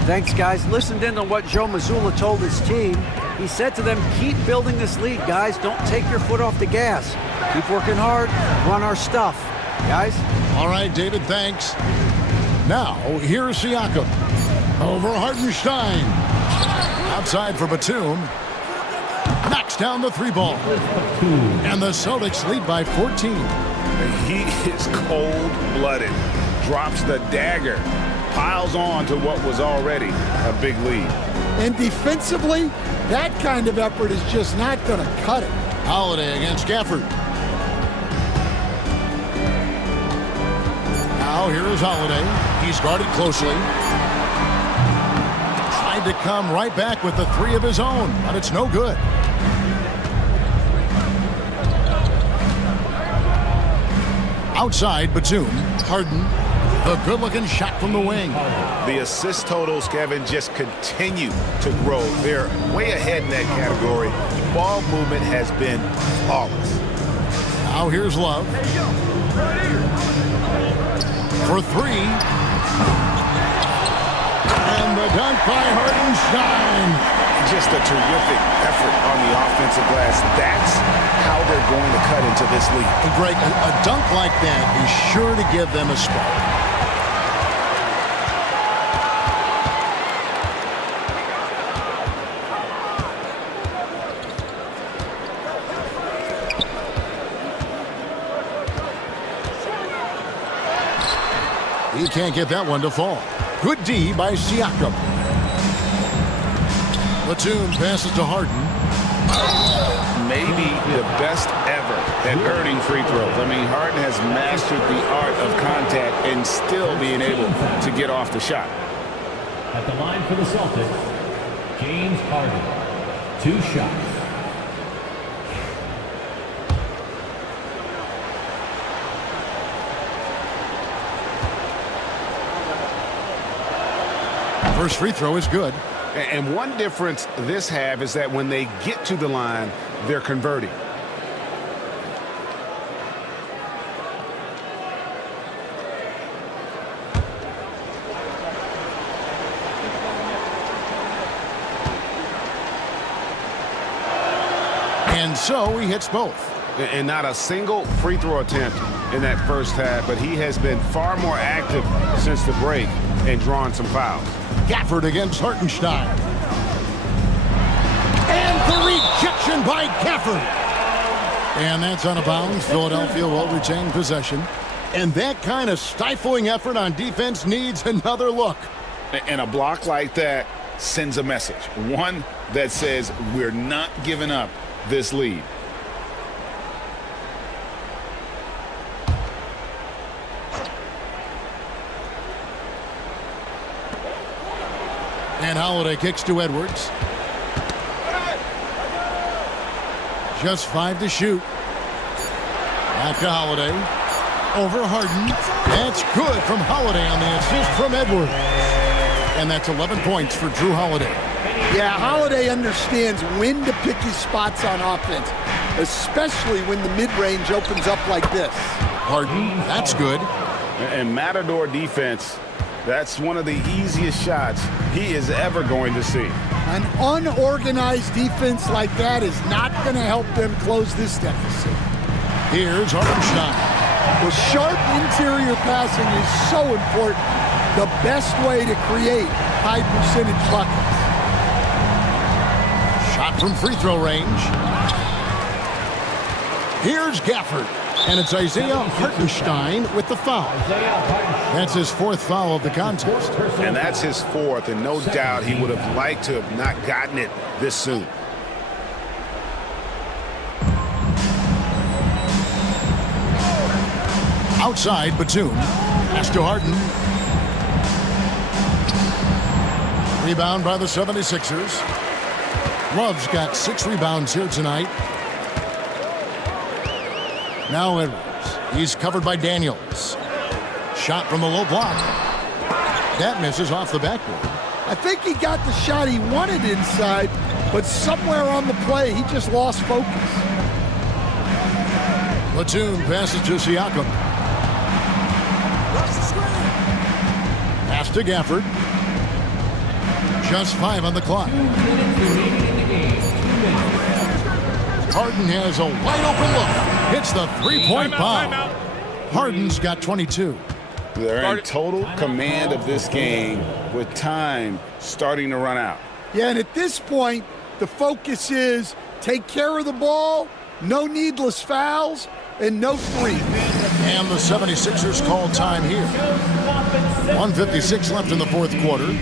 Thanks, guys. Listened in on what Joe Mazzulla told his team. He said to them, keep building this lead, guys. Don't take your foot off the gas. Keep working hard. Run our stuff. Guys? All right, David, thanks. Now, here's Siakam. Over Hartenstein. Outside for Batum. Knocks down the 3-ball. And the Celtics lead by 14. He is cold-blooded. Drops the dagger. Piles on to what was already a big lead. And defensively, that kind of effort is just not going to cut it. Holiday against Gafford. Now here is Holiday. He's guarded closely. Tried to come right back with the 3 of his own, but it's no good. Outside, Batum. Harden. The good-looking shot from the wing. The assist totals, Kevin, just continue to grow. They're way ahead in that category. Ball movement has been flawless. Now here's Love. For 3. And the dunk by Hartenstein. Just a terrific effort on the offensive glass. That's how they're going to cut into this lead. And Greg, a dunk like that is sure to give them a spark. He can't get that one to fall. Good D by Siakam. Batum passes to Harden. Maybe the best ever at earning free throws. I mean, Harden has mastered the art of contact and still being able to get off the shot. At the line for the Celtics, James Harden. 2 shots. First free throw is good. And one difference this have is that when they get to the line, they're converting. And so he hits both. And not a single free throw attempt in that first half, but he has been far more active since the break and drawn some fouls. Gafford against Hartenstein. And the rejection by Gafford. And that's out of bounds. Philadelphia will retain possession. And that kind of stifling effort on defense needs another look. And a block like that sends a message. One that says we're not giving up this lead. And Holiday kicks to Edwards. Just 5 to shoot. Back to Holiday. Over Harden. That's good from Holiday on the assist from Edwards. And that's 11 points for Drew Holiday. Yeah, Holiday understands when to pick his spots on offense, especially when the mid-range opens up like this. Harden, that's good. And Matador defense, that's one of the easiest shots he is ever going to see. An unorganized defense like that is not going to help them close this deficit. Here's Hartenstein. Well, sharp interior passing is so important. The best way to create high percentage buckets. Shot from free throw range. Here's Gafford. And it's Isaiah Hartenstein with the foul. That's his 4th foul of the contest. And that's his 4th, and no doubt he would have liked to have not gotten it this soon. Outside, Batum. Pass to Harden. Rebound by the 76ers. Love's got 6 rebounds here tonight. Now Edwards. He's covered by Daniels. Shot from the low block. That misses off the backboard. I think he got the shot he wanted inside, but somewhere on the play, he just lost focus. Batum passes to Siakam. Pass to Gafford. Just 5 on the clock. Harden has a wide open look. Hits the 3-point bomb. Harden's got 22. They're in total command of this game with time starting to run out. Yeah, and at this point, the focus is take care of the ball, no needless fouls, and no threes. And the 76ers call time here. 1:56 left in the 4th quarter.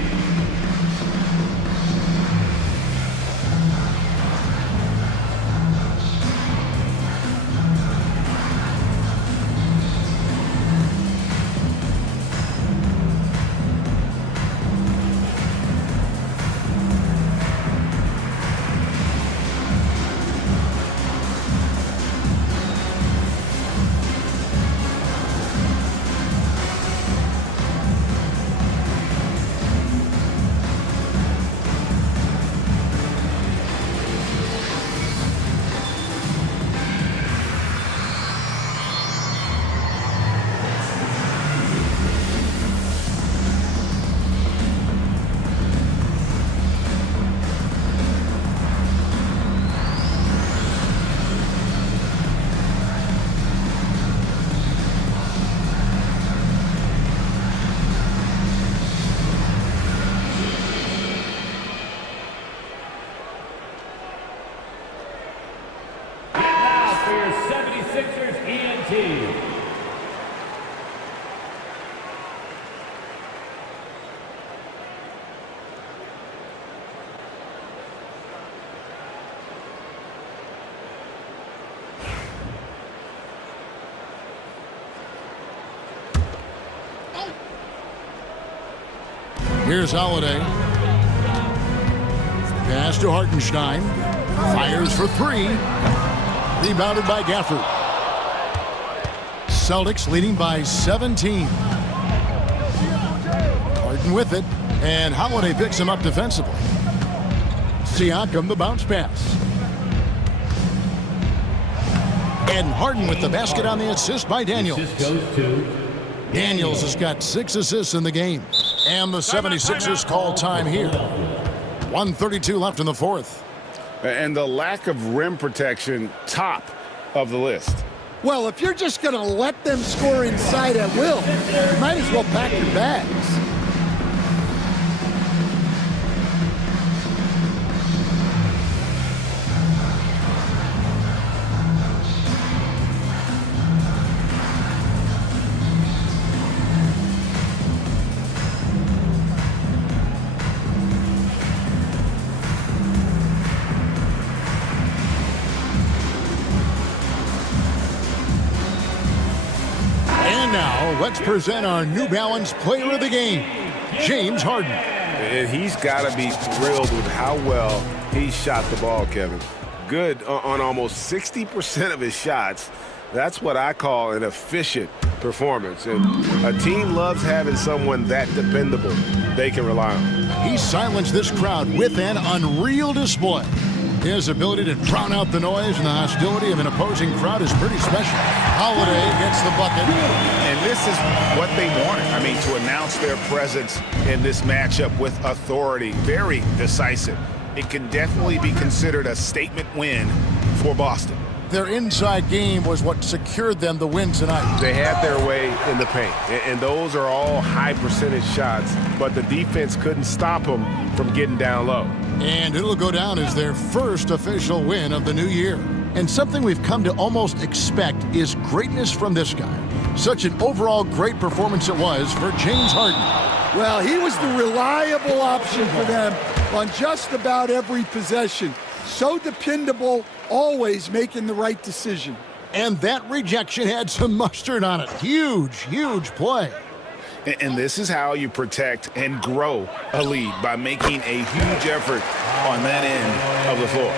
Here's Holiday. Pass to Hartenstein. Fires for 3. Rebounded by Gafford. Celtics leading by 17. Harden with it. And Holiday picks him up defensively. Siakam the bounce pass. And Harden with the basket on the assist by Daniels. Daniels has got 6 assists in the game. And the 76ers call time here. 1:32 left in the 4th. And the lack of rim protection, top of the list. Well, if you're just going to let them score inside at will, you might as well pack your bags. Let's present our New Balance Player of the Game, James Harden. And he's got to be thrilled with how well he shot the ball, Kevin. Good on almost 60% of his shots. That's what I call an efficient performance. And a team loves having someone that dependable they can rely on. He silenced this crowd with an unreal display. His ability to drown out the noise and the hostility of an opposing crowd is pretty special. Holiday gets the bucket. And this is what they wanted. I mean, to announce their presence in this matchup with authority. Very decisive. It can definitely be considered a statement win for Boston. Their inside game was what secured them the win tonight. They had their way in the paint, and those are all high percentage shots, but the defense couldn't stop them from getting down low. And it'll go down as their first official win of the new year. And something we've come to almost expect is greatness from this guy. Such an overall great performance it was for James Harden. Well, he was the reliable option for them on just about every possession. So dependable, always making the right decision. And that rejection had some mustard on it. Huge, huge play. And this is how you protect and grow a lead, by making a huge effort on that end of the floor.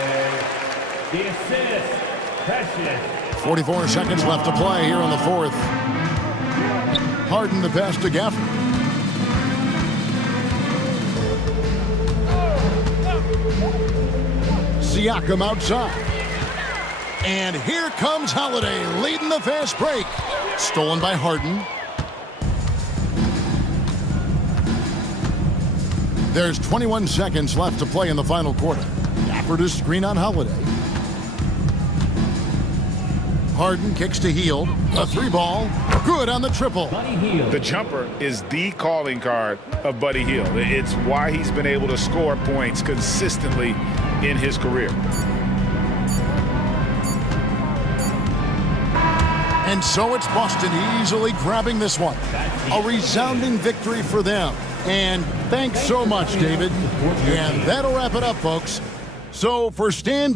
The assist, Precious. 44 seconds left to play here in the fourth. Harden the pass to Gafford. Siakam outside. And here comes Holiday leading the fast break. Stolen by Harden. There's 21 seconds left to play in the final quarter. Gafford is screen on Holiday. Harden kicks to Hield. A three ball. Good on the triple. The jumper is the calling card of Buddy Hield. It's why he's been able to score points consistently in his career. And so it's Boston easily grabbing this one. A resounding victory for them. And thanks so much, David. And that'll wrap it up, folks. So for Stan